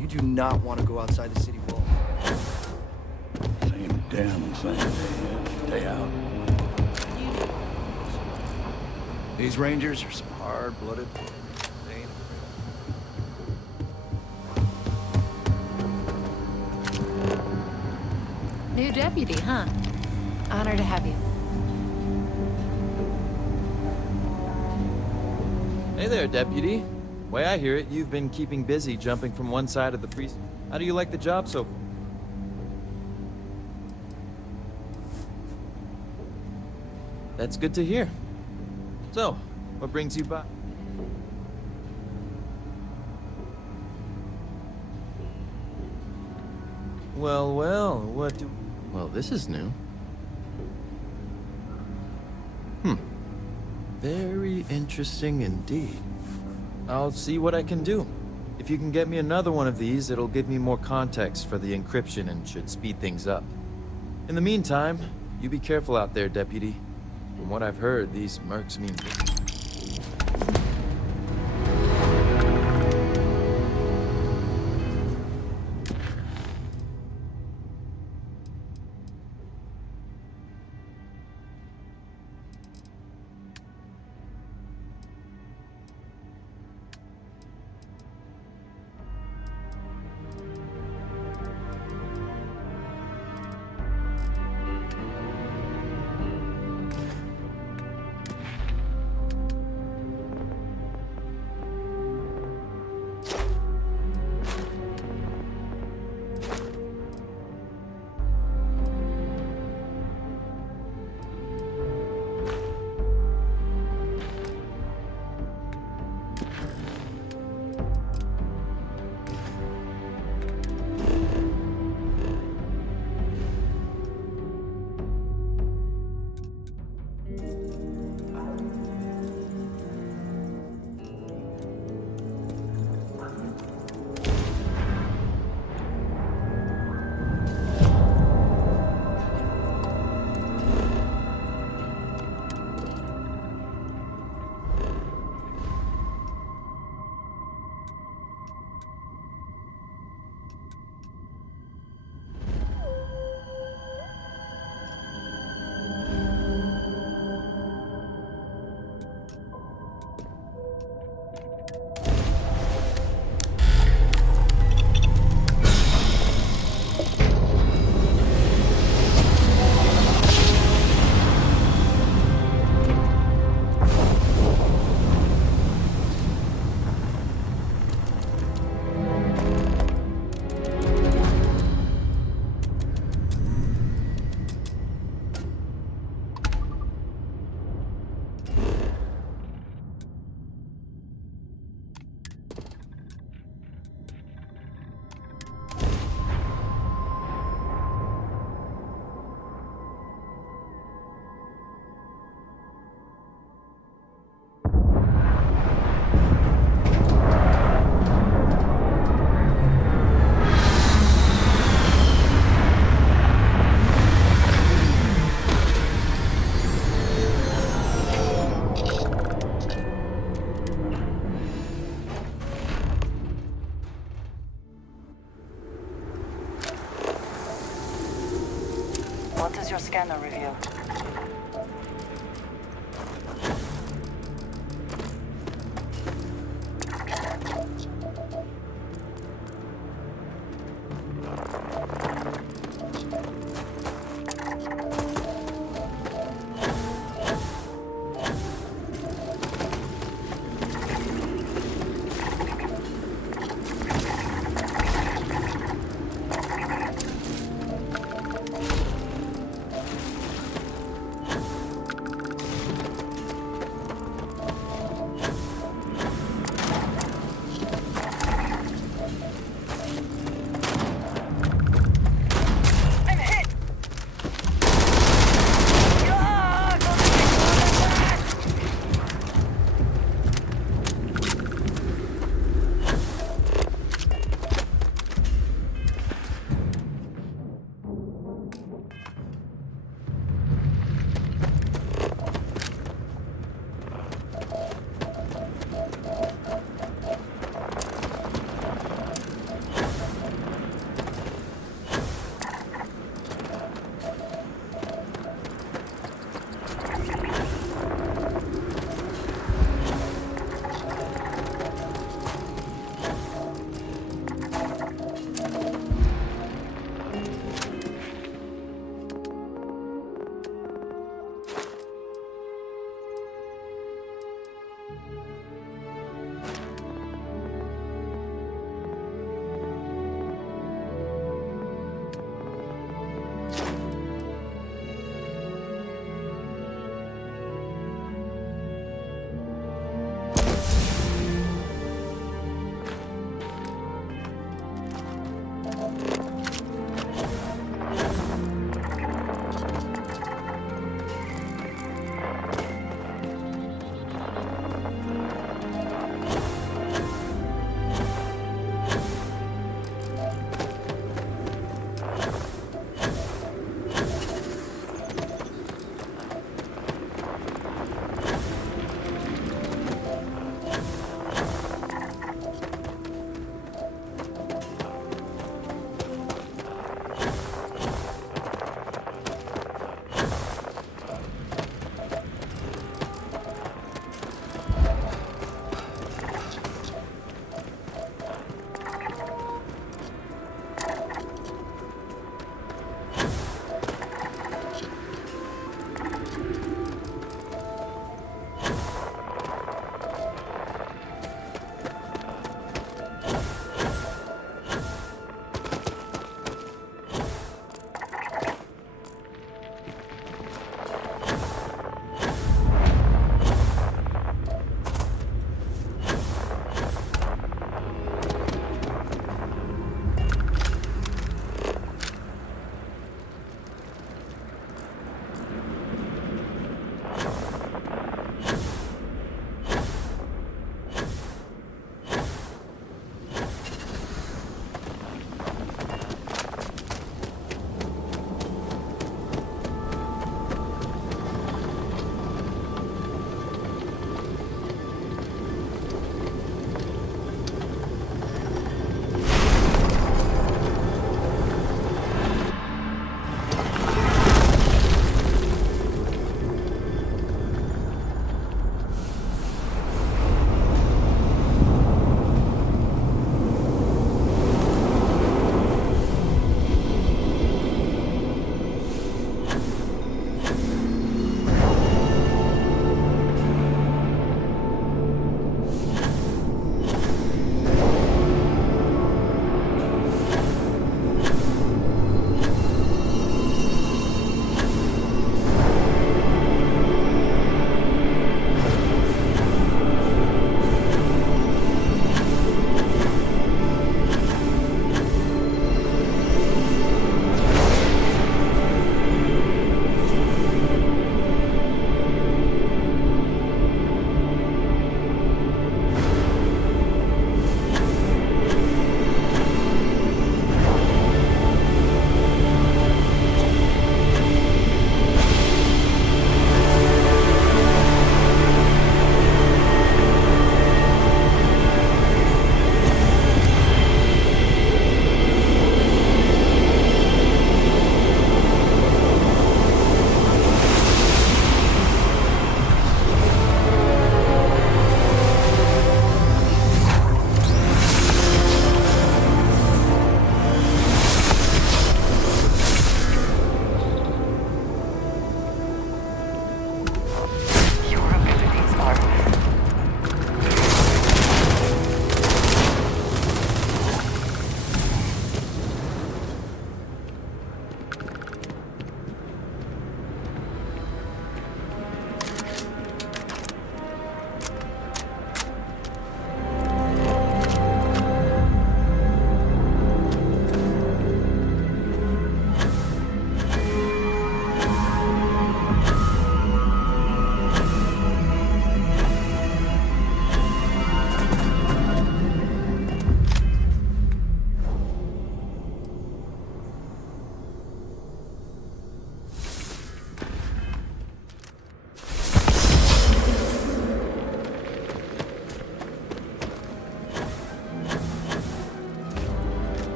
You do not want to go outside the city walls. Same damn thing day in, day out. These Rangers are some hard-blooded. New deputy, huh? Honor to have you. Hey there, deputy. Way I hear it, you've been keeping busy jumping from one side of the free. How do you like the job so far? That's good to hear. So, what brings you by? Well, what do... Well, this is new. Very interesting indeed. I'll see what I can do. If you can get me another one of these, it'll give me more context for the encryption and should speed things up. In the meantime, you be careful out there, deputy. From what I've heard, these mercs mean... your scanner review?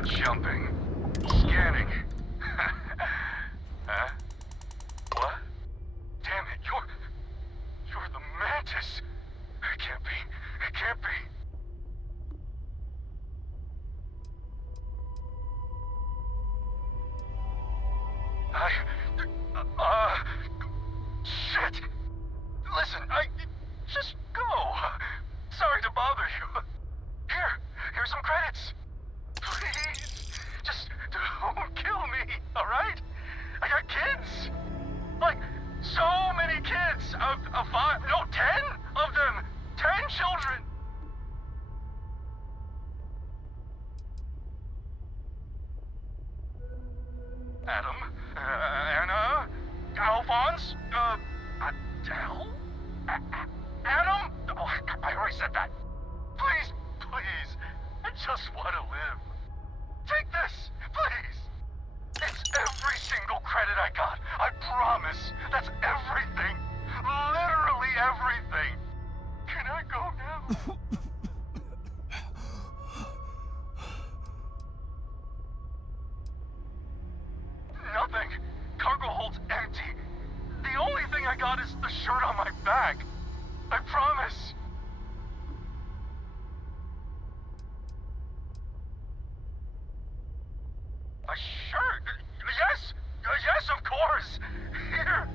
not jumping. Scanning. Huh? What? Damn it, you're the Mantis. It can't be. It can't be. Shit! Listen, just go. Sorry to bother you. Here's some credits. Please, just don't kill me, alright? I got kids. Like, so many kids. 5, no, 10 of them. 10 children. Adam, Anna, Alphonse, Adele? Adam? Oh, I already said that. Please, please, I just want to live. Take this, please. It's every single credit I got. I promise. That's everything. Literally everything. Can I go now? Nothing. Cargo hold's empty. The only thing I got is the shirt on my back. I promise. A shirt? Yes! Yes, of course! Here!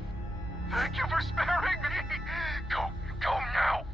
Thank you for sparing me! Go now!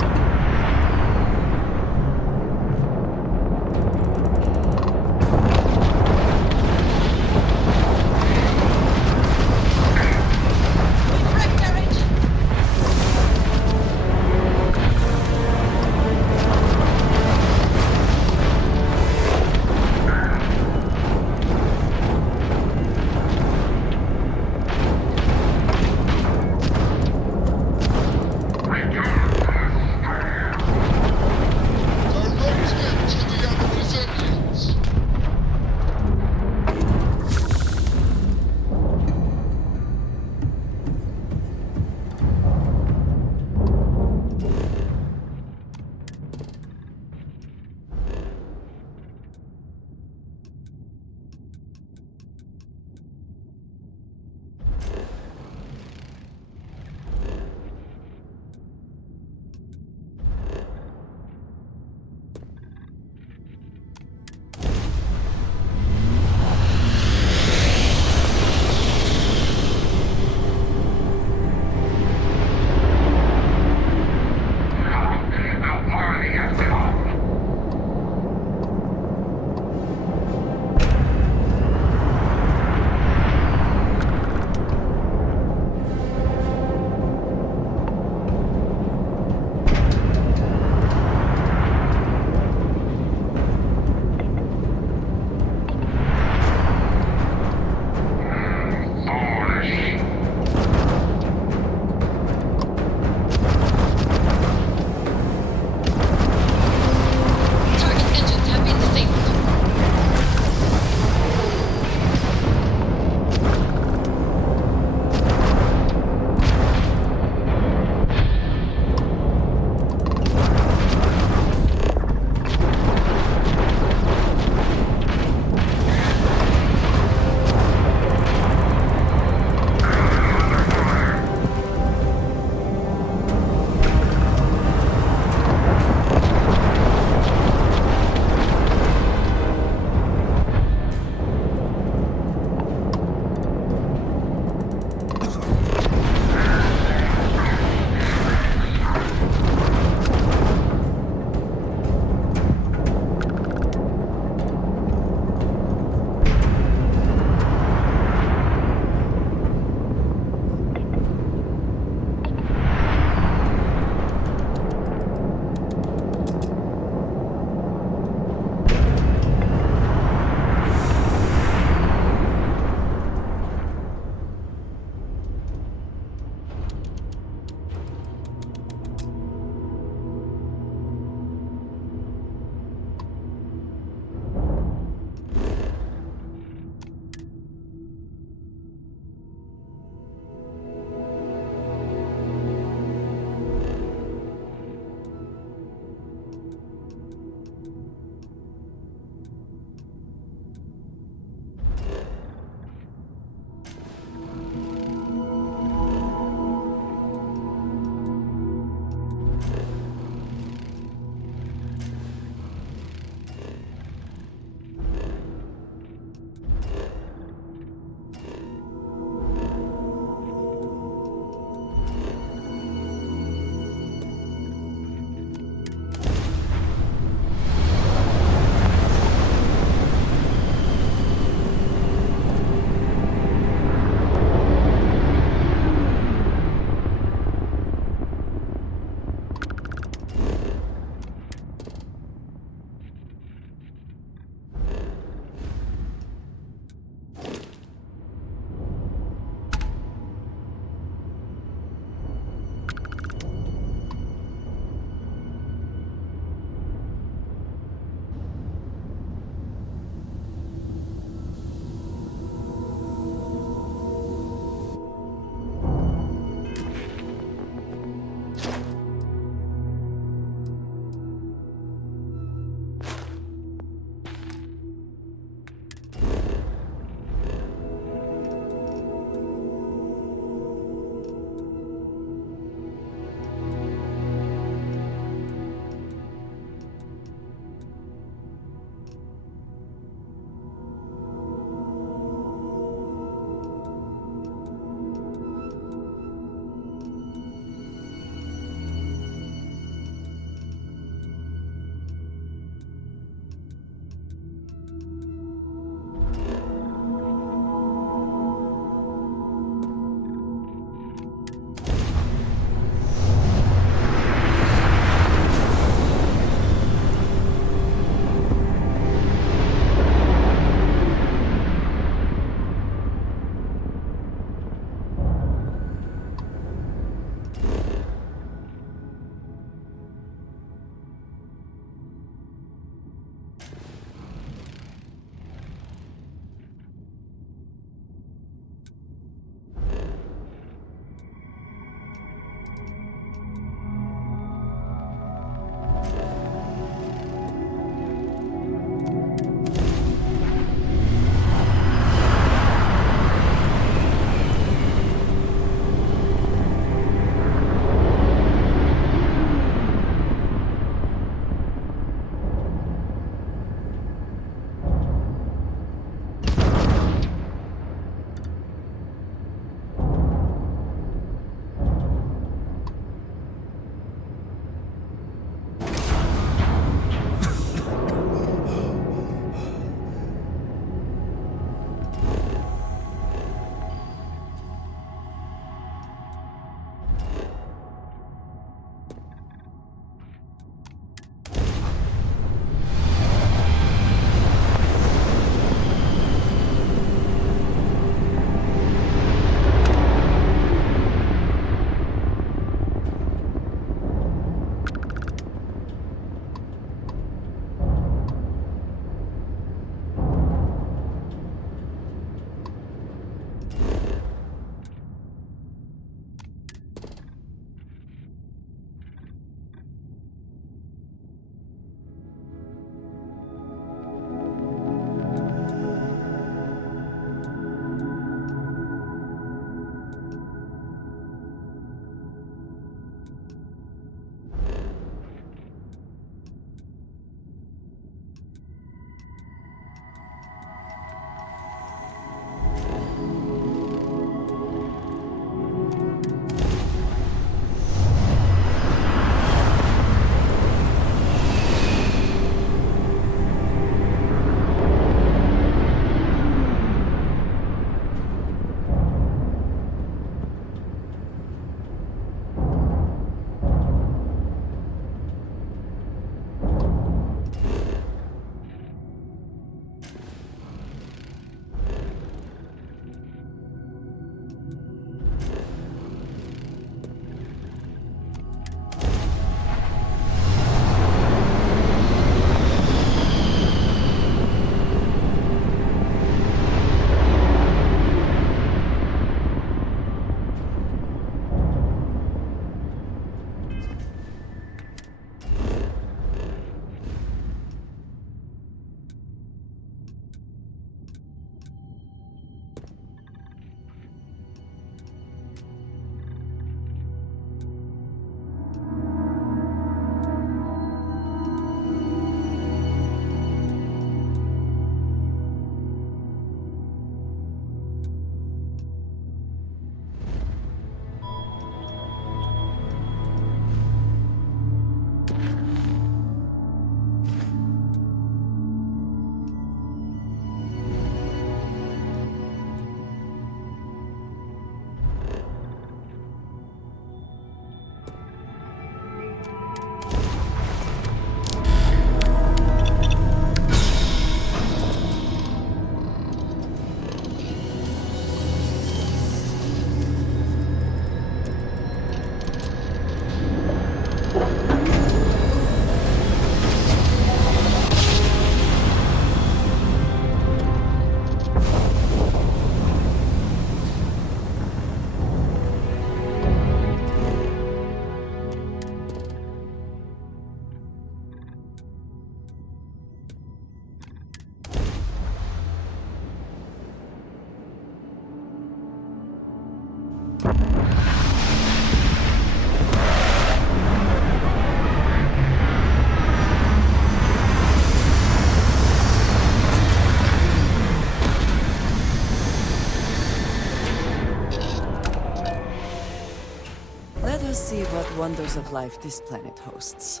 wonders of life this planet hosts.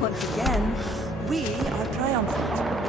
Once again, we are triumphant.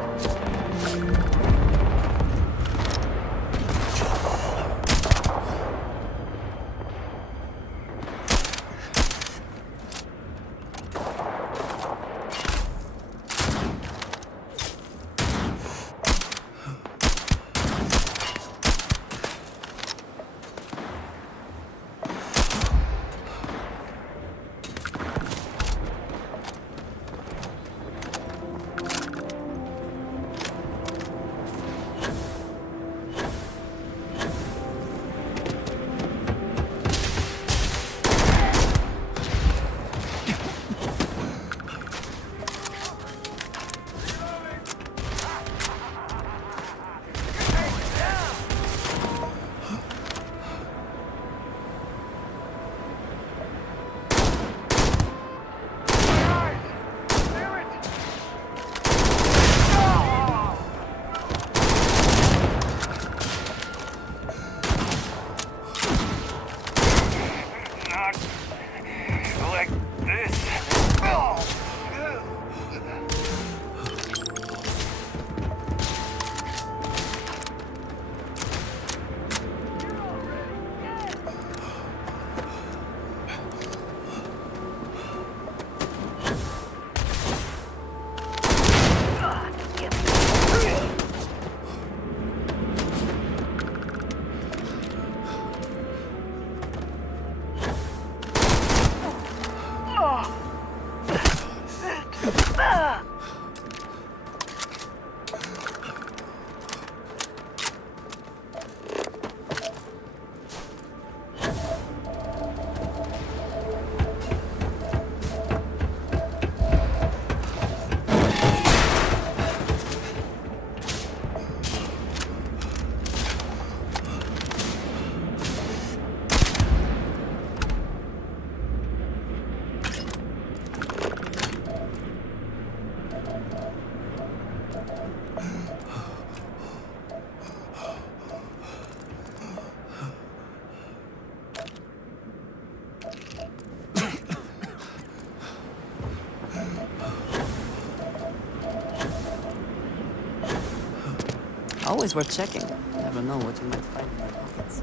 Always worth checking. Never know what you might find in your pockets.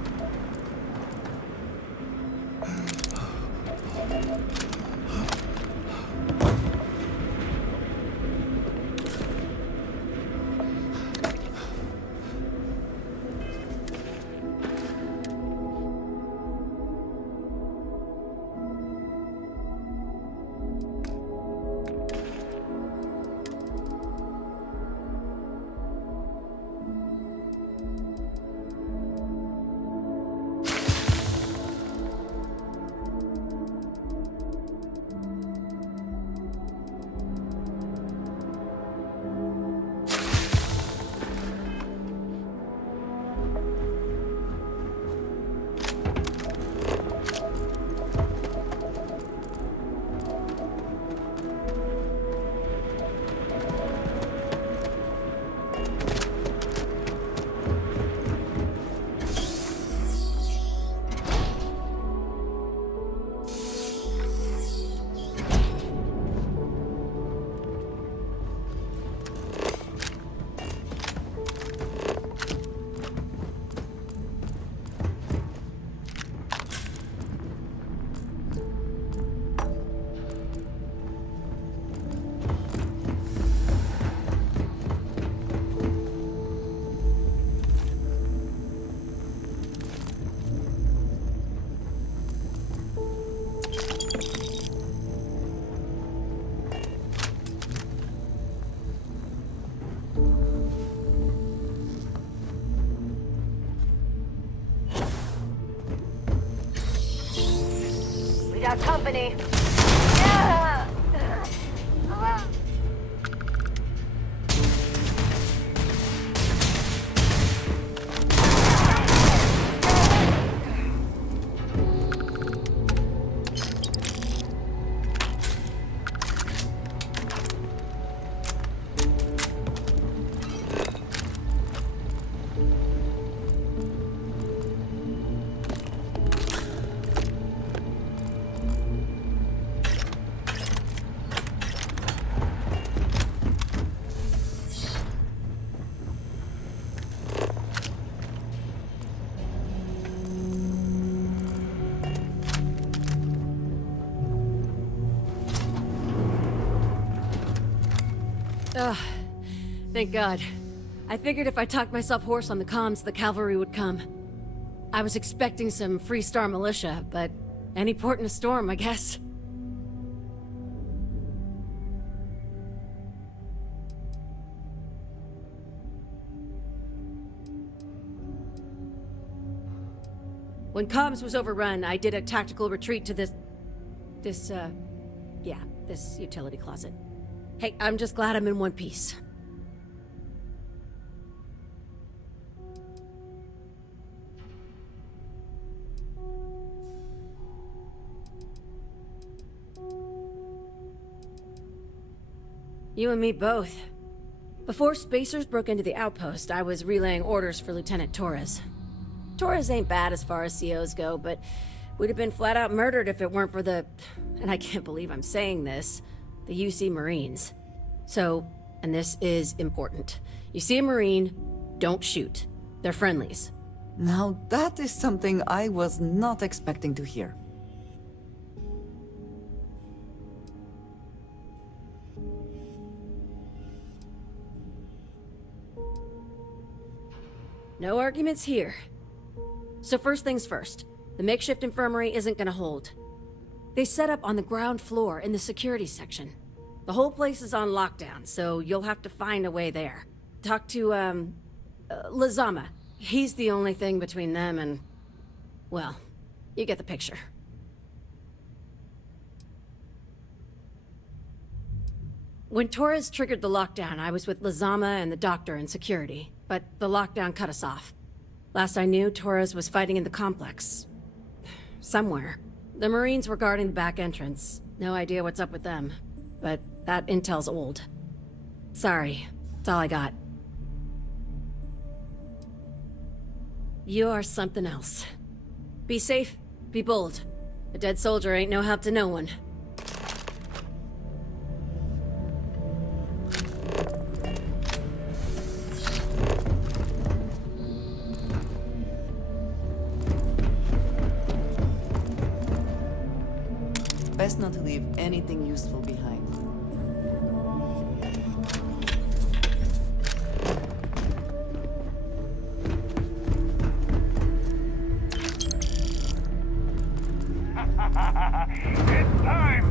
company. Yeah. Ugh. Thank God. I figured if I talked myself hoarse on the comms, the cavalry would come. I was expecting some Free-Star militia, but any port in a storm, I guess. When comms was overrun, I did a tactical retreat to this utility closet. Hey, I'm just glad I'm in one piece. You and me both. Before Spacers broke into the outpost, I was relaying orders for Lieutenant Torres. Torres ain't bad as far as COs go, but we'd have been flat out murdered if it weren't for the... and I can't believe I'm saying this... the UC Marines. So, and this is important. You see a Marine, don't shoot. They're friendlies. Now that is something I was not expecting to hear. No arguments here. So first things first, the makeshift infirmary isn't gonna hold. They set up on the ground floor in the security section. The whole place is on lockdown, so you'll have to find a way there. Talk to, Lazama. He's the only thing between them and... well, you get the picture. When Torres triggered the lockdown, I was with Lazama and the doctor in security, but the lockdown cut us off. Last I knew, Torres was fighting in the complex. Somewhere. The Marines were guarding the back entrance. No idea what's up with them. But that intel's old. Sorry, that's all I got. You are something else. Be safe, be bold. A dead soldier ain't no help to no one. Best not to leave anything useful behind. It's time!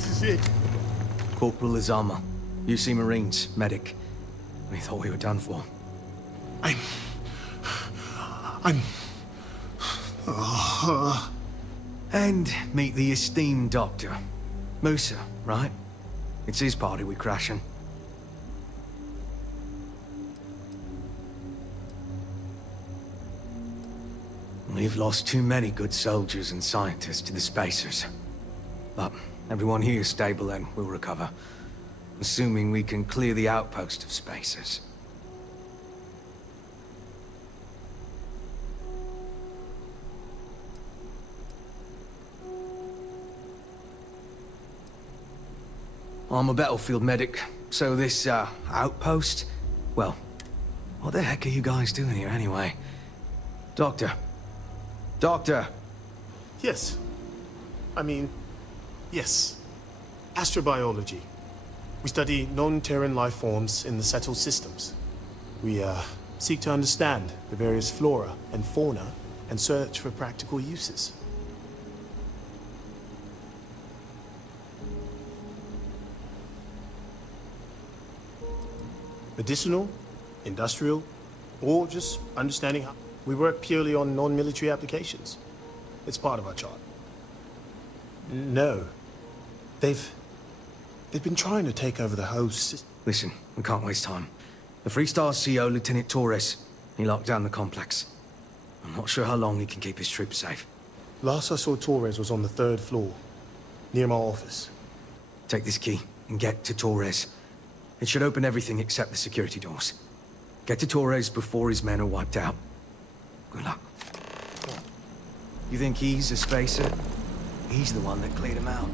This is it. Corporal Azama, UC Marines, medic. We thought we were done for. And meet the esteemed doctor. Musa, right? It's his party we're crashing. We've lost too many good soldiers and scientists to the Spacers. But everyone here is stable and will recover. Assuming we can clear the outpost of Spacers. I'm a battlefield medic, so this, outpost? Well, what the heck are you guys doing here anyway? Doctor. Doctor! Yes. Yes. Astrobiology. We study non-Terran life forms in the settled systems. We, seek to understand the various flora and fauna and search for practical uses. Medicinal, industrial, or just understanding how we work purely on non-military applications. It's part of our chart. No. They've been trying to take over the whole system. Listen, we can't waste time. The Freestar CO, Lieutenant Torres, he locked down the complex. I'm not sure how long he can keep his troops safe. Last I saw Torres was on the 3rd floor, near my office. Take this key and get to Torres. It should open everything except the security doors. Get to Torres before his men are wiped out. Good luck. You think he's a spacer? He's the one that cleared him out.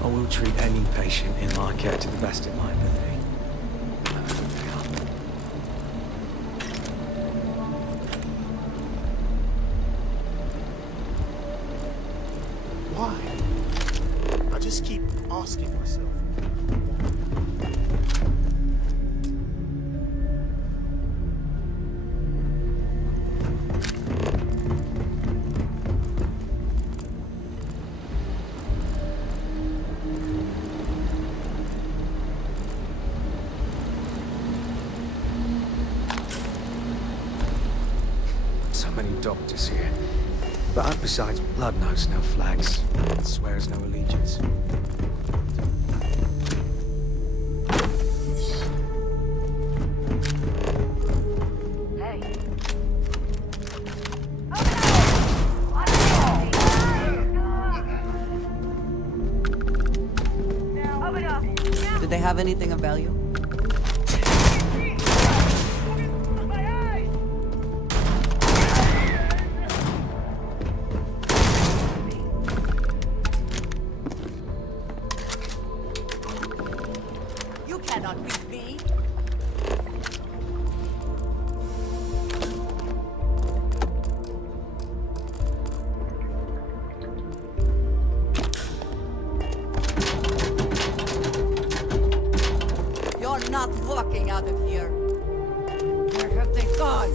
I will treat any patient in my care to the best of my ability. Why? I just keep asking myself. So many doctors here. But besides, blood knows no flags, swears no allegiance. Hey. Did they have anything of value? You cannot beat me. You're not walking out of here. Where have they gone?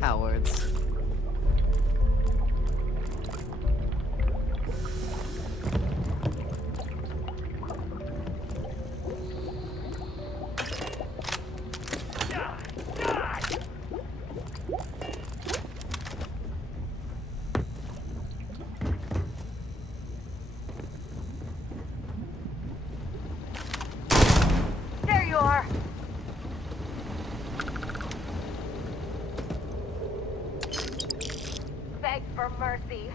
Cowards. There you are. Beg for mercy.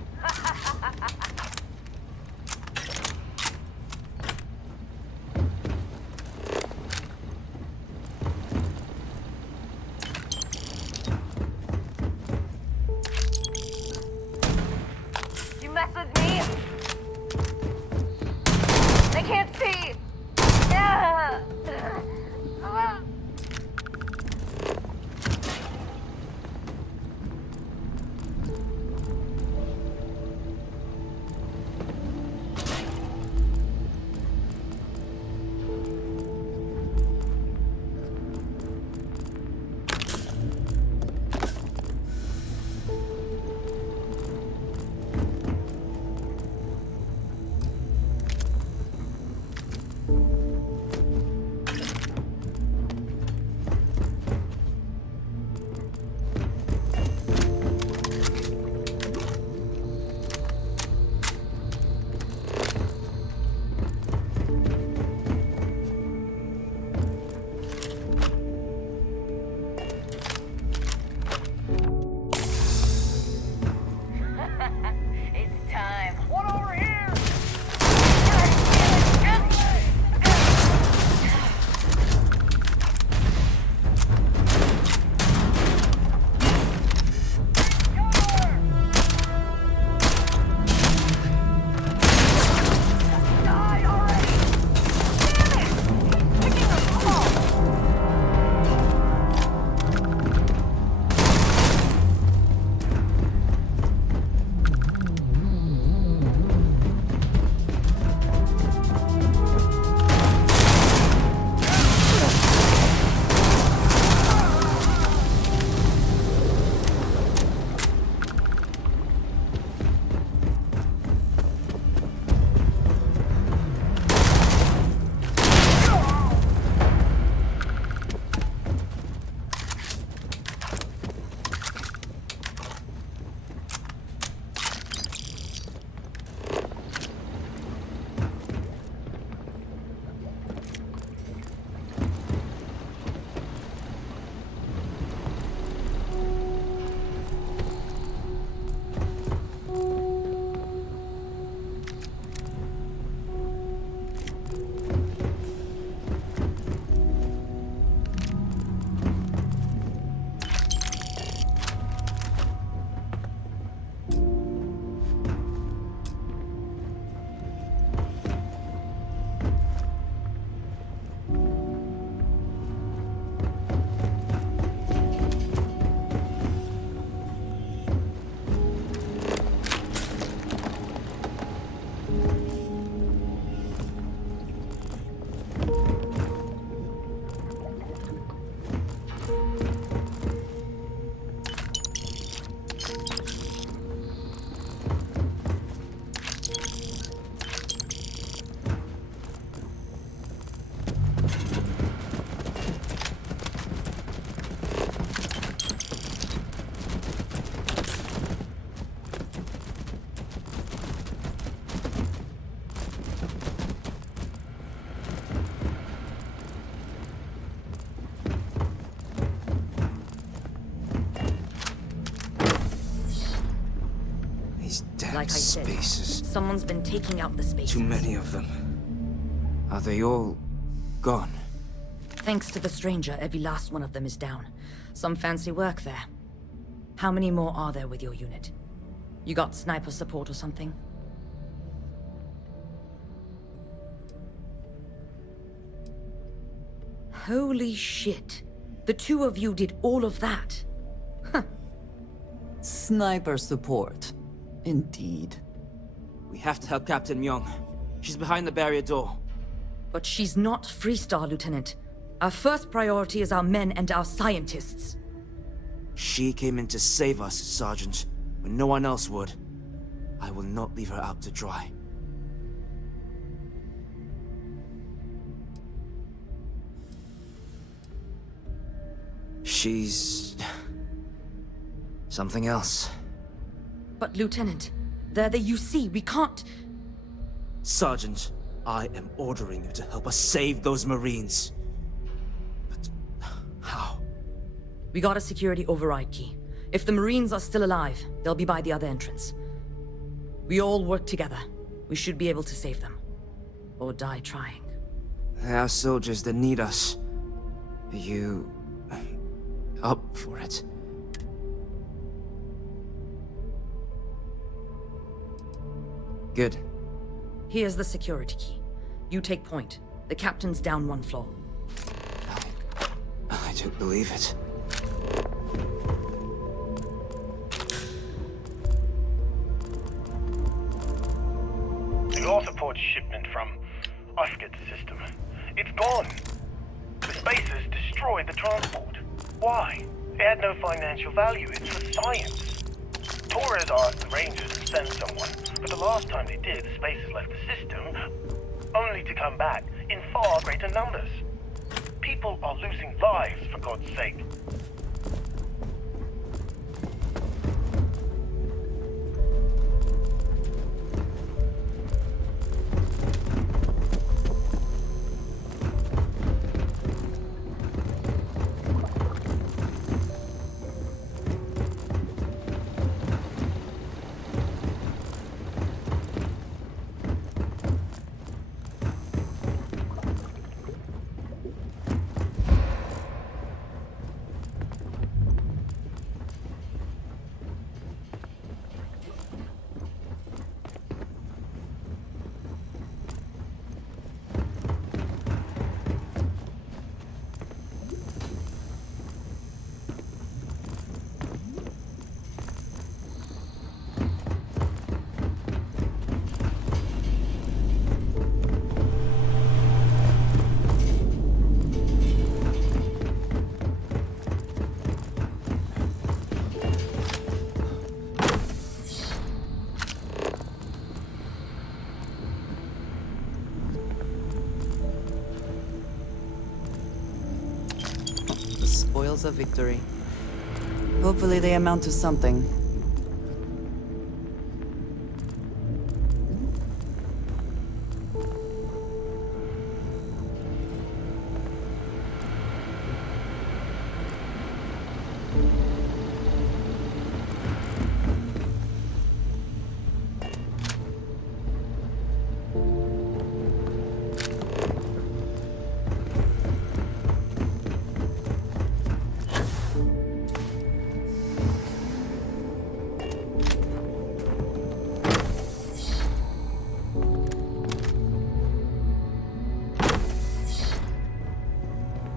like I said. Spaces. Someone's been taking out the spaces. Too many of them. Are they all gone? Thanks to the stranger, every last one of them is down. Some fancy work there. How many more are there with your unit? You got sniper support or something? Holy shit. The two of you did all of that. Huh. Sniper support. Indeed. We have to help Captain Myung. She's behind the barrier door. But she's not Freestar, Lieutenant. Our first priority is our men and our scientists. She came in to save us, Sergeant, when no one else would. I will not leave her out to dry. She's... something else. But, Lieutenant, they're the UC. We can't... Sergeant, I am ordering you to help us save those Marines. But how? We got a security override key. If the Marines are still alive, they'll be by the other entrance. We all work together. We should be able to save them. Or die trying. There are soldiers that need us. Are you... up for it? Good. Here's the security key. You take point. The captain's down one floor. I don't believe it. The Autoport shipment from... I forget the system. It's gone. The spacers destroyed the transport. Why? It had no financial value. It's for science. Torres asked the Rangers to send someone, but the last time they did, the spacers left the system, only to come back in far greater numbers. People are losing lives, for God's sake. Spoils of victory. Hopefully they amount to something.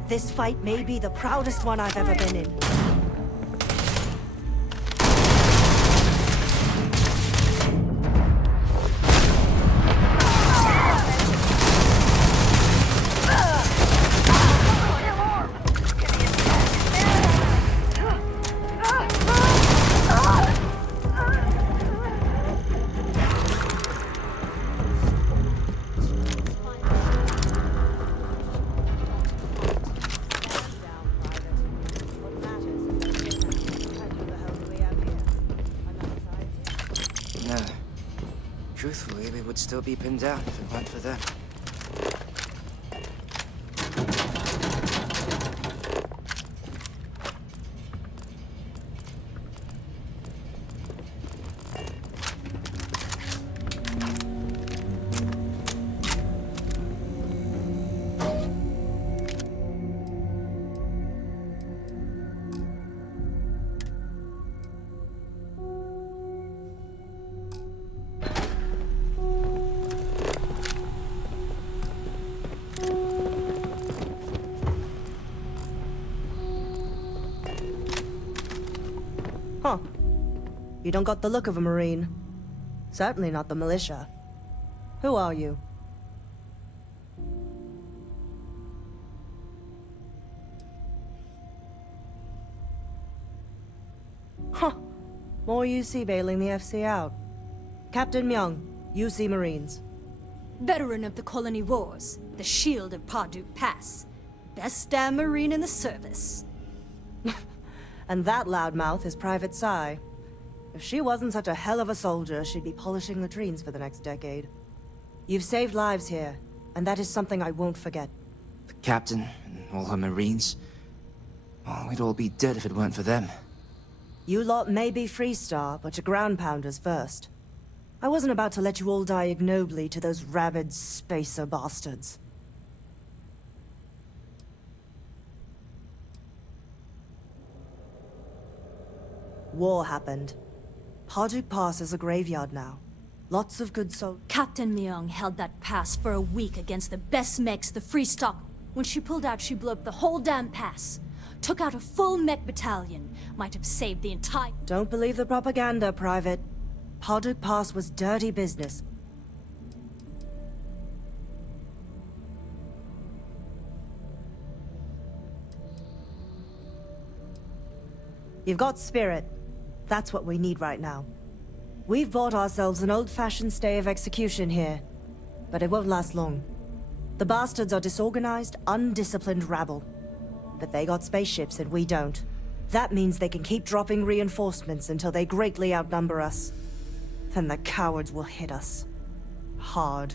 This fight may be the proudest one I've ever been in. Truthfully, we would still be pinned down if it weren't for them. Huh. You don't got the look of a Marine. Certainly not the militia. Who are you? Huh. More UC bailing the FC out. Captain Myung, UC Marines. Veteran of the Colony Wars, the shield of Parduk Pass. Best damn Marine in the service. And that loudmouth is Private Psy. If she wasn't such a hell of a soldier, she'd be polishing latrines for the next decade. You've saved lives here, and that is something I won't forget. The captain and all her Marines. Well, we'd all be dead if it weren't for them. You lot may be Freestar, but you're ground pounders first. I wasn't about to let you all die ignobly to those rabid spacer bastards. War happened. Parduk Pass is a graveyard now. Lots of good souls. Captain Myung held that pass for a week against the best mechs the Freestock. When she pulled out, she blew up the whole damn pass. Took out a full mech battalion. Might have saved the entire... Don't believe the propaganda, Private. Parduk Pass was dirty business. You've got spirit. That's what we need right now. We've bought ourselves an old-fashioned stay of execution here, but it won't last long. The bastards are disorganized, undisciplined rabble. But they got spaceships and we don't. That means they can keep dropping reinforcements until they greatly outnumber us. Then the cowards will hit us. Hard.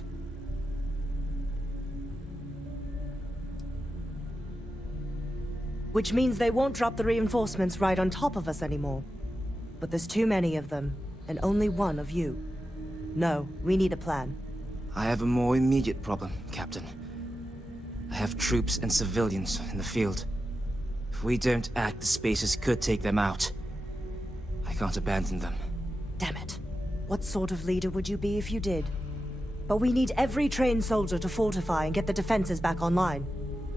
Which means they won't drop the reinforcements right on top of us anymore. But there's too many of them, and only one of you. No, we need a plan. I have a more immediate problem, Captain. I have troops and civilians in the field. If we don't act, the Spacers could take them out. I can't abandon them. Damn it. What sort of leader would you be if you did? But we need every trained soldier to fortify and get the defenses back online.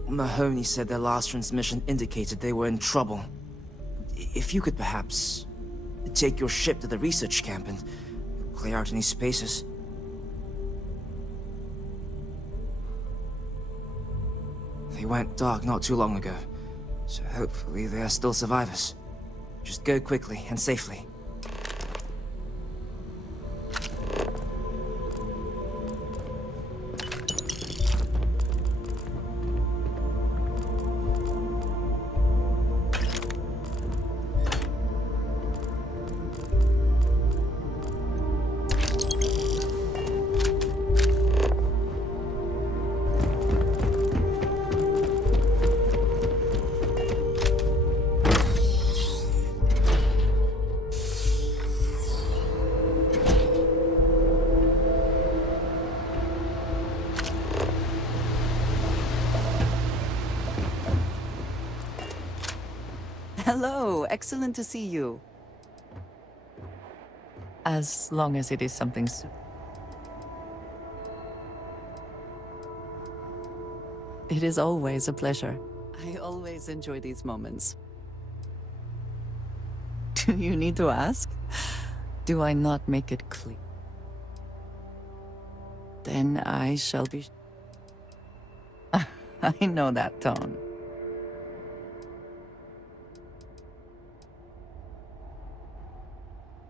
Mahoney said their last transmission indicated they were in trouble. If you could perhaps take your ship to the research camp and clear out any Spacers. They went dark not too long ago, so hopefully they are still survivors. Just go quickly and safely. Hello, excellent to see you. As long as it is something It is always a pleasure. I always enjoy these moments. Do you need to ask? Do I not make it clear? Then I shall be... I know that tone.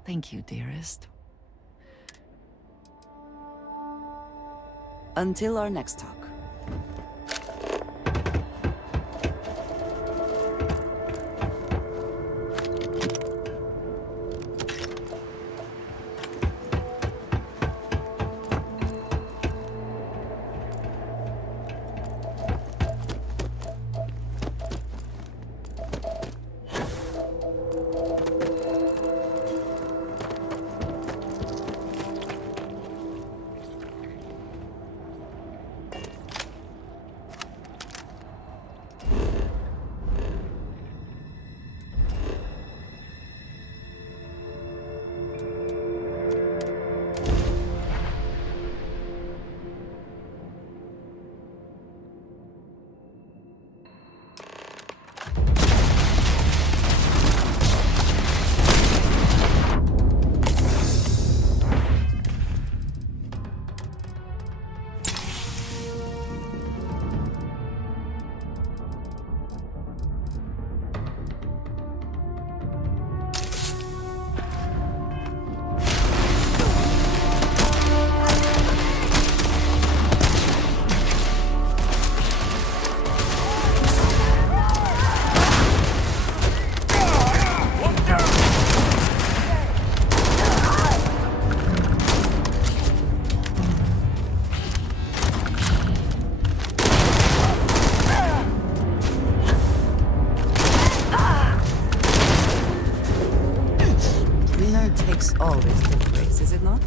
Thank you, dearest. Until our next talk. always took breaks, is it not?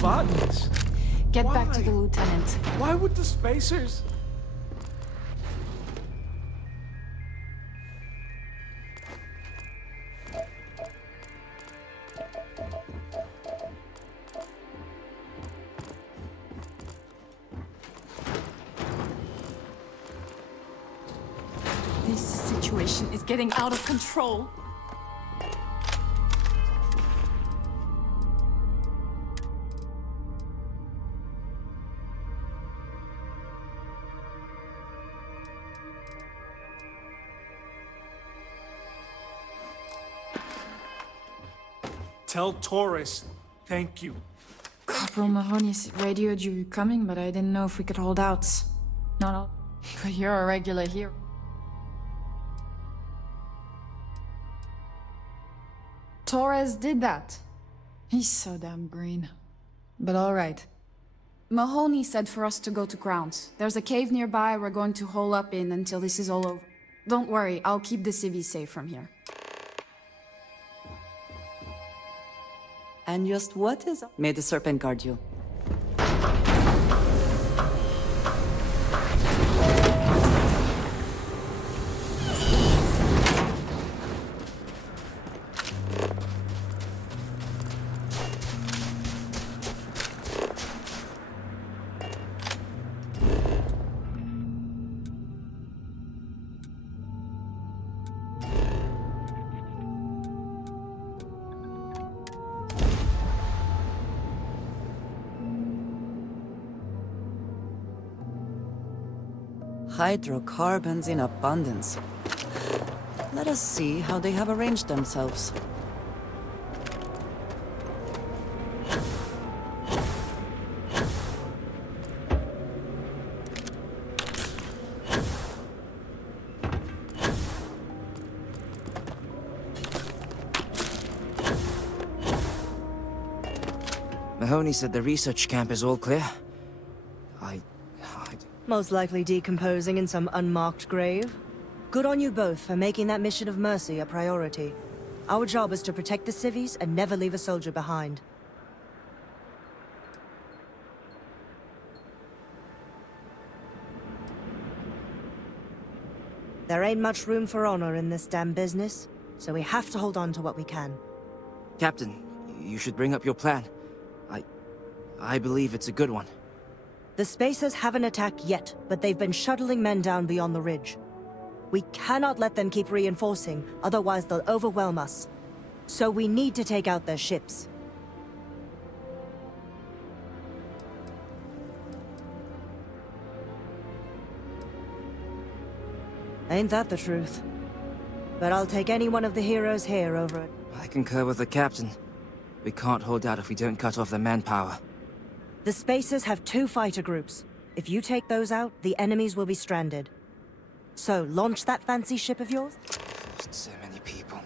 Buttons. Get back to the lieutenant. Why would the spacers? This situation is getting out of control. Tell Torres, thank you. Corporal Mahoney radioed you coming, but I didn't know if we could hold out. Not all. But you're a regular hero. Torres did that. He's so damn green. But alright. Mahoney said for us to go to grounds. There's a cave nearby we're going to hole up in until this is all over. Don't worry, I'll keep the civvies safe from here. And just what is... May the serpent guard you. Hydrocarbons in abundance. Let us see how they have arranged themselves. Mahoney said the research camp is all clear. Most likely decomposing in some unmarked grave. Good on you both for making that mission of mercy a priority. Our job is to protect the civvies and never leave a soldier behind. There ain't much room for honor in this damn business, so we have to hold on to what we can. Captain, you should bring up your plan. I believe it's a good one. The Spacers haven't attacked yet, but they've been shuttling men down beyond the ridge. We cannot let them keep reinforcing, otherwise they'll overwhelm us. So we need to take out their ships. Ain't that the truth? But I'll take any one of the heroes here over it. I concur with the captain. We can't hold out if we don't cut off their manpower. The Spacers have 2 fighter groups. If you take those out, the enemies will be stranded. So, launch that fancy ship of yours? So many people.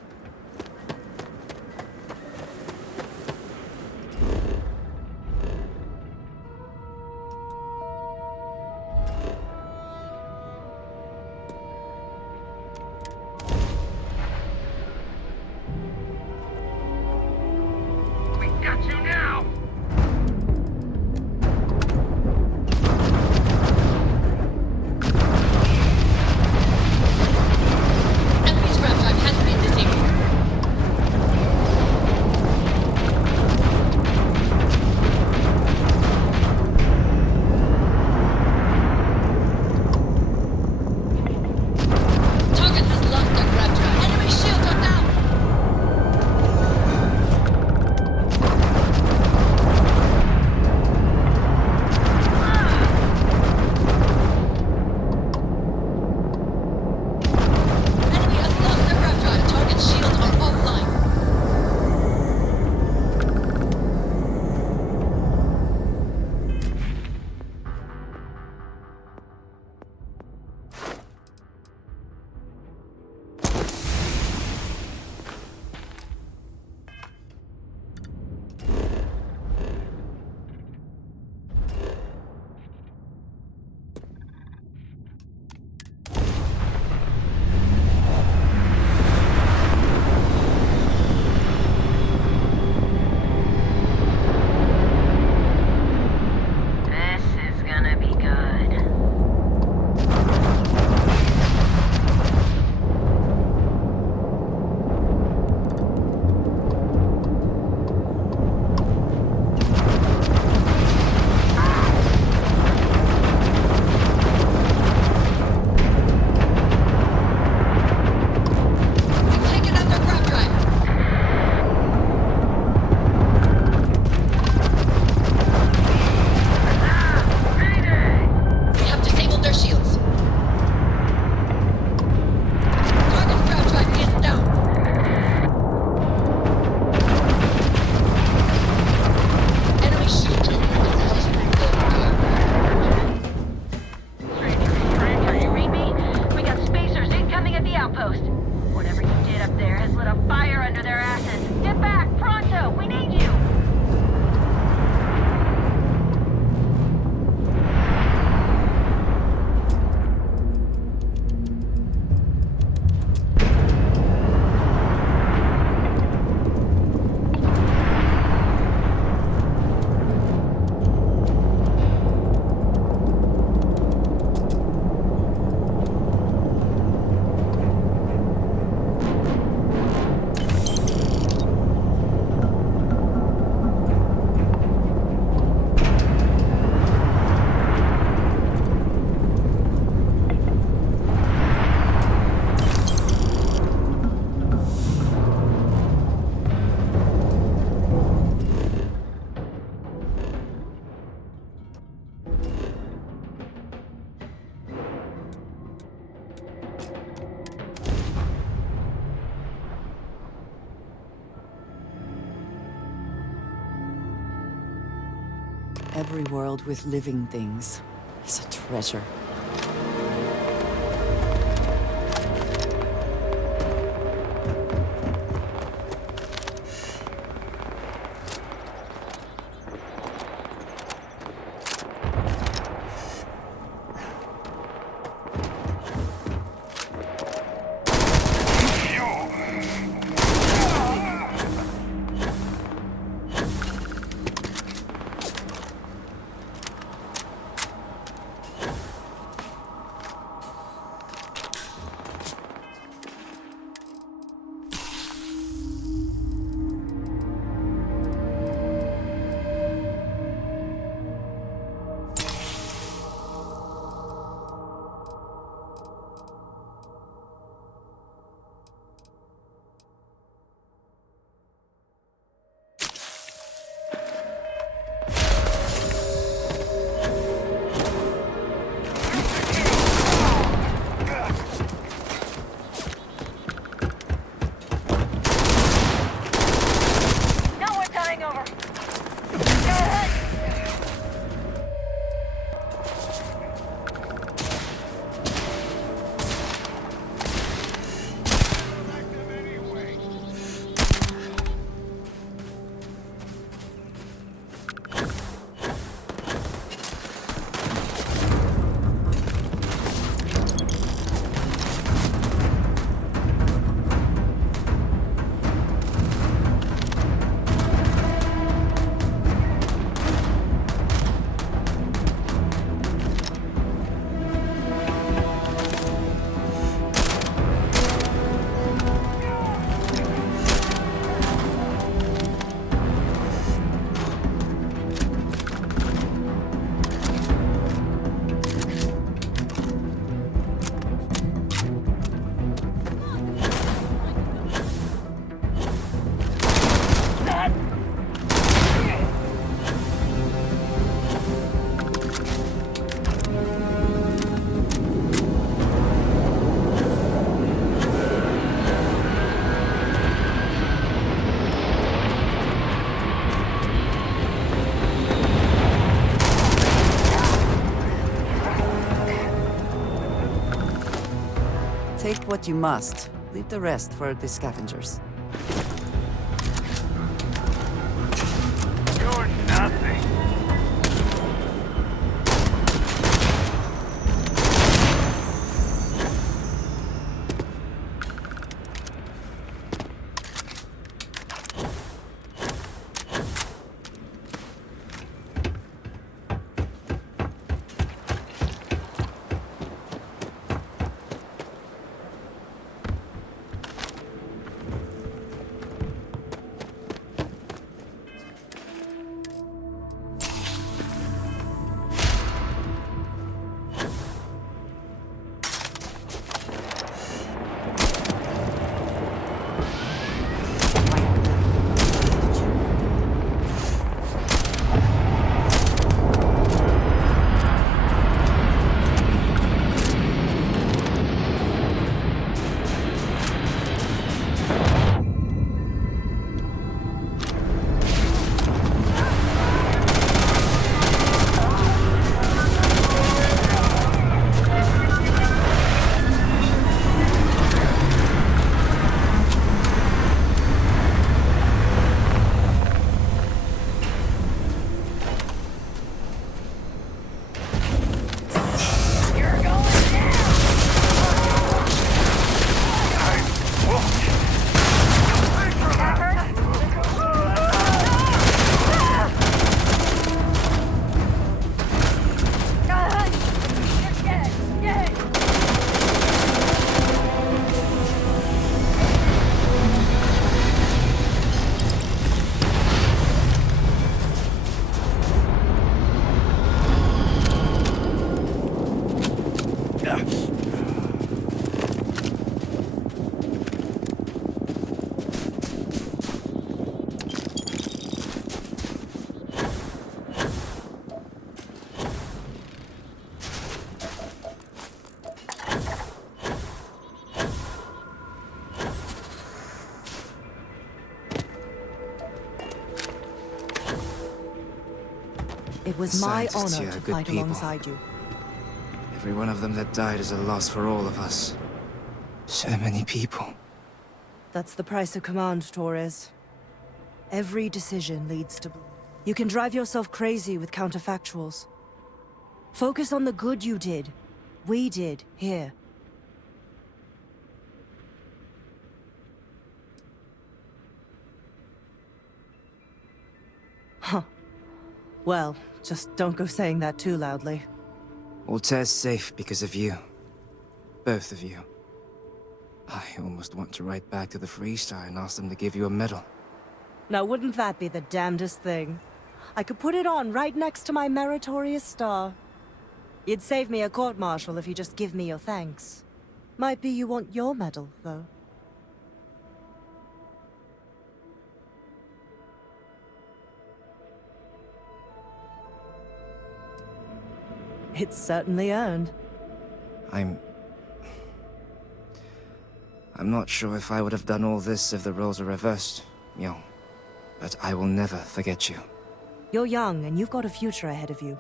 We got you now! Every world with living things is a treasure. Take what you must. Leave the rest for the scavengers. You're nothing. It was The my scientists honor here to are good fight people. alongside you. Every one of them that died is a loss for all of us. So many people. That's the price of command, Torres. Every decision leads to... You can drive yourself crazy with counterfactuals. Focus on the good you did. We did, here. Huh. Well, just don't go saying that too loudly. Altair's safe because of you. Both of you. I almost want to write back to the Freestar and ask them to give you a medal. Now wouldn't that be the damnedest thing? I could put it on right next to my meritorious star. You'd save me a court-martial if you just give me your thanks. Might be you want your medal, though. It's certainly earned. I'm not sure if I would have done all this if the roles were reversed, Myung. But I will never forget you. You're young, and you've got a future ahead of you.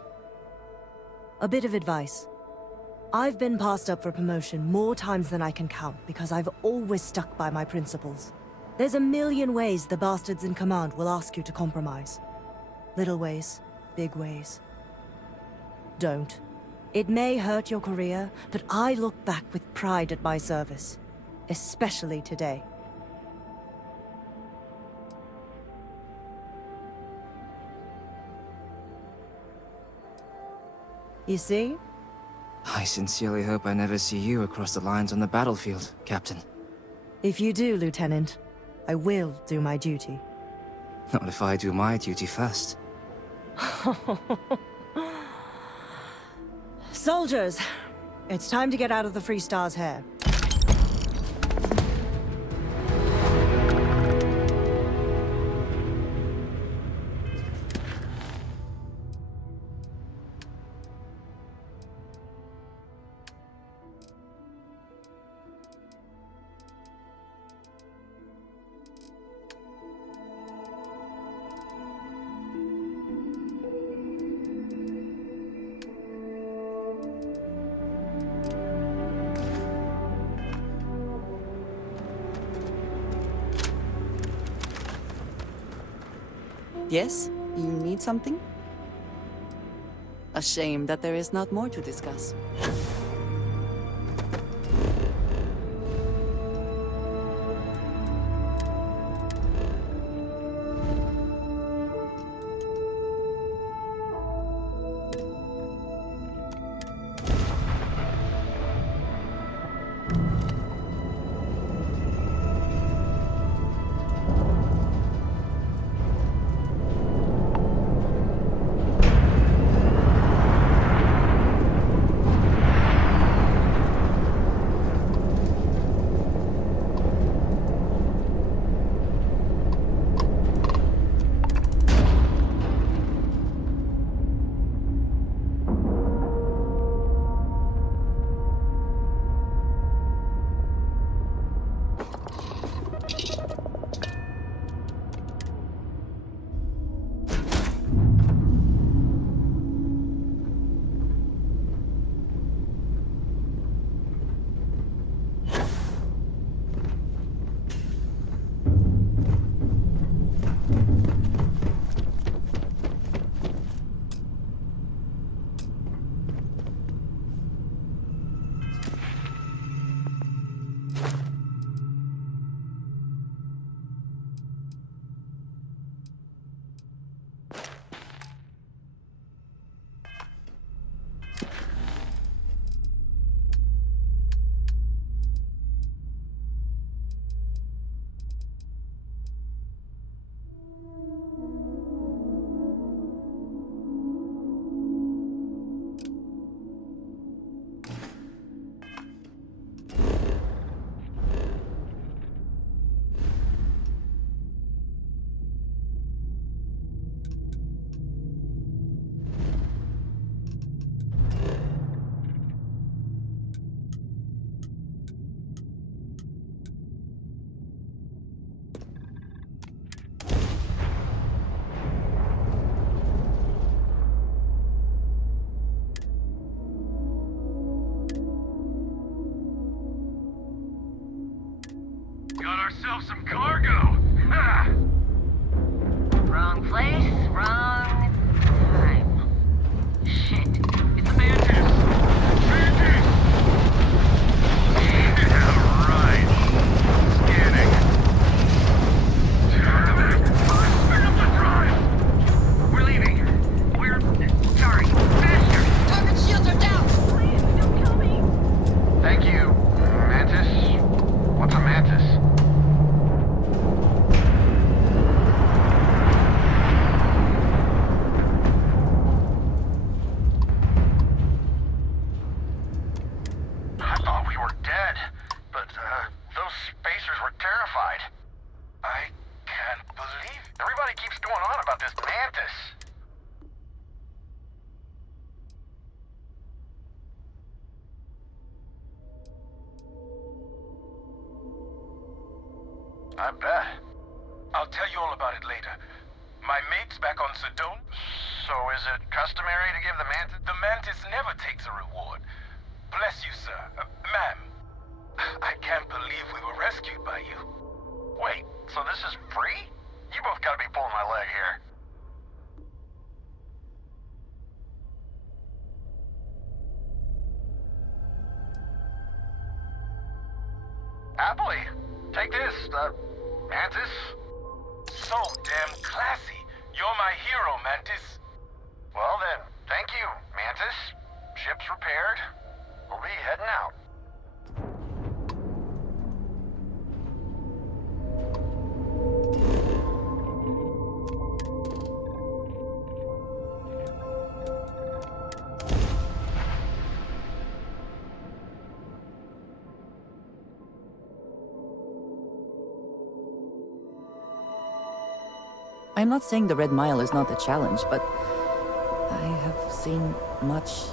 A bit of advice. I've been passed up for promotion more times than I can count because I've always stuck by my principles. There's a million ways the bastards in command will ask you to compromise. Little ways, big ways. Don't. It may hurt your career, but I look back with pride at my service. Especially today. You see? I sincerely hope I never see you across the lines on the battlefield, Captain. If you do, Lieutenant, I will do my duty. Not if I do my duty first. Soldiers, it's time to get out of the Freestar's hair. Yes? You need something? A shame that there is not more to discuss. bet. I'll tell you all about it later. My mate's back on Sedone. So is it customary to give the mantis? The mantis never takes a reward. Bless you, sir. Ma'am. I can't believe we were rescued by you. Wait, so this is free? You both gotta be pulling my leg here. Happily. Take this, Mantis. So damn classy. You're my hero, Mantis. Well then, thank you, Mantis. Ship's repaired. We'll be heading out. I'm not saying the Red Mile is not a challenge, but I have seen much...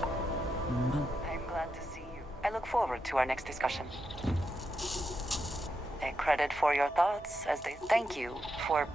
I'm glad to see you. I look forward to our next discussion. A credit for your thoughts as they thank you for...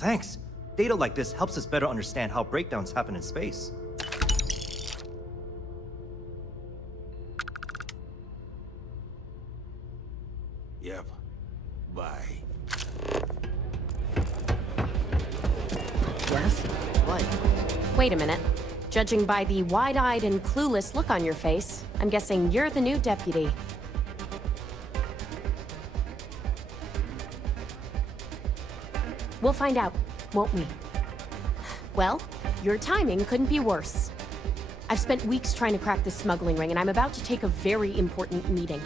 Thanks. Data like this helps us better understand how breakdowns happen in space. Yep. Bye. Yes? What? Wait a minute. Judging by the wide-eyed and clueless look on your face, I'm guessing you're the new deputy. We'll find out, won't we? Well, your timing couldn't be worse. I've spent weeks trying to crack this smuggling ring, and I'm about to take a very important meeting.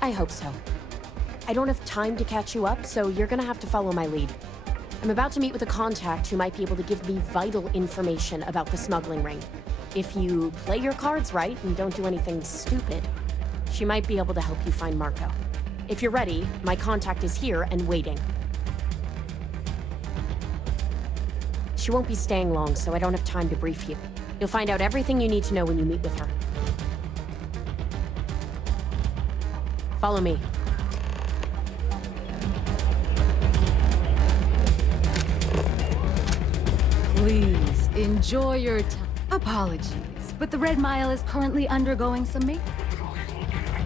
I hope so. I don't have time to catch you up, so you're gonna have to follow my lead. I'm about to meet with a contact who might be able to give me vital information about the smuggling ring. If you play your cards right and don't do anything stupid, she might be able to help you find Marco. If you're ready, my contact is here and waiting. She won't be staying long, so I don't have time to brief you. You'll find out everything you need to know when you meet with her. Follow me. Please, enjoy your time. Apologies, but the Red Mile is currently undergoing some maintenance.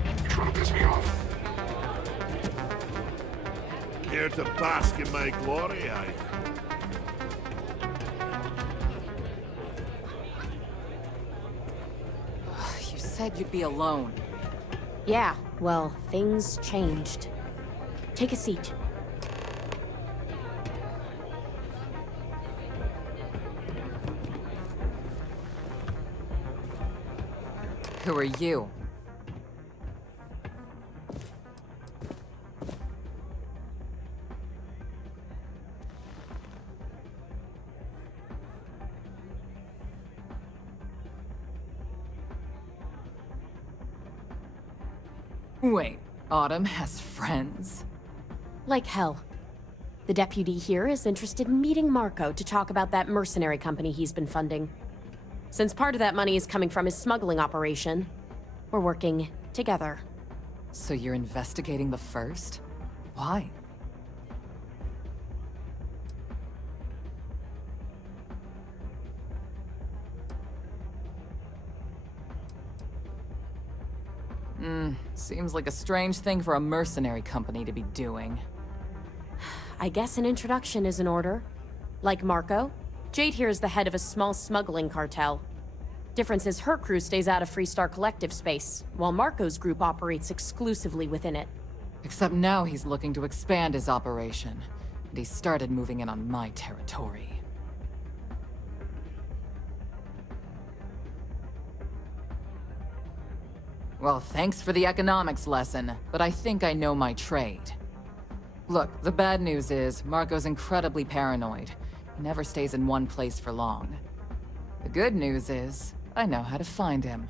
You're trying to piss me off. Here to bask in my glory, are you? You said you'd be alone. Yeah, well, things changed. Take a seat. Who are you? Wait, Autumn has friends? Like hell. The deputy here is interested in meeting Marco to talk about that mercenary company he's been funding. Since part of that money is coming from his smuggling operation, we're working together. So you're investigating the first? Why? Seems like a strange thing for a mercenary company to be doing. I guess an introduction is in order. Like Marco, Jade here is the head of a small smuggling cartel. Difference is her crew stays out of Freestar Collective space, while Marco's group operates exclusively within it. Except now he's looking to expand his operation, and he started moving in on my territory. Well, thanks for the economics lesson, but I think I know my trade. Look, the bad news is, Marco's incredibly paranoid. He never stays in one place for long. The good news is, I know how to find him.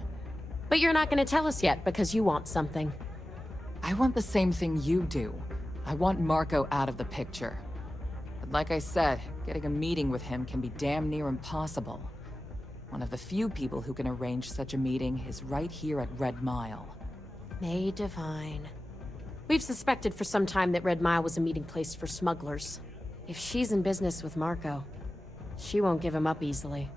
But you're not gonna tell us yet because you want something. I want the same thing you do. I want Marco out of the picture. But like I said, getting a meeting with him can be damn near impossible. One of the few people who can arrange such a meeting is right here at Red Mile. May divine. We've suspected for some time that Red Mile was a meeting place for smugglers. If she's in business with Marco, she won't give him up easily.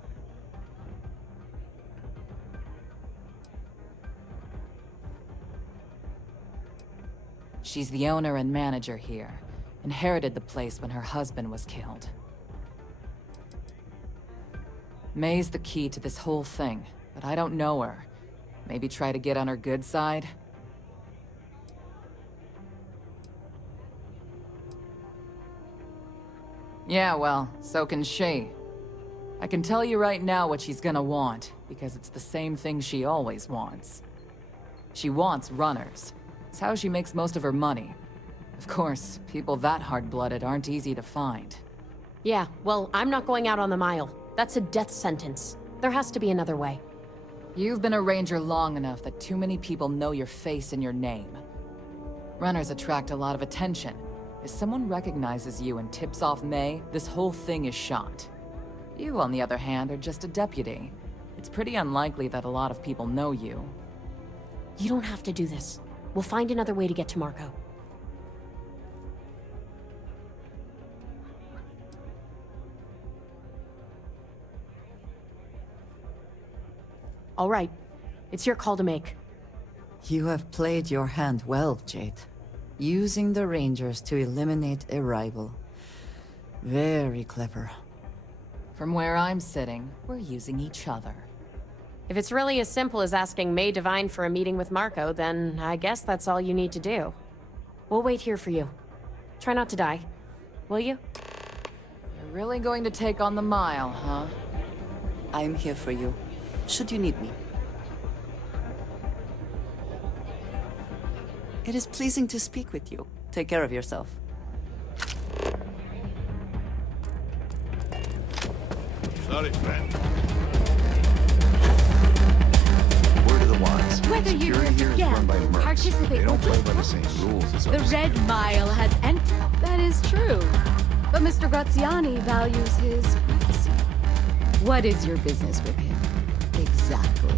She's the owner and manager here. Inherited the place when her husband was killed. May's the key to this whole thing, but I don't know her. Maybe try to get on her good side? Yeah, well, so can she. I can tell you right now what she's gonna want, because it's the same thing she always wants. She wants runners. It's how she makes most of her money. Of course, people that hard-blooded aren't easy to find. Yeah, well, I'm not going out on the mile. That's a death sentence. There has to be another way. You've been a ranger long enough that too many people know your face and your name. Runners attract a lot of attention. If someone recognizes you and tips off May, this whole thing is shot. You, on the other hand, are just a deputy. It's pretty unlikely that a lot of people know you. You don't have to do this. We'll find another way to get to Marco. All right. It's your call to make. You have played your hand well, Jade. Using the Rangers to eliminate a rival. Very clever. From where I'm sitting, we're using each other. If it's really as simple as asking May Divine for a meeting with Marco, then I guess that's all you need to do. We'll wait here for you. Try not to die. Will you? You're really going to take on the mile, huh? I'm here for you, should you need me. It is pleasing to speak with you. Take care of yourself. Sorry, friend. Word of the wise. Whether you're Security here is run by mercs. participate They or don't play just by the same rules as the us. Red Mile has entered. That is true. But Mr. Graziani values his privacy. What is your business with him? Exactly.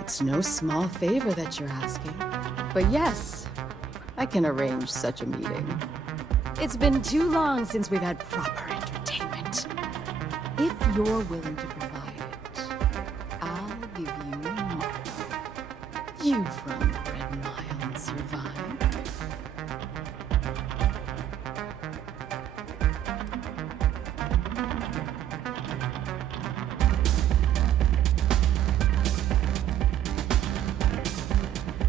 It's no small favor that you're asking. But yes, I can arrange such a meeting. It's been too long since we've had proper entertainment. If you're willing to provide it, I'll give you more. You've run the Red Mile and survived.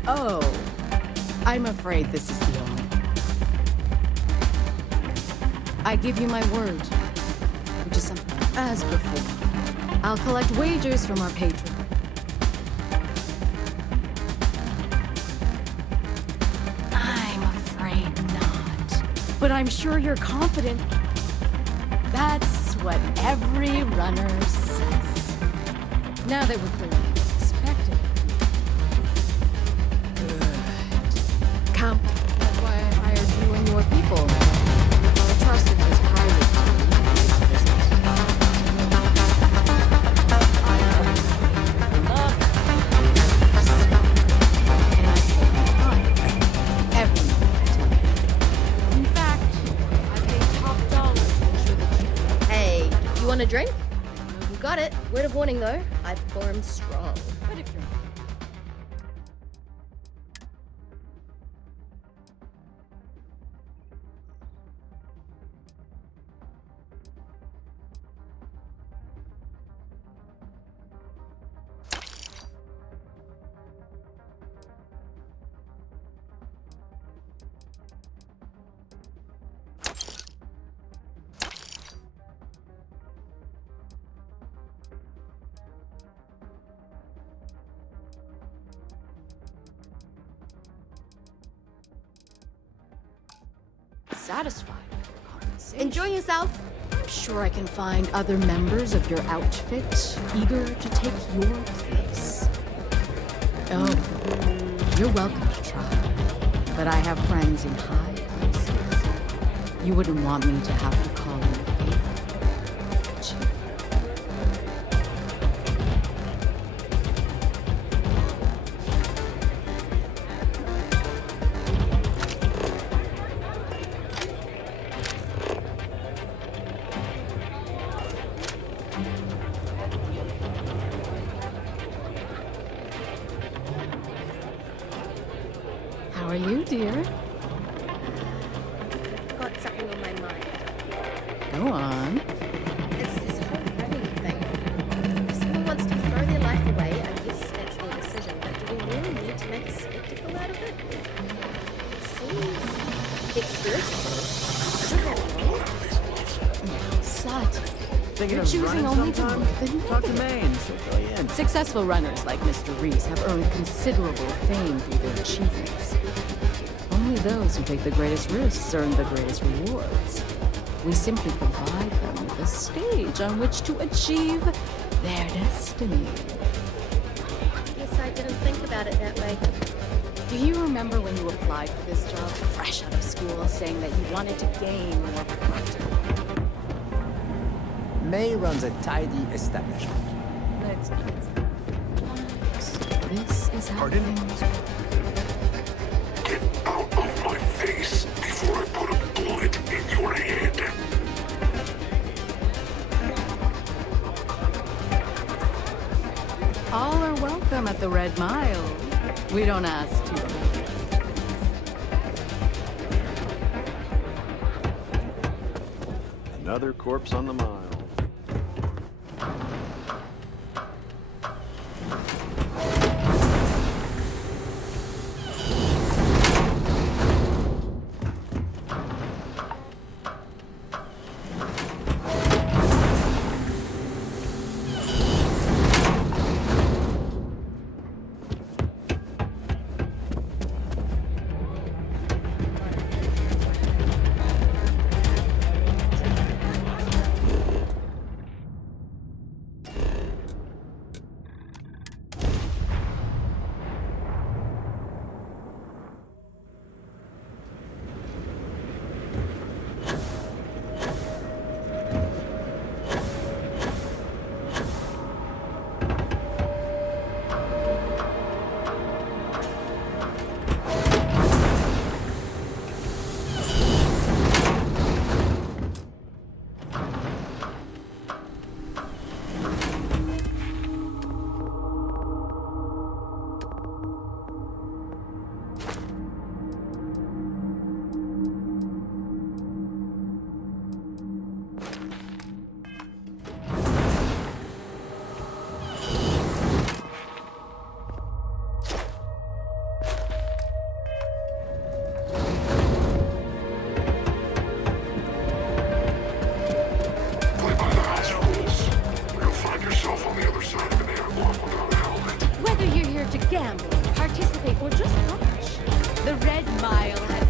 Oh, I'm afraid this is the only thing. I give you my word, which is something as before. I'll collect wagers from our patron. I'm afraid not. But I'm sure you're confident. That's what every runner says. Now that we're clear on what's expected. Good. Come. That's why I hired you and your people. I trusted this pirate. Hey, you want a drink? You got it. Word of warning though, I perform strong. But if you're satisfied with your compensation. Enjoy yourself. I'm sure I can find other members of your outfit eager to take your place. Oh, you're welcome to try. But I have friends in high places. You wouldn't want me to have to call in a favor, would you? How are you, dear? I've got something on my mind. Go on. It's this whole running thing. If someone wants to throw their life away, I guess that's their decision, but do we really need to make a spectacle out of it? It seems experimental. Isn't that wrong? Slut. Thinking You're of choosing running only to sometime? look the Talk to negative. May and she'll fill you in. Successful runners like Mr. Reese have earned considerable fame through their achievements. Only those who take the greatest risks earn the greatest rewards. We simply provide them with a stage on which to achieve their destiny. Guess I didn't think about it that way. Do you remember remember when you applied for this job, fresh out of school, saying that you wanted to gain more practical? May runs a tidy establishment. Let's keep it. This is how things work. Get out of my face before I put a bullet in your head. All are welcome at the Red Mile. We don't ask too much. Another corpse on the mile. Gamble, participate, or just watch. The Red Mile has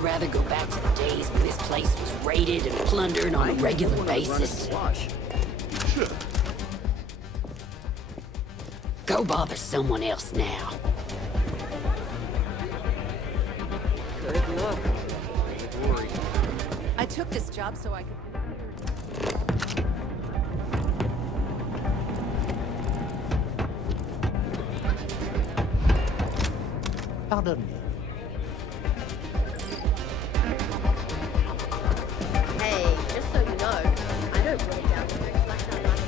rather go back to the days when this place was raided and plundered on a regular basis. Go bother someone else now. Good luck. I took this job so I could... Pardon me. Hey, just so you know, I don't put it down to no flash out money.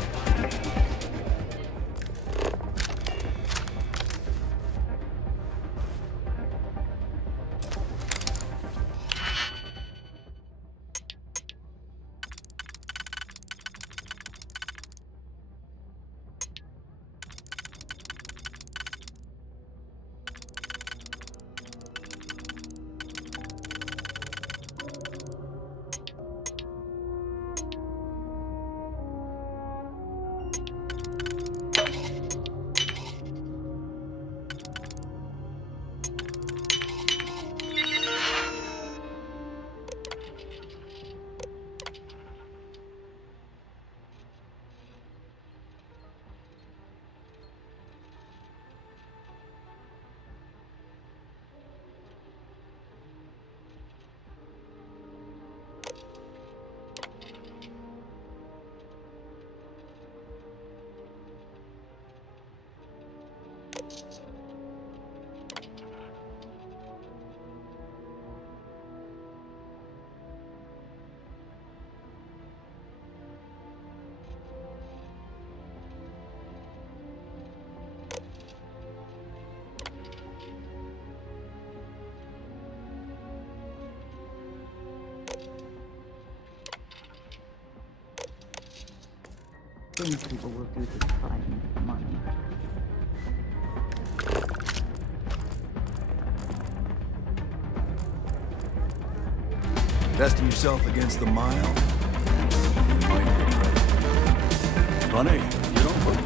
things people will do to try and make money. Testing yourself against the mile? Funny, you don't look.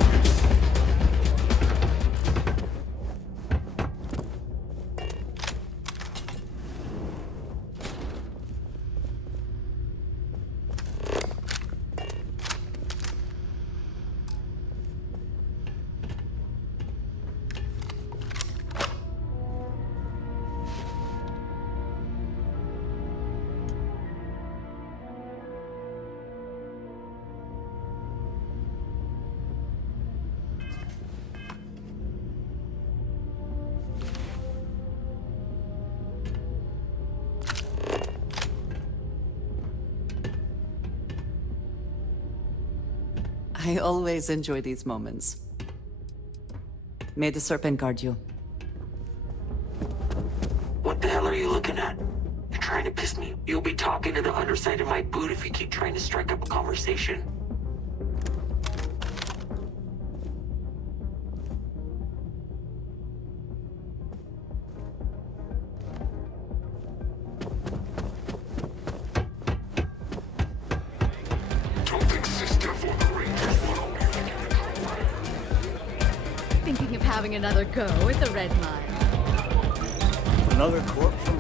I always enjoy these moments. May the serpent guard you. What the hell are you looking at? You're trying to piss me. You'll be talking to the underside of my boot if you keep trying to strike up a conversation. Thinking of having another go at the Red Mile. Another corpse from